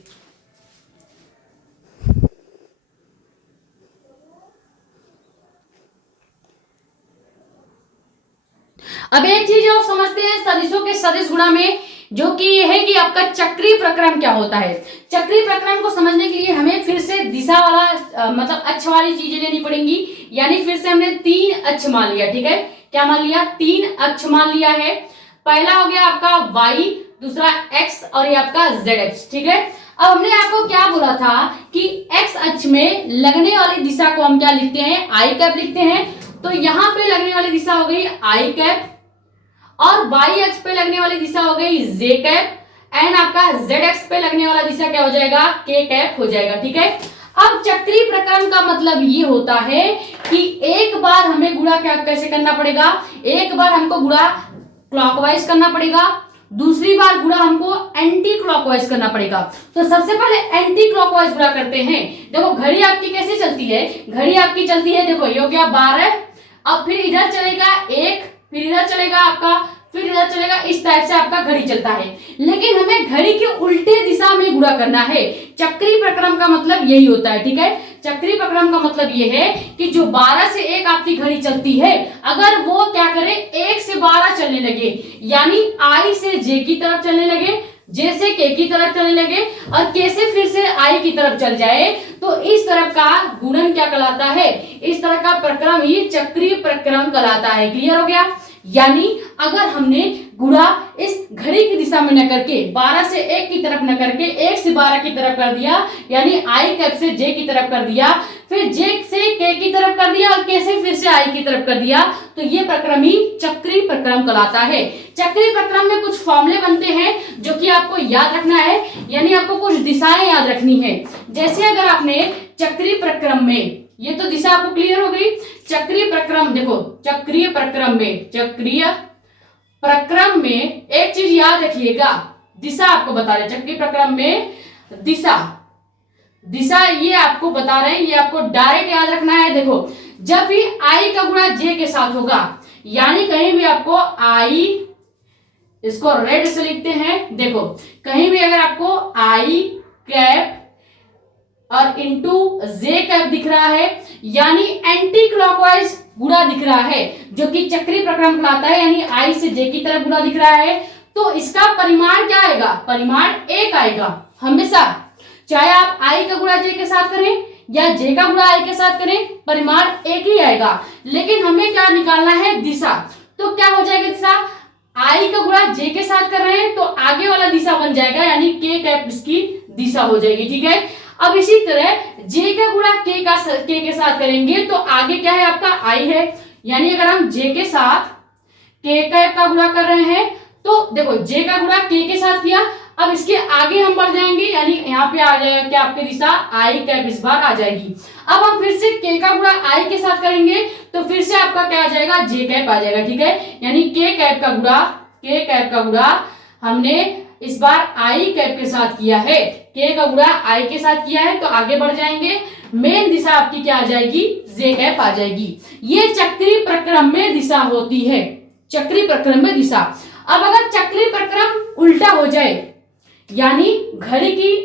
अब एक चीज और समझते हैं सदिशों के सदिश गुणा में, जो कि ये है कि आपका चक्रीय प्रक्रम क्या होता है। चक्रीय प्रक्रम को समझने के लिए हमें फिर से दिशा वाला मतलब अक्ष वाली चीजें लेनी पड़ेंगी। यानी फिर से हमने 3 अक्ष मान लिया, ठीक है। क्या मान लिया? 3 अक्ष मान लिया है। पहला हो गया आपका y, दूसरा x और ये आपका zx, ठीक है। अब हमने आपको क्या बोला था कि x अक्ष में लगने वाली दिशा को हम क्या लिखते हैं? आई कैप लिखते हैं। तो यहाँ पे लगने वाली दिशा हो गई आई कैप, और y अक्ष पे लगने वाली दिशा हो गई जे कैप, एंड आपका z अक्ष पे लगने वाला दिशा क्या हो जाएगा? के कैप हो जाएगा, ठीक है। अब चक्रीय प्रक्रम का मतलब ये होता है कि एक बार हमें गुणा क्या कैसे करना पड़ेगा? एक बार हमको गुणा क्लॉकवाइज करना पड़ेगा, दूसरी बार गुणा हमको एंटी क्लॉकवाइज करना पड़ेगा। तो सबसे पहले एंटी क्लॉकवाइज गुणा करते हैं। देखो घड़ी आपकी कैसे चलती है? घड़ी आपकी चलती है, देखो ये हो गया 12, अब फिर इधर चलेगा 1, फिर इधर चलेगा आपका, फिर इधर चलेगा, इस टाइप से आपका घड़ी चलता है। लेकिन हमें घड़ी के उल्टे दिशा में गुणा करना है। चक्रीय प्रक्रम का मतलब यही होता है, ठीक है। चक्रीय प्रक्रम का मतलब ये है कि जो 12 से 1 आपकी घड़ी चलती है, अगर वो क्या करे 1 से 12 चलने लगे, यानी आई से जे की तरफ चलने लगे, जे से के की तरफ चलने लगे और के से फिर से आई की तरफ चल जाए, तो इस तरह का गुणन क्या कहलाता है? इस तरह का प्रक्रम ही चक्रीय प्रक्रम कहलाता है। क्लियर हो गया? यानी अगर हमने गुणा इस घड़ी की दिशा में न करके 12 से 1 की तरफ न करके 1 से 12 की तरफ कर दिया, यानी आई कैप से जे की तरफ कर दिया, फिर जे से के की तरफ कर दिया और के से फिर से आई की तरफ कर दिया, तो ये प्रक्रम ही चक्रीय प्रक्रम कहलाता है। चक्रीय प्रक्रम में कुछ फॉर्मूले बनते हैं जो कि आपको याद रखना है, यानी आपको कुछ दिशाएं याद रखनी है। जैसे अगर आपने चक्रीय प्रक्रम में, ये तो दिशा आपको क्लियर हो गई। चक्रीय प्रक्रम, देखो चक्रीय प्रक्रम में एक चीज याद रखिएगा, दिशा आपको बता रहे चक्रीय प्रक्रम में दिशा ये आपको बता रहे हैं, ये आपको डायरेक्ट याद रखना है। देखो जब भी आई का गुणा जे के साथ होगा, यानी कहीं भी आपको आई, इसको रेड से लिखते हैं, देखो कहीं भी अगर आपको आई कैप और इंटू जे कैप दिख रहा है, यानी एंटी क्लॉकवाइज गुणा दिख रहा है, जो कि चक्रीय प्रक्रम कहलाता है, यानी आई से जे की तरफ गुणा दिख रहा है, तो इसका परिमाण क्या आएगा, परिमाण 1 आएगा हमेशा, चाहे आप i का गुणा j के साथ करें या j का गुणा i के साथ करें, परिमाण 1 ही आएगा। लेकिन हमें क्या निकालना है, दिशा। तो क्या हो जाएगा दिशा, i का गुणा j के साथ कर रहे हैं तो आगे वाला दिशा बन जाएगा, यानी k कैप इसकी दिशा हो जाएगी। ठीक है, अब इसी तरह j का गुणा k के साथ करेंगे तो आगे क्या है आपका i है, यानी अगर हम j के साथ k कैप का गुणा कर रहे हैं तो देखो j का गुणा k के साथ किया, अब इसके आगे हम बढ़ जाएंगे, यानी यहाँ पे आ जाएगा क्या आपकी दिशा i कैप इस बार आ जाएगी। अब हम फिर से k का गुणा i के साथ करेंगे तो फिर से आपका क्या आ जाएगा, j कैप आ जाएगा। ठीक है, यानी k कैप का गुणा हमने इस बार i कैप के साथ किया है, k का गुणा i के साथ किया है तो आगे बढ़ जाएंगे, मेन दिशा आपकी क्या आ जाएगी, j कैप आ जाएगी। ये चक्रीय प्रक्रम में दिशा होती है, चक्रीय प्रक्रम में दिशा। अब अगर चक्रीय प्रक्रम उल्टा हो जाए, यानी घड़ी की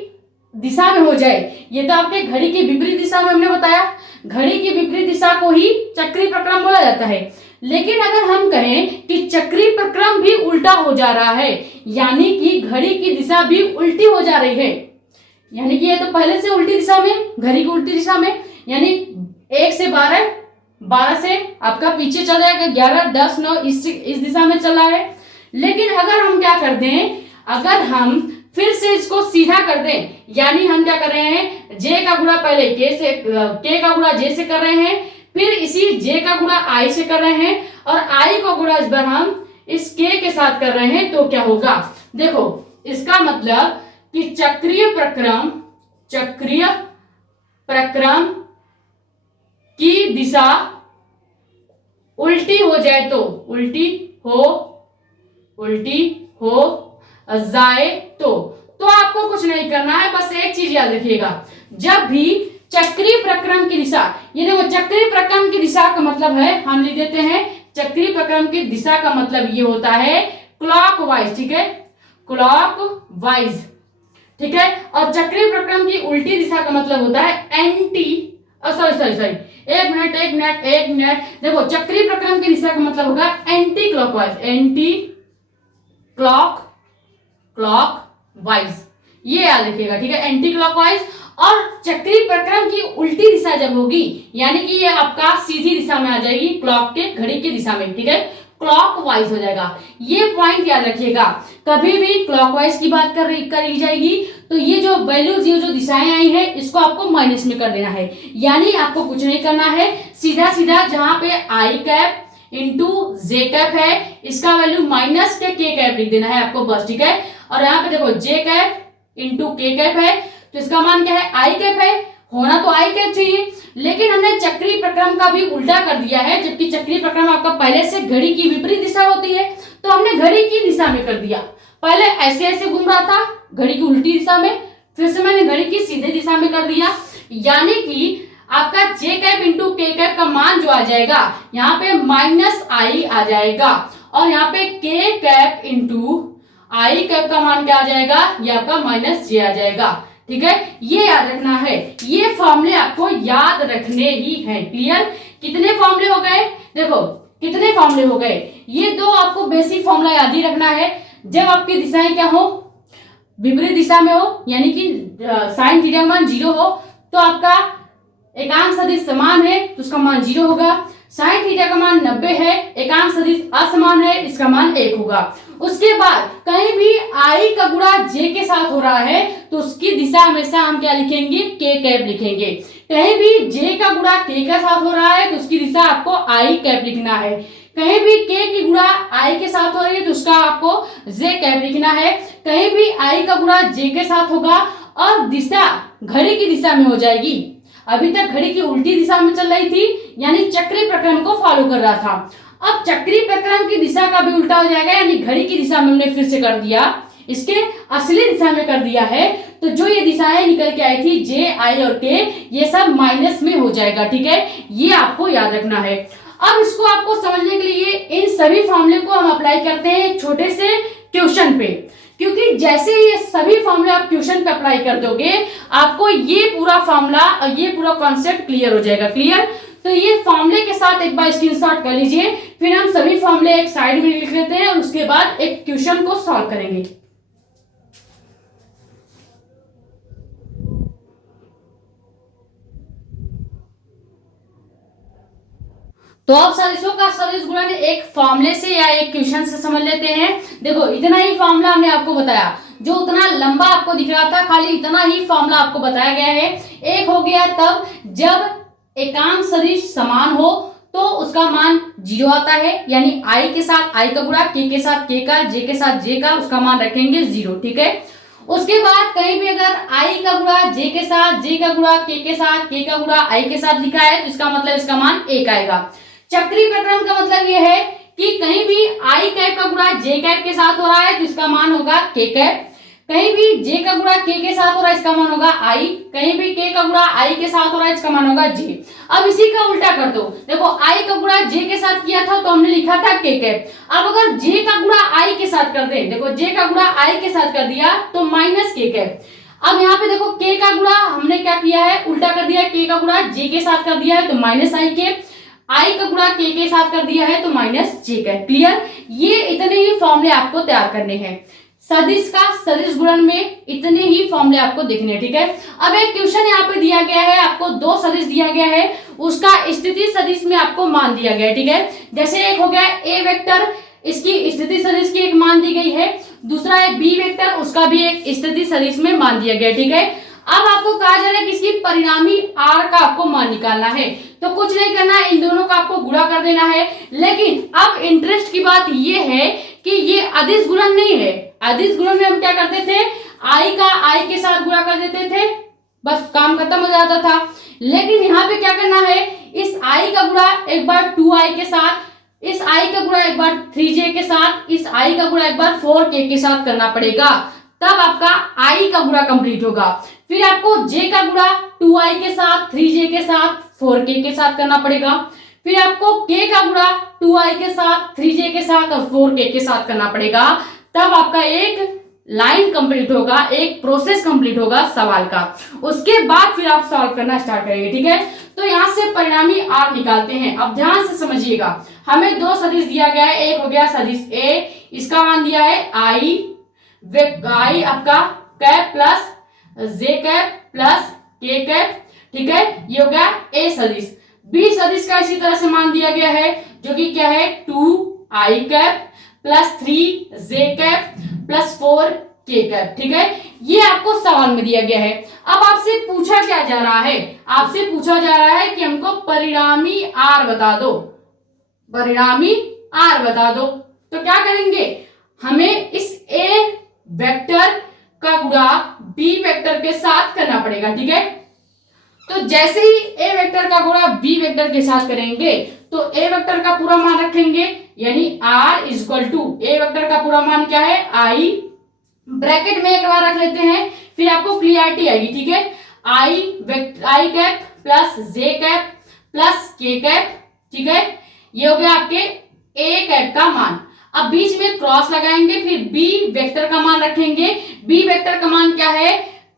दिशा में हो जाए, ये तो आपके घड़ी की विपरीत दिशा में हमने बताया, घड़ी की विपरीत दिशा को ही चक्रीय प्रक्रम बोला जाता है। लेकिन अगर हम कहें कि चक्रीय प्रक्रम भी उल्टा हो जा रहा है, यानी कि घड़ी की दिशा भी उल्टी हो जा रही है, यानी कि ये तो पहले से उल्टी दिशा में, घड़ी की उल्टी दिशा में, यानी 1 से 12, 12 से आपका पीछे चल जाएगा, 11, 10, 9 इस दिशा में चल रहा है। लेकिन अगर हम क्या कर दें, अगर हम फिर से इसको सीधा कर दें, यानी हम क्या कर रहे हैं, j का गुणा पहले k का गुणा j से कर रहे हैं, फिर इसी j का गुणा i से कर रहे हैं और i का गुणा इस बार हम इस k के साथ कर रहे हैं, तो क्या होगा, देखो इसका मतलब कि चक्रीय प्रक्रम की दिशा उल्टी हो जाए तो, उल्टी हो जाए तो आपको कुछ नहीं करना है, बस एक चीज याद रखिएगा, जब भी चक्रीय प्रक्रम की दिशा, ये देखो चक्रीय प्रक्रम की दिशा का मतलब है, हम लिख देते हैं चक्रीय प्रक्रम की दिशा का मतलब ये होता है क्लॉकवाइज। ठीक है, क्लॉकवाइज। ठीक है, और चक्रीय प्रक्रम की उल्टी दिशा का मतलब होता है एंटी, सॉरी एक मिनट, देखो चक्रीय प्रक्रम की दिशा का मतलब होगा एंटी क्लॉकवाइज, एंटी क्लॉकवाइज, ये याद रखिएगा। ठीक है, एंटी क्लॉकवाइज। और चक्रीय प्रक्रम की उल्टी दिशा जब होगी, यानी कि ये आपका सीधी दिशा में आ जाएगी, क्लॉक के घड़ी की दिशा में। ठीक है, क्लॉकवाइज हो जाएगा, ये पॉइंट याद रखिएगा। कभी भी क्लॉकवाइज की बात करी जाएगी तो ये जो वैल्यूज, ये जो दिशाएं आई है, इसको आपको माइनस में कर देना है, यानी आपको कुछ नहीं करना है, सीधा जहां पे आई कैप इंटू जे कैप है, इसका वैल्यू माइनस के के कैप लिख देना है आपको बस। ठीक है, और यहाँ पे देखो जे कैप इंटू के कैप है, तो इसका मान क्या है, आई कैप है, होना तो आई कैप चाहिए, लेकिन हमने चक्रीय प्रक्रम का भी उल्टा कर दिया है, जबकि चक्रीय प्रक्रम आपका पहले से घड़ी की विपरीत दिशा होती है, तो हमने घड़ी की दिशा में कर दिया। पहले ऐसे घूम रहा था घड़ी की उल्टी दिशा में, फिर से मैंने घड़ी की सीधे दिशा में कर दिया, यानी कि आपका जे कैप इंटू के कैप का मान जो आ जाएगा, यहाँ पे माइनस आई आ जाएगा, और यहाँ पे के कैप इंटू आई कैप का मान क्या आ जाएगा, ये आपका माइनस जे आ जाएगा। ठीक है, ये याद रखना है, ये फॉर्मूले आपको याद रखने ही हैं। क्लियर, कितने फॉर्मूले हो गए, देखो कितने फॉर्मूले हो गए, ये दो आपको बेसिक फॉर्मूला याद ही रखना है। जब आपकी दिशाएं क्या हो, विपरीत दिशा में हो, यानी कि साइन थीटा का मान 0 हो, तो आपका एकांक सदिश समान है तो उसका मान 0 होगा। साइन थीटा का मान 90 है, एकांक सदिश असमान है, इसका मान 1 होगा। उसके बाद कहीं भी i का गुणा j के साथ हो रहा है तो उसकी दिशा हमेशा हम क्या लिखेंगे, k कैप लिखेंगे। कहीं भी j का गुणा k के साथ हो रहा है तो उसकी दिशा आपको i कैप लिखना है। कहीं भी k की गुणा i के साथ हो रही है तो उसका आपको j कैप लिखना है। कहीं भी i का गुणा j के साथ होगा और दिशा घड़ी की दिशा में हो जाएगी। अभी तक घड़ी की उल्टी दिशा में चल रही थी, यानी चक्रीय प्रक्रम को फॉलो कर रहा था। अब चक्रीय प्रक्रम की दिशा का भी उल्टा हो जाएगा, यानी घड़ी की दिशा में हमने फिर से कर दिया, इसके असली दिशा में कर दिया है, तो जो ये दिशाएं निकल के आई थी जे, आई और के, ये सब माइनस में हो जाएगा। ठीक है, ये आपको याद रखना है। अब इसको आपको समझने के लिए इन सभी फॉर्मूले को हम अप्लाई करते हैं छोटे से क्वेश्चन पे, क्योंकि जैसे ये सभी फॉर्मूले आप क्वेश्चन पे अप्लाई कर दोगे, आपको ये पूरा फॉर्मूला और ये पूरा कॉन्सेप्ट क्लियर हो जाएगा। क्लियर, तो ये फॉर्मूले के साथ एक बार स्क्रीनशॉट कर लीजिए, फिर हम सभी फॉर्मूले एक साइड में लिख लेते हैं और उसके बाद एक क्वेश्चन को सॉल्व करेंगे। तो अब सदिशों का सदिश गुणन एक फॉर्मूले से या एक क्वेश्चन से समझ लेते हैं। देखो इतना ही फॉर्मूला हमने आपको बताया, जो उतना लंबा आपको दिख रहा था, खाली इतना ही फॉर्मूला आपको बताया गया है। एक हो गया तब जब एकांक सदिश समान हो तो उसका मान 0 आता है, यानी i के साथ i का गुणा, k के साथ k का, j के साथ j का, उसका मान रखेंगे 0। ठीक है। उसके बाद कहीं भी अगर i का गुणा j के साथ, j का गुणा k के साथ, k का गुणा i के साथ लिखा है तो इसका मतलब इसका मान 1 आएगा। चक्रीय प्रक्रम का मतलब यह है कि कहीं भी i कैप का गुणा j कैप के साथ हो रहा है तो इसका मान होगा k कैप, कहीं भी j का गुणा k के साथ हो रहा है इसका मान होगा i, कहीं भी k का गुणा i के साथ हो रहा है इसका मान होगा j। अब इसी का उल्टा कर दो, देखो i का गुणा j के साथ किया था तो हमने लिखा था k कैप, अब अगर j का गुणा i के साथ कर दें, देखो j का गुणा i के साथ कर दिया तो माइनस k कैप। अब यहाँ पे देखो k का गुणा हमने क्या किया है, उल्टा कर दिया, k का गुणा j के साथ कर दिया है तो माइनस i कैप, i का गुणा k के साथ कर दिया है तो माइनस j कैप। क्लियर। ये इतने ही फॉर्मूले आपको तैयार करने हैं, सदिश का सदिश गुणन में इतने ही फॉर्मूले आपको देखने हैं। ठीक है। अब एक क्वेश्चन यहाँ पे दिया गया है, आपको 2 सदिश दिया गया है, उसका स्थिति सदिश में आपको मान दिया गया है। ठीक है। जैसे एक हो गया a वेक्टर, इसकी स्थिति सदिश की एक मान दी गई है, दूसरा है b वेक्टर, उसका भी एक स्थिति सदिश में मान दिया गया है। ठीक है। अब आपको कहा जा रहा है कि इसकी परिणामी r का आपको मान निकालना है, तो कुछ नहीं करना है, इन दोनों का आपको गुणा कर देना है। लेकिन अब इंटरेस्ट की बात यह है कि ये अदिश गुणन नहीं है। अदिश गुणन में हम क्या करते थे, i का i के साथ गुणा कर देते थे, बस काम खत्म हो जाता था। लेकिन यहाँ पे क्या करना है, इस i का गुणा एक बार 2i के साथ, इस i का गुणा एक बार 3j के साथ, इस i का गुणा एक बार 4k के साथ करना पड़ेगा, तब आपका i का गुणा कंप्लीट होगा। फिर आपको j का गुणा 2i के साथ, 3j के साथ, 4k के साथ करना पड़ेगा। फिर आपको k का गुणा 2i के साथ, 3j के साथ और 4k के साथ करना पड़ेगा, तब आपका एक लाइन कंप्लीट होगा, एक प्रोसेस कंप्लीट होगा सवाल का। उसके बाद फिर आप सॉल्व करना स्टार्ट करेंगे। ठीक है। तो यहाँ से परिणामी r निकालते हैं। अब ध्यान से समझिएगा, हमें 2 सदिश दिया गया है, एक हो गया सदिश a, इसका मान दिया है i आपका cap plus j cap plus k cap. ठीक है। ये हो गया a सदिश। b सदिश का इसी तरह से मान दिया गया है, जो कि क्या है 2i cap plus 3j cap plus 4k cap. ठीक है। ये आपको सवाल में दिया गया है। अब आपसे पूछा क्या जा रहा है, आपसे पूछा जा रहा है कि हमको परिणामी r बता दो, परिणामी r बता दो। तो क्या करेंगे, हमें इस a वेक्टर का गुणा b वेक्टर के साथ करना पड़ेगा। ठीक है। तो जैसे ही a वेक्टर का गुणा b वेक्टर के साथ करेंगे तो a वेक्टर का पूरा मान रखेंगे, यानी r equal to a vector का पूरा मान क्या है i, ब्रैकेट में एक बार रख लेते हैं, फिर आपको क्लियरिटी आएगी। ठीक है। i cap plus j cap plus k cap. ठीक है। ये हो गया आपके a कैप का मान। अब बीच में क्रॉस लगाएंगे, फिर b वेक्टर का मान रखेंगे। b वेक्टर का मान क्या है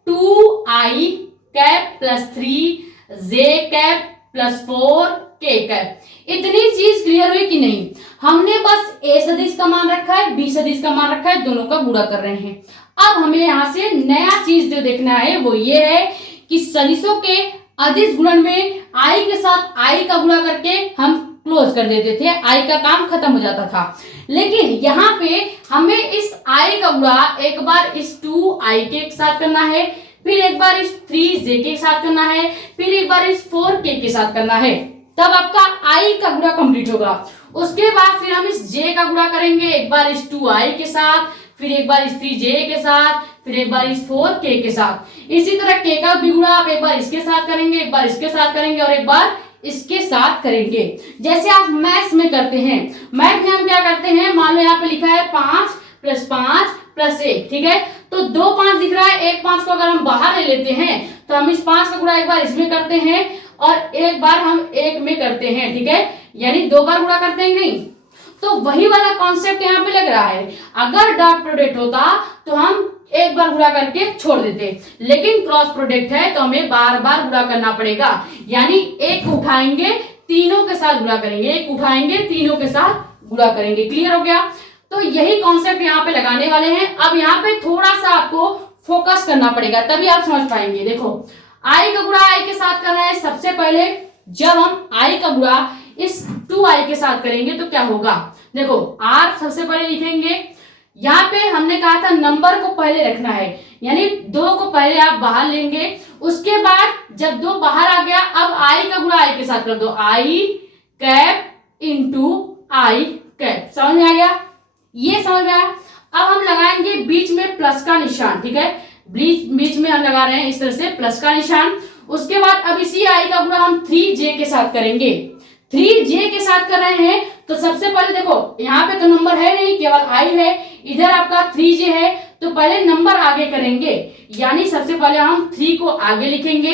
2i cap plus 3j cap plus 4k cap. इतनी चीज क्लियर हुई कि नहीं। हमने बस a सदिश का मान रखा है, b सदिश का मान रखा है, दोनों का गुणा कर रहे हैं। अब हमें यहाँ से नया चीज जो देखना है वो ये है कि सदिशों के अदिश गुणन में i के साथ i का गुणा करके हम क्लोज कर देते थे, i का काम खत्म हो जाता था। लेकिन यहाँ पे हमें इस i का गुणा एक बार इस 2i के साथ करना है, फिर एक बार इस 3j के साथ करना है, फिर एक बार इस 4k के साथ करना है, तब आपका i का गुणा कंप्लीट होगा। उसके बाद फिर हम इस j का गुणा करेंगे, एक बार इस 2i के साथ, फिर एक बार इस 3j के साथ, फिर एक बार इस 4k के साथ। इसी तरह k का भी गुणा आप एक बार इसके साथ करेंगे, एक बार इसके साथ करेंगे और एक बार इसके साथ करेंगे। जैसे आप मैथ्स में करते हैं, मैथ में हम क्या करते हैं, मान लो यहाँ पे लिखा है 5 + 5 + 1। ठीक है। तो 2 5 दिख रहा है, एक 5 को अगर हम बाहर ले लेते हैं तो हम इस 5 का गुणा एक बार इसमें करते हैं और एक बार हम 1 में करते हैं। ठीक है। यानी 2 बार गुणा करते हैं नहीं। तो वही वाला कॉन्सेप्ट यहाँ पे लग रहा है। अगर डॉट प्रोडक्ट होता तो हम एक बार गुणा करके छोड़ देते, लेकिन क्रॉस प्रोडक्ट है तो हमें बार बार गुणा करना पड़ेगा, यानी एक उठाएंगे तीनों के साथ गुणा करेंगे, एक उठाएंगे तीनों के साथ गुणा करेंगे। क्लियर हो गया? तो यही कॉन्सेप्ट यहाँ पे लगाने वाले हैं। अब यहाँ पे थोड़ा सा आपको फोकस करना पड़ेगा, तभी आप समझ पाएंगे। देखो i का गुणा i के साथ कर रहे हैं। सबसे पहले जब हम i का गुणा इस 2i के साथ करेंगे तो क्या होगा, देखो r सबसे पहले लिखेंगे। यहाँ पे हमने कहा था नंबर को पहले रखना है, यानी 2 को पहले आप बाहर लेंगे, उसके बाद जब 2 बाहर आ गया अब i का गुणा i के साथ कर दो, i cap into i cap. समझ में आ गया? ये समझ में आया? अब हम लगाएंगे बीच में प्लस का निशान, ठीक है, बीच में हम लगा रहे हैं इस तरह से प्लस का निशान। उसके बाद अब इसी i का गुणा हम 3j के साथ करेंगे। 3j के साथ कर रहे हैं तो सबसे पहले देखो यहाँ पे तो नंबर है नहीं, केवल i है, इधर आपका 3j है, तो पहले नंबर आगे करेंगे, यानी सबसे पहले हम 3 को आगे लिखेंगे।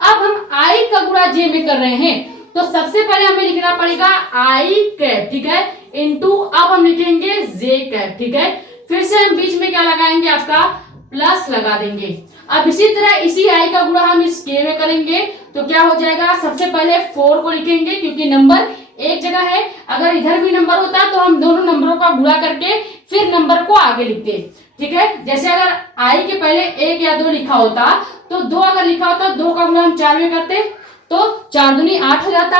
अब हम i का गुणा j में कर रहे हैं तो सबसे पहले हमें लिखना पड़ेगा i कैप, ठीक है, इंटू अब हम लिखेंगे j कैप, ठीक है। फिर से हम बीच में क्या लगाएंगे, आपका प्लस लगा देंगे। अब इसी तरह इसी i का गुणा हम इस k में करेंगे तो क्या हो जाएगा, सबसे पहले 4 को लिखेंगे क्योंकि नंबर एक जगह है, अगर इधर भी नंबर होता तो हम दोनों नंबरों का गुणा करके फिर नंबर को आगे लिखते, ठीक है। जैसे अगर i के पहले 1 या 2 लिखा होता तो 2 अगर लिखा होता 2 का गुणा हम 4 में करते तो 4 दूनी 8 हो जाता,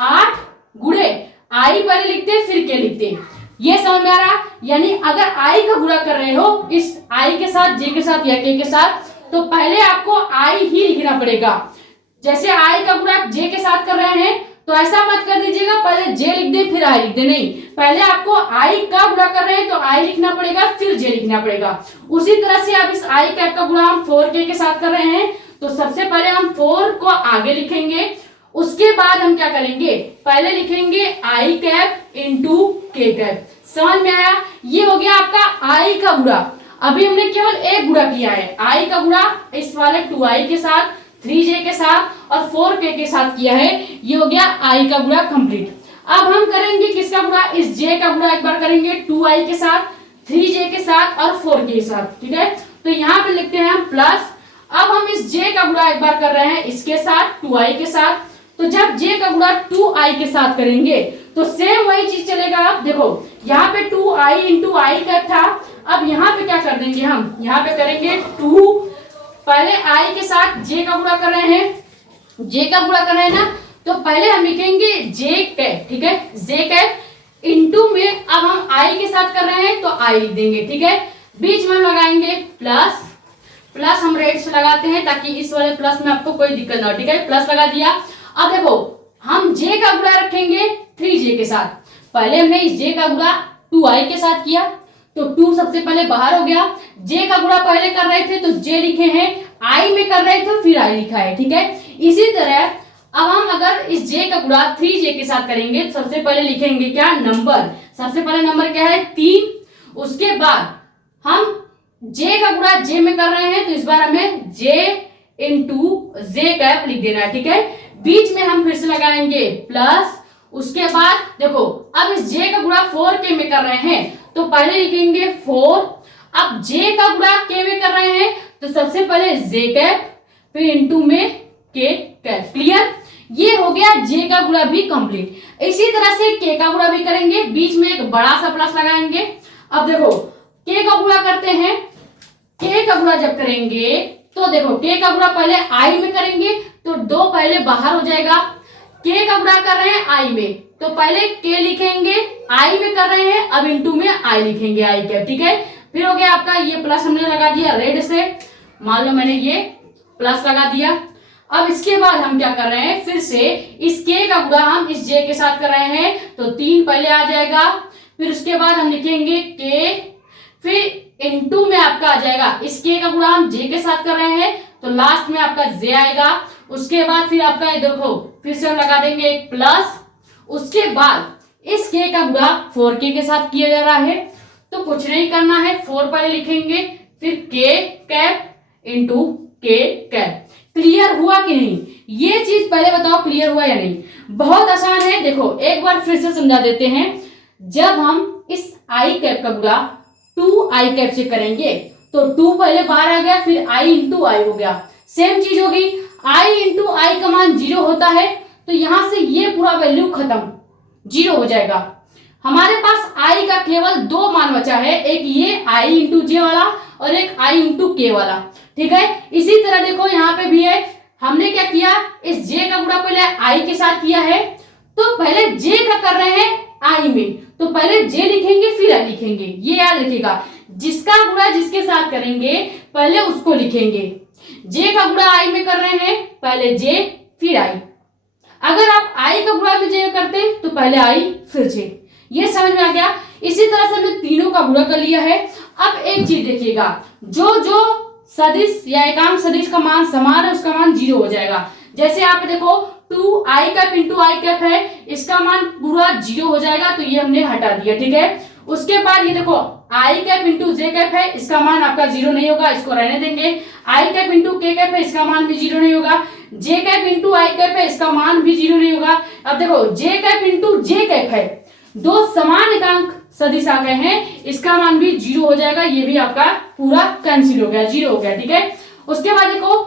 8 गुणे i पहले लिखते फिर k लिखते। ये समझ में आ रहा? यानी अगर i का गुणा कर रहे हो इस i के साथ j के साथ या k के साथ तो पहले आपको i ही लिखना पड़ेगा। जैसे i का गुणा j के साथ कर रहे हैं तो ऐसा मत कर दीजिएगा पहले j लिख दे फिर i लिख दे, नहीं, पहले आपको i का गुणा कर रहे हैं तो i लिखना पड़ेगा फिर j लिखना पड़ेगा। उसी तरह से अब इस i कैप का गुणा हम 4k के साथ कर रहे हैं तो सबसे पहले हम 4 को आगे लिखेंगे, उसके बाद हम क्या करेंगे, पहले लिखेंगे i cap into k cap. समझ में आया? ये हो गया आपका i का गुणा। अभी हमने केवल एक गुणा किया है, i का गुणा इस वाले 2i के साथ, 3j के साथ और 4k के साथ किया है। ये हो गया i का गुणा कंप्लीट। अब हम करेंगे किसका गुणा, इस j का गुणा एक बार करेंगे 2i के साथ, 3j के साथ और 4k के साथ, ठीक है। तो यहाँ पे लिखते हैं हम प्लस। अब हम इस j का गुणा एक बार कर रहे हैं इसके साथ 2i के साथ, तो जब j का गुणा 2i के साथ करेंगे तो सेम वही चीज चलेगा। आप देखो यहाँ पे 2i इंटू i का था, अब यहाँ पे क्या कर देंगे, हम यहाँ पे करेंगे 2, पहले i के साथ j का गुणा कर रहे हैं, j का गुणा कर रहे हैं ना, तो पहले हम लिखेंगे j कैप, ठीक है, j कैप इंटू में अब हम i के साथ कर रहे हैं तो i लिख देंगे, ठीक है। बीच में लगाएंगे प्लस, प्लस हम रेड से लगाते हैं ताकि इस वाले प्लस में आपको कोई दिक्कत ना हो, ठीक है, प्लस लगा दिया। अब देखो हम j का गुणा रखेंगे 3j के साथ, पहले हमने इस j का गुणा 2i के साथ किया तो 2 सबसे पहले बाहर हो गया, j का गुणा पहले कर रहे थे तो j लिखे हैं, i में कर रहे थे फिर i लिखा है, ठीक है। इसी तरह अब हम अगर इस j का गुणा 3j के साथ करेंगे तो सबसे पहले लिखेंगे क्या, नंबर, सबसे पहले नंबर क्या है 3, उसके बाद हम j का गुणा j में कर रहे हैं तो इस बार हमें j इंटू j कैप लिख देना है, ठीक है। बीच में हम फिर से लगाएंगे प्लस, उसके बाद देखो अब इस j का गुणा 4k में कर रहे हैं तो पहले लिखेंगे 4, अब j का गुणा k में कर रहे हैं तो सबसे पहले j कैप फिर इंटू में k कैप। क्लियर? ये हो गया j का गुणा भी कंप्लीट। इसी तरह से k का गुणा भी करेंगे, बीच में एक बड़ा सा प्लस लगाएंगे। अब देखो k का गुणा करते हैं, k का गुणा जब करेंगे तो देखो k का गुणा पहले i में करेंगे तो 2 पहले बाहर हो जाएगा, k का गुणा कर रहे हैं i में तो पहले k लिखेंगे, i में कर रहे हैं अब इंटू में i लिखेंगे, i कैप, ठीक है। फिर हो गया आपका ये प्लस हमने लगा दिया रेड से, मान लो मैंने ये प्लस लगा दिया। अब इसके बाद हम क्या कर रहे हैं, फिर से इस k का गुणा हम इस j के साथ कर रहे हैं तो 3 पहले आ जाएगा, फिर उसके बाद हम लिखेंगे k, फिर इंटू में आपका आ जाएगा, इस k का गुणा हम j के साथ कर रहे हैं तो लास्ट में आपका j आएगा। उसके बाद फिर आपका ये देखो फिर से हम लगा देंगे एक प्लस, उसके बाद इस k का गुणा 4k के साथ किया जा रहा है तो कुछ नहीं करना है, 4 पहले लिखेंगे फिर k cap into k cap. Clear हुआ कि नहीं? ये चीज पहले बताओ क्लियर हुआ या नहीं? बहुत आसान है, देखो एक बार फिर से समझा देते हैं। जब हम इस i कैप का गुणा 2i कैप से करेंगे तो 2 पहले बाहर आ गया, फिर i इंटू आई हो गया। सेम चीज होगी, i इंटू आई का मान 0 होता है, तो यहां से ये पूरा वैल्यू खत्म, 0 हो जाएगा। हमारे पास i का केवल 2 मान बचा है, एक ये i इंटू जे वाला और एक i इंटू के वाला, ठीक है। इसी तरह देखो यहाँ पे भी है, हमने क्या किया, इस j का गुणा पहले i के साथ किया है, तो पहले j का कर रहे हैं i में, तो पहले j लिखेंगे फिर i लिखेंगे, ये याद रखिएगा। जिसका गुणा जिसके साथ करेंगे पहले उसको लिखेंगे। j का गुणा i में कर रहे हैं, पहले j फिर i। अगर आप i का गुणा में j करते हैं तो पहले i फिर j। ये समझ में आ गया। इसी तरह से हमने तीनों का गुणा कर लिया है। अब एक चीज देखिएगा, जो जो सदिश या एकांक सदिश का मान समान है उसका मान 0 हो जाएगा। जैसे आप देखो 2i cap into i cap है, इसका मान पूरा 0 हो जाएगा, तो ये हमने हटा दिया, ठीक है। उसके बाद ये देखो i cap into j cap है, इसका मान आपका 0 नहीं होगा, इसको रहने देंगे। i cap into k cap है, इसका मान भी 0 नहीं होगा। जे कैप इंटू आई कैप है, इसका मान भी 0 नहीं होगा। अब देखो जे कैप इंटू जे कैप है, दो समान एकांक सदिश आ गए हैं, इसका मान भी 0 हो जाएगा, ये भी आपका पूरा कैंसिल हो गया, 0 हो गया, ठीक है। उसके बाद देखो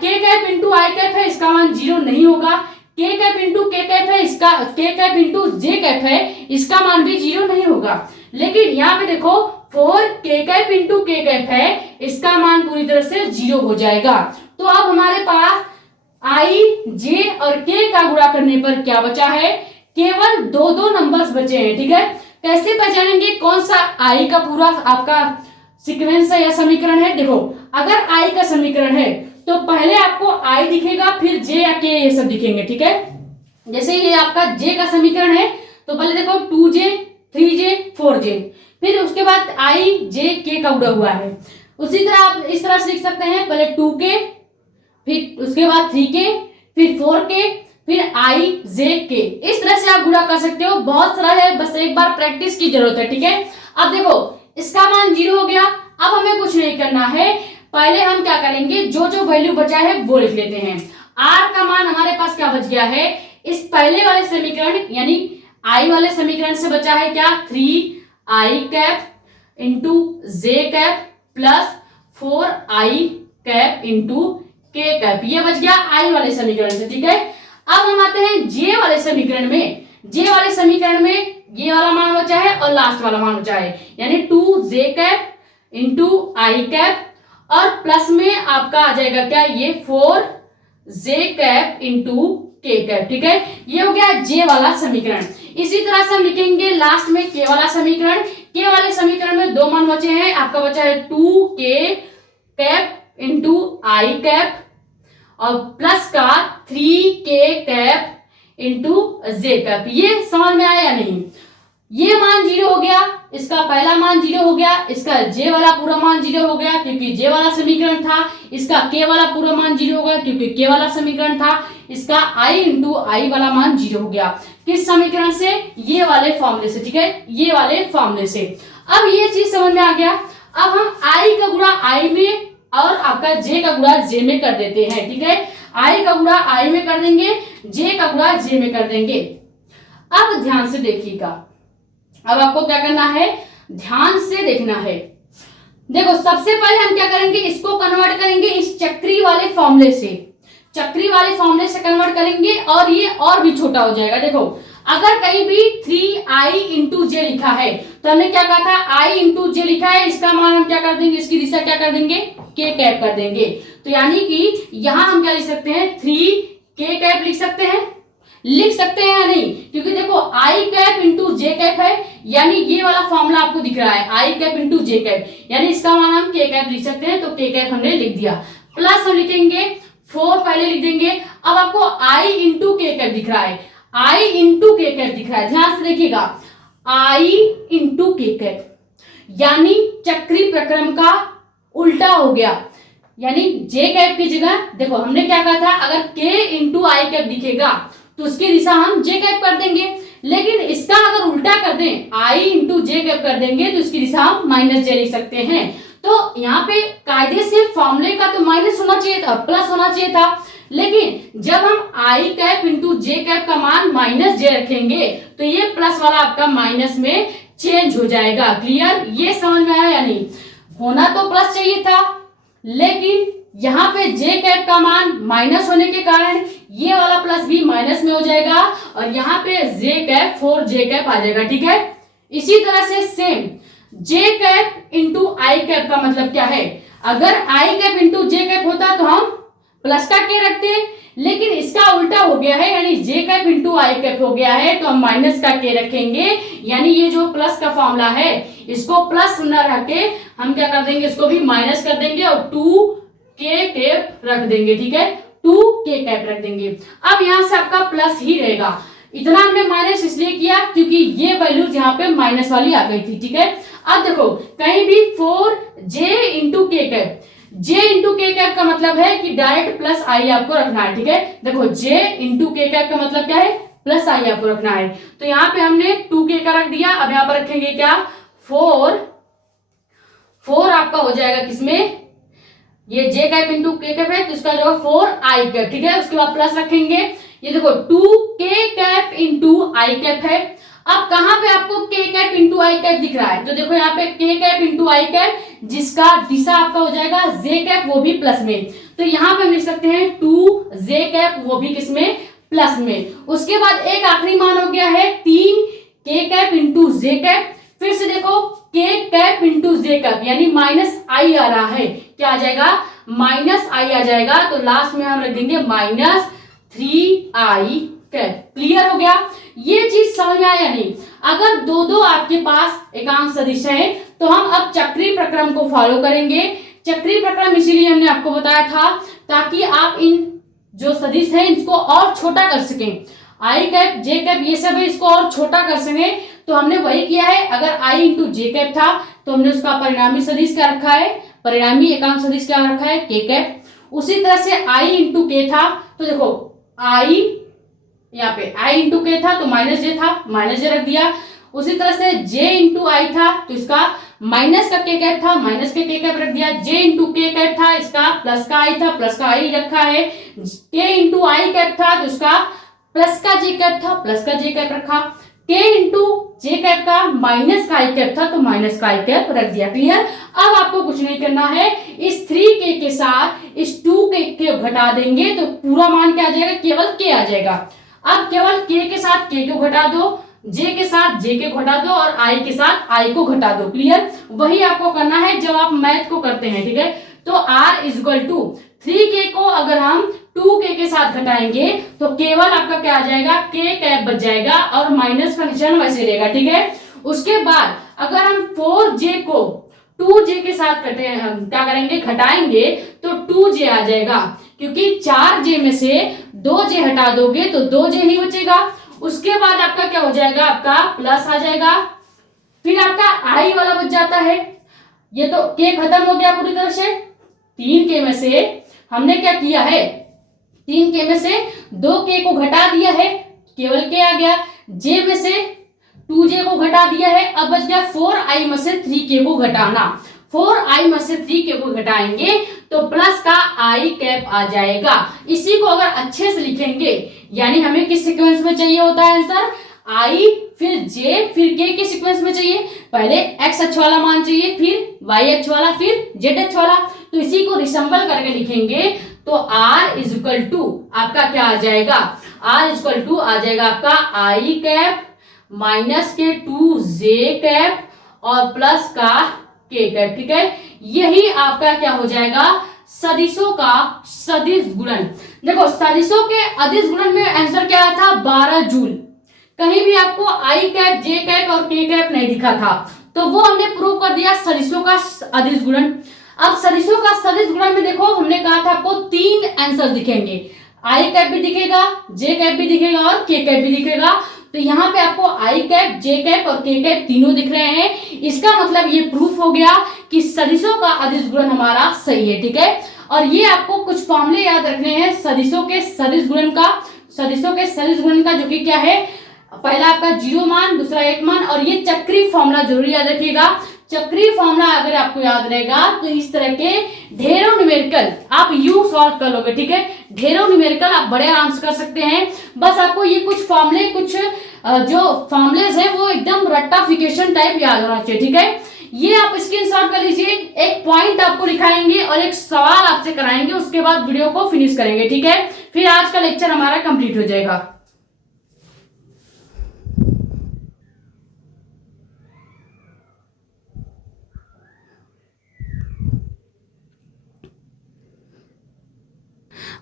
के कैप इंटू आई कैप है, इसका मान 0 नहीं होगा। के कैप इंटू के कैप है, इसका के कैप इंटू जे कैप है, इसका मान भी 0 नहीं होगा। लेकिन यहाँ पे देखो 4 के कैप इंटू के कैप है, इसका मान पूरी तरह से 0 हो जाएगा। तो अब हमारे पास आई, जे और के का गुणा करने पर क्या बचा है, केवल 2 नंबर्स बचे हैं, ठीक है। कैसे पहचानेंगे कौन सा आई का पूरा आपका सीक्वेंस है या समीकरण है। देखो अगर आई का समीकरण है तो पहले आपको आई दिखेगा, फिर जे या के ये सब दिखेंगे, ठीक है। जैसे ये आपका जे का समीकरण है तो पहले देखो 2j 3j 4j, फिर उसके बाद आई जे के का उड़ा हुआ है। उसी तरह आप इस तरह से लिख सकते हैं, पहले 2k, फिर उसके बाद 3k, फिर 4k, फिर आई जे के। इस तरह से आप गुणा कर सकते हो, बहुत सरल है, बस एक बार प्रैक्टिस की जरूरत है, ठीक है। अब देखो इसका मान 0 हो गया। अब हमें कुछ नहीं करना है, पहले हम क्या करेंगे, जो जो वैल्यू बचा है वो लिख लेते हैं। आर का मान हमारे पास क्या बच गया है, इस पहले वाले समीकरण यानी आई वाले समीकरण से बचा है क्या, 3i cap into j cap plus 4i cap into k cap, ये बच गया आई वाले समीकरण से, ठीक है। अब हम आते हैं जे वाले समीकरण में। जे वाले समीकरण में ये वाला मान बचा है और लास्ट वाला मान बचा है, यानी 2j cap into i cap और प्लस में आपका आ जाएगा क्या, ये 4j cap into k cap, ठीक है। ये हो गया जे वाला समीकरण। इसी तरह से हम लिखेंगे लास्ट में के वाला समीकरण। के वाले समीकरण में 2 मान बचे हैं, आपका बचा है 2k cap into i cap और प्लस का 3k cap into j cap. ये समझ में आया या नहीं। ये मान 0 हो गया, इसका पहला मान 0 हो गया, इसका जे वाला पूरा मान 0 हो गया क्योंकि जे वाला समीकरण था, इसका के वाला पूरा मान 0 हो गया क्योंकि के वाला समीकरण था, इसका आई इंटू आई वाला मान 0 हो गया। किस समीकरण से, ये वाले फॉर्मूले से, ठीक है, ये वाले फॉर्मूले से। अब ये चीज समझ में आ गया। अब हम आई का गुणा आई में और आपका जे का गुणा जे में कर देते हैं, ठीक है। आई का गुणा आई में कर देंगे, जे का गुणा जे में कर देंगे। अब ध्यान से देखिएगा, अब आपको क्या करना है, ध्यान से देखना है। देखो सबसे पहले हम क्या करेंगे, इसको कन्वर्ट करेंगे इस चक्री वाले फॉर्मूले से, चक्री वाले फॉर्मूले से कन्वर्ट करेंगे और ये और भी छोटा हो जाएगा। देखो अगर कहीं भी 3i इंटू जे लिखा है तो हमने क्या कहा था, i इंटू जे लिखा है, इसका मान हम क्या कर देंगे, इसकी दिशा क्या कर देंगे, के कैप कर देंगे। तो यानी कि यहां हम क्या लिख सकते हैं, 3k कैप लिख सकते हैं, लिख सकते हैं या नहीं, क्योंकि देखो आई कैप इंटू जे कैप है, यानी ये वाला फॉर्मूला आपको दिख रहा है, i cap into j cap, यानी इसका मान हम के कैप लिख सकते हैं, तो के कैप हमने लिख दिया। प्लस हम लिखेंगे 4 पहले लिख देंगे। अब आपको आई इंटू के कैप दिख रहा है, आई इंटू के कैप दिख रहा है, ध्यान से देखिएगा, आई इंटू के कैप, यानी चक्री प्रक्रम का उल्टा हो गया, यानी जे कैप की जगह देखो हमने क्या कहा था, अगर के इंटू आई कैप दिखेगा तो उसकी दिशा हम जे कैप कर देंगे, लेकिन इसका अगर उल्टा कर दें, आई इंटू जे कैप कर देंगे तो इसकी दिशा हम माइनस जे लिख सकते हैं। तो यहाँ पे कायदे से फॉर्मूले का तो माइनस होना चाहिए था, प्लस होना चाहिए था, लेकिन जब हम आई कैप इंटू जे कैप का मान माइनस जे रखेंगे तो ये प्लस वाला आपका माइनस में चेंज हो जाएगा। क्लियर, ये समझ में आया या नहीं। होना तो प्लस चाहिए था, लेकिन यहाँ पे जे कैप का मान माइनस होने के कारण ये वाला प्लस भी माइनस में हो जाएगा और यहाँ पे जे कैप 4 जे कैप आ जाएगा। ठीक है, इसी तरह से same J cap into i cap का मतलब क्या है, अगर आई कैप इंटू जे कैप होता तो हम प्लस का के रखते, लेकिन इसका उल्टा हो गया है, यानी जे कैप इंटू आई कैप हो गया है तो हम माइनस का के रखेंगे। यानी ये जो प्लस का फॉर्मूला है इसको प्लस न रख के हम क्या कर देंगे, इसको भी माइनस कर देंगे और 2 के कैप रख देंगे। ठीक है, 2 के कैप रख देंगे। अब यहां से आपका प्लस ही रहेगा। इतना हमने माइनस इसलिए किया क्योंकि ये वैल्यूज यहाँ पे माइनस वाली आ गई थी। ठीक है, अब देखो कहीं भी 4 J into k cap, J into k cap का मतलब है कि डायरेक्ट प्लस आई आपको रखना है। ठीक है, देखो जे इंटू के कैप का मतलब क्या है, प्लस आई आपको रखना है। तो यहाँ पे हमने 2 के का रख दिया। अब यहाँ पर रखेंगे क्या, 4 आपका हो जाएगा किसमें, ये जे कैप इंटू के कैप है तो इसका जो 4 आई कैप। ठीक है, उसके बाद प्लस रखेंगे। ये देखो 2 के कैप इंटू आई कैप है। अब कहां पे आपको के कैप इंटू आई कैप दिख रहा है, तो देखो यहाँ पे के कैप इंटू आई कैप जिसका दिशा आपका हो जाएगा जे कैप, वो भी प्लस में। तो यहाँ पे हम लिख सकते हैं 2 जे कैप, वो भी किसमें, प्लस में। उसके बाद एक आखिरी मान हो गया है 3 के कैप इंटू जे कैप। फिर से देखो के कैप इंटू जे कैप यानी माइनस आई आ रहा है, क्या आ जाएगा, माइनस आई आ जाएगा। तो लास्ट में हम रख देंगे माइनस 3i कैप। क्लियर हो गया, ये चीज समझ में आया नहीं। अगर दो आपके पास एकांक सदिश है तो हम अब चक्रीय प्रक्रम को फॉलो करेंगे। चक्रीय प्रक्रम इसीलिए हमने आपको बताया था ताकि आप इन जो सदिश है इसको और छोटा कर सकें। आई कैप जे कैप ये सब है, इसको और छोटा कर सकें तो हमने वही किया है। अगर आई इंटू जे कैप था तो हमने उसका परिणामी सदिश क्या रखा है, परिणामी एकांक सदिश क्या रखा है, के कैप। उसी तरह से आई इंटू के था तो देखो आई, यहाँ पे आई इंटू के था तो माइनस जे था, माइनस जे रख दिया। उसी तरह से जे इंटू आई था तो इसका माइनस का के कैप था, माइनस के कैप रख दिया। जे इंटू के कैप था, इसका प्लस का आई था, प्लस का आई रखा है। के इंटू आई कैप था तो इसका प्लस का जे कैप था, प्लस का जे कैप रखा। के इंटू जे कैप का माइनस का आई कैप था तो माइनस का आई कैप रख दिया। क्लियर, अब आपको कुछ नहीं करना है, इस 3k के साथ इस 2k के घटा देंगे तो पूरा मान क्या आ जाएगा, केवल k आ जाएगा। अब केवल k के साथ k को घटा दो, j के साथ j के घटा दो और i के साथ i को घटा दो। क्लियर, वही आपको करना है जब आप मैथ को करते हैं। ठीक है, तो r इक्वल टू 3k को अगर हम 2k के साथ घटाएंगे तो केवल आपका क्या आ जाएगा, k कैप बच जाएगा और माइनस का निशान वैसे रहेगा। ठीक है, उसके बाद अगर हम 4j को 2j के साथ क्या करेंगे, घटाएंगे तो 2j आ जाएगा, क्योंकि 4j में से 2j हटा दोगे तो 2j ही बचेगा। उसके बाद आपका क्या हो जाएगा, आपका प्लस आ जाएगा, फिर आपका i वाला बच जाता है। ये तो k खत्म हो गया पूरी तरह से। 3k में से हमने क्या किया है, 3k में से 2k को घटा दिया है, केवल k आ गया। j में से 2j को घटा दिया है, अब बच गया 4i में से 3k को घटाना। 4i में से 3k को घटाएंगे तो प्लस का i कैप आ जाएगा। इसी को अगर अच्छे से लिखेंगे, यानी हमें किस सीक्वेंस में चाहिए होता है आंसर, i फिर j फिर k के सीक्वेंस में चाहिए। पहले x अक्ष वाला मान चाहिए, फिर y अक्ष वाला, फिर z अक्ष वाला। तो इसी को रिसम्बल करके लिखेंगे तो r इज इक्वल टू आपका क्या आ जाएगा, r इज इक्वल टू आ जाएगा आपका i कैप माइनस के 2j कैप और प्लस का k कैप। ठीक है, यही आपका क्या हो जाएगा, सदिशों का सदिश गुणन। देखो सदिशों के अदिश गुणन में आंसर क्या आया था, 12 जूल। कहीं भी आपको आई कैप जे कैप और के कैप नहीं दिखा था तो वो हमने प्रूव कर दिया सदिशों का अदिश गुणन। अब सदिशों का सदिश गुणन में देखो हमने कहा था आपको 3 आंसर दिखेंगे, आई कैप भी दिखेगा, जे कैप भी दिखेगा और के कैप भी दिखेगा। तो यहाँ पे आपको आई कैप, जे कैप और के कैप तीनों दिख रहे हैं। इसका मतलब ये प्रूफ हो गया कि सदिशों का अदिश गुणन हमारा सही है। ठीक है, और ये आपको कुछ फॉर्मूले याद रखने हैं सदिशों के सदिश गुणन का, सदिशों के सदिश गुणन का, जो कि क्या है, पहला आपका 0 मान, दूसरा 1 मान, और ये चक्रीय फॉर्मूला जरूर याद रखिएगा। चक्रीय फॉर्मूला अगर आपको याद रहेगा तो इस तरह के ढेरों न्यूमेरिकल आप यू सॉल्व कर लोगे। ठीक है, ढेरों न्यूमेरिकल आप बड़े आराम से कर सकते हैं। बस आपको ये कुछ फॉर्मूले, कुछ जो फॉर्मूलेज है वो एकदम रट्टाफिकेशन टाइप याद होना चाहिए। ठीक है, ये आप स्क्रीनशॉट कर लीजिए, एक पॉइंट आपको लिखाएंगे और एक सवाल आपसे कराएंगे, उसके बाद वीडियो को फिनिश करेंगे, ठीक है। फिर आज का लेक्चर हमारा कंप्लीट हो जाएगा।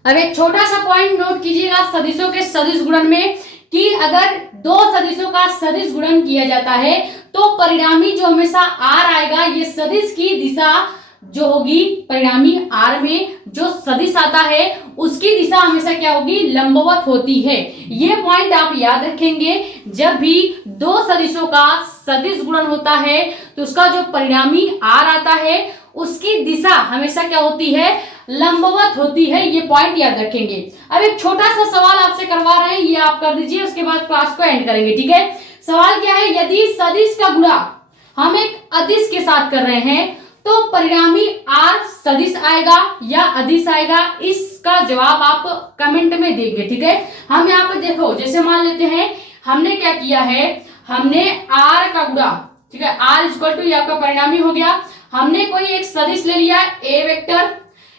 अब एक छोटा सा पॉइंट नोट कीजिएगा सदिशों के सदिश गुणन में, कि अगर दो सदिशों का सदिश गुणन किया जाता है तो परिणामी जो हमेशा आर आएगा, ये सदिश की दिशा जो होगी परिणामी आर में जो सदिश आता है उसकी दिशा हमेशा क्या होगी, लंबवत होती है। ये पॉइंट आप याद रखेंगे। जब भी दो सदिशों का सदिश गुणन होता है तो उसका जो परिणामी आर आता है उसकी दिशा हमेशा क्या होती है, लंबवत होती है। ये पॉइंट याद रखेंगे। अब एक छोटा सा सवाल आपसे करवा रहे हैं, ये आप कर दीजिए, उसके बाद क्लास को एंड करेंगे, ठीक है। सवाल क्या है, यदि सदिश का गुणा हम एक अदिश के साथ कर रहे हैं तो परिणामी आर सदिश आएगा या अदिश आएगा, इसका जवाब आप कमेंट में देंगे, ठीक है। हम यहाँ पे देखो, जैसे मान लेते हैं हमने क्या किया है, हमने आर का गुणा, ठीक है, आर इक्वल टू ये आपका परिणामी हो गया। हमने कोई एक सदिश ले लिया ए वेक्टर,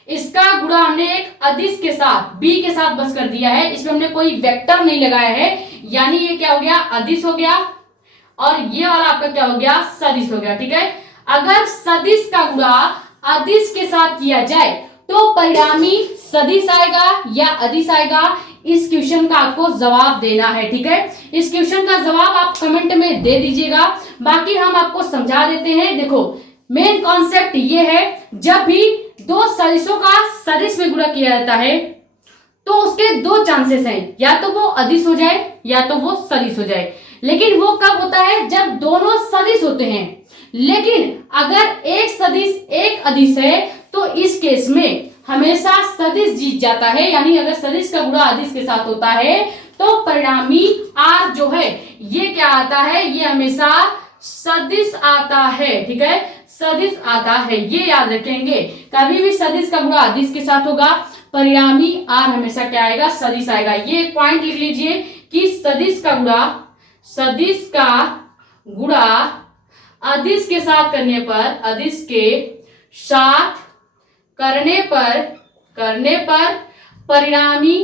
इसका गुणा हमने एक अदिश के साथ बी के साथ बस कर दिया है, इसमें हमने कोई वेक्टर नहीं लगाया है, यानी ये क्या हो गया, अदिश हो गया, और ये वाला आपका क्या हो गया, सदिश हो गया, ठीक है। अगर सदिश का गुणा अदिश के साथ किया जाए तो परिणामी सदिश आएगा या अदिश आएगा, इस क्वेश्चन का आपको जवाब देना है, ठीक है। इस क्वेश्चन का जवाब आप कमेंट में दे दीजिएगा, बाकी हम आपको समझा देते हैं। देखो मेन कॉन्सेप्ट ये है, जब भी दो सदिशों का सदिश में गुणा किया जाता है तो उसके दो चांसेस हैं, या तो वो अदिश हो जाए या तो वो सदिश हो जाए। लेकिन वो कब होता है, जब दोनों सदिश होते हैं। लेकिन अगर एक सदिश एक अदिश है तो इस केस में हमेशा सदिश जीत जाता है, यानी अगर सदिश का गुणा अदिश के साथ होता है तो परिणामी आर जो है ये क्या आता है, ये हमेशा सदिश आता है, ठीक है, सदिश आता है। ये याद रखेंगे, कभी भी सदिश का गुणा अदिश के साथ होगा, परिणामी आर हमेशा क्या आएगा, सदिश आएगा। ये एक पॉइंट लिख लीजिए कि सदिश का गुणा अदिश के साथ करने पर, अदिश के साथ करने पर परिणामी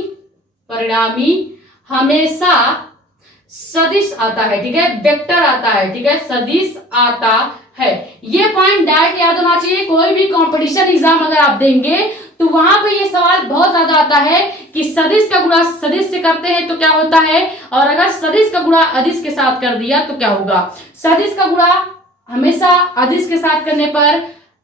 हमेशा सदिश आता है, ठीक है, वेक्टर आता है, ठीक है, सदिश आता है। ये पॉइंट डायरेक्ट याद होना चाहिए। कोई भी कंपटीशन एग्जाम अगर आप देंगे तो वहां पे ये सवाल बहुत ज्यादा आता है कि सदिश का गुणा सदिश से करते हैं तो क्या होता है, और अगर सदिश का गुणा अदिश के साथ कर दिया तो क्या होगा। सदिश का गुणा हमेशा अदिश के साथ करने पर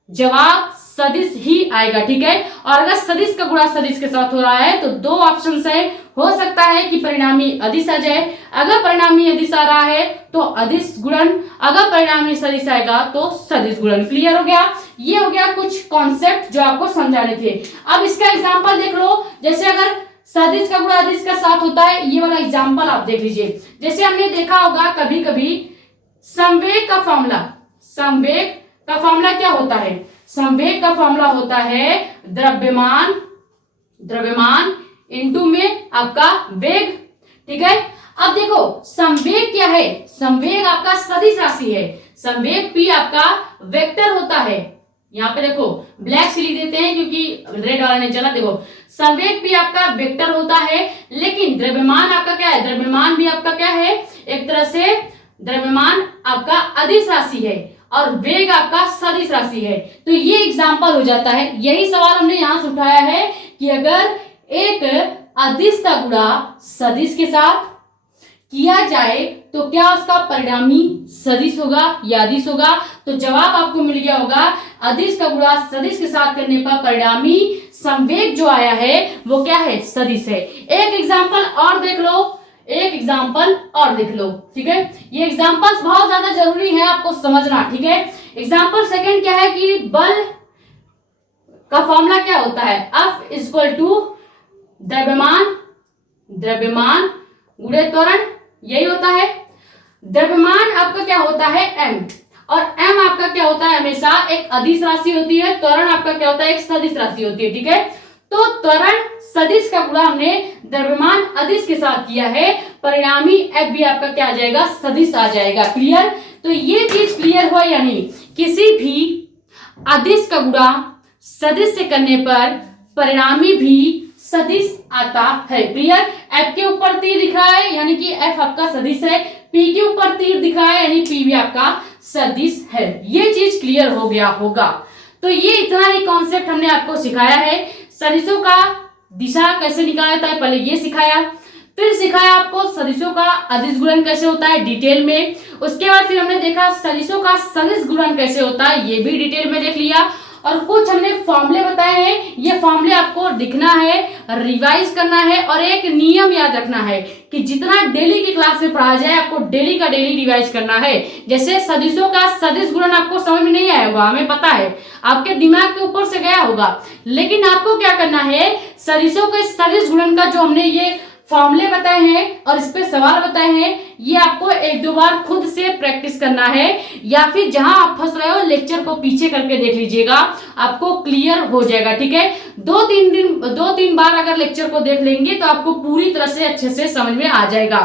जवाब सदिश ही आएगा, ठीक है। और अगर सदिश का गुणा सदिश के साथ हो रहा है तो दो ऑप्शन है, हो सकता है कि परिणामी अदिश आ जाए, अगर परिणामी अदिश आ रहा है तो अदिश गुणन, अगर परिणामी सदिश आएगा तो सदिश गुणन। क्लियर हो गया। ये हो गया कुछ कॉन्सेप्ट जो आपको समझाने थे। अब इसका एग्जाम्पल देख लो, जैसे अगर सदिश का गुणा अदिश का साथ होता है, ये वाला एग्जाम्पल आप देख लीजिए। जैसे हमने देखा होगा कभी कभी संवेग का फॉर्मूला क्या होता है, संवेग का फॉर्मूला होता है द्रव्यमान इनटू में आपका वेग, ठीक है। अब देखो संवेग क्या है, संवेग आपका सदिश राशि है, संवेग p आपका वेक्टर होता है। यहाँ पे देखो ब्लैक से लिख देते हैं क्योंकि रेड वाला नहीं चला। देखो संवेग p आपका वेक्टर होता है, लेकिन द्रव्यमान आपका क्या है, द्रव्यमान भी आपका क्या है, एक तरह से द्रव्यमान आपका अदिश राशि है और वेग आपका सदिश राशि है। तो ये एग्जाम्पल हो जाता है। यही सवाल हमने यहां से उठाया है कि अगर एक अदिश का गुणा सदिश के साथ किया जाए तो क्या उसका परिणामी सदिश होगा या अदिश होगा। तो जवाब आपको मिल गया होगा, अदिश का गुणा सदिश के साथ करने पर परिणामी संवेग जो आया है वो क्या है, सदिश है। एक एग्जाम्पल और देख लो, ठीक है। ये एग्जाम्पल्स बहुत ज्यादा जरूरी है आपको समझना, ठीक है। एग्जाम्पल सेकंड क्या है कि बल का फॉर्मूला क्या होता है, F इक्वल टू द्रव्यमान गुणे त्वरण, यही होता है। द्रव्यमान आपका क्या होता है m, और m आपका क्या होता है, हमेशा एक अदिश राशि होती है। त्वरण आपका क्या होता है, एक सदिश राशि होती है, ठीक है। तो त्वरण सदिश का गुणा हमने द्रव्यमान अदिश के साथ किया है, परिणामी f भी आपका क्या आ जाएगा, सदिश आ जाएगा। क्लियर। तो ये चीज क्लियर हुआ या नहीं किसी भी अदिश का गुणा सदिश से करने पर परिणामी भी सदिश आता है। क्लियर? एफ के ऊपर तीर दिखा है यानी कि एफ आपका सदिश है, पी के ऊपर तीर दिखा है यानी पी भी आपका सदिश है। ये चीज क्लियर हो गया होगा। तो ये इतना ही कॉन्सेप्ट हमने आपको सिखाया है। सदिशों का दिशा कैसे निकाला जाता है पहले ये सिखाया, फिर सिखाया आपको सदिशों का अदिश गुणन कैसे होता है डिटेल में। उसके बाद फिर हमने देखा सदिशों का सदिश गुणन कैसे होता है, ये भी डिटेल में देख लिया। और कुछ हमने फॉर्मूले बताए हैं, ये फॉर्मूले आपको लिखना है, रिवाइज करना है और एक नियम याद रखना है कि जितना डेली की क्लास में पढ़ा जाए आपको डेली का डेली रिवाइज करना है। जैसे सदिशों का सदिश गुणन आपको समझ में नहीं आया होगा, हमें पता है, आपके दिमाग के ऊपर से गया होगा, लेकिन आपको क्या करना है, सदिशों के सदिश गुणन का जो हमने ये फॉर्मूले बताए हैं और इस पे सवाल बताए हैं, ये आपको एक दो बार खुद से प्रैक्टिस करना है, या फिर जहां आप फंस रहे हो लेक्चर को पीछे करके देख लीजिएगा, आपको क्लियर हो जाएगा। ठीक है, दो तीन बार अगर लेक्चर को देख लेंगे तो आपको पूरी तरह से अच्छे से समझ में आ जाएगा।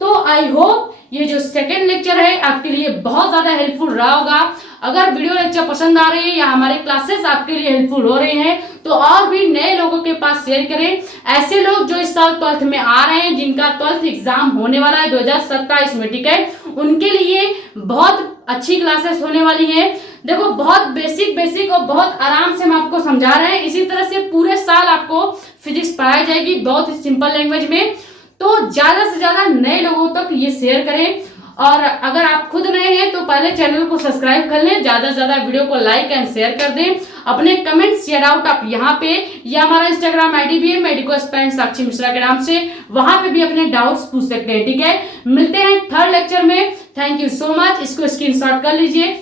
तो आई होप ये जो सेकेंड लेक्चर है आपके लिए बहुत ज्यादा हेल्पफुल रहा होगा। अगर वीडियो लेक्चर पसंद आ रही है या हमारे क्लासेस आपके लिए हेल्पफुल हो रहे हैं तो और भी नए लोगों के पास शेयर करें। ऐसे लोग जो इस साल 12th में आ रहे हैं, जिनका 12th एग्जाम होने वाला है 2027 में, ठीक है, उनके लिए बहुत अच्छी क्लासेस होने वाली है। देखो बहुत बेसिक और बहुत आराम से हम आपको समझा रहे हैं। इसी तरह से पूरे साल आपको फिजिक्स पढ़ाई जाएगी बहुत ही सिंपल लैंग्वेज में। तो ज्यादा से ज्यादा नए लोगों तक ये शेयर करें, और अगर आप खुद नए हैं तो पहले चैनल को सब्सक्राइब कर लें, ज्यादा से ज्यादा वीडियो को लाइक एंड शेयर कर दें। अपने कमेंट्स या डाउट आप यहाँ पे, या हमारा इंस्टाग्राम आईडी भी है मेडिको एस्पायरेंट साक्षी मिश्रा के नाम से, वहां पे भी अपने डाउट्स पूछ सकते हैं। ठीक है, मिलते हैं थर्ड लेक्चर में। Thank you so much. इसको स्क्रीनशॉट कर लीजिए।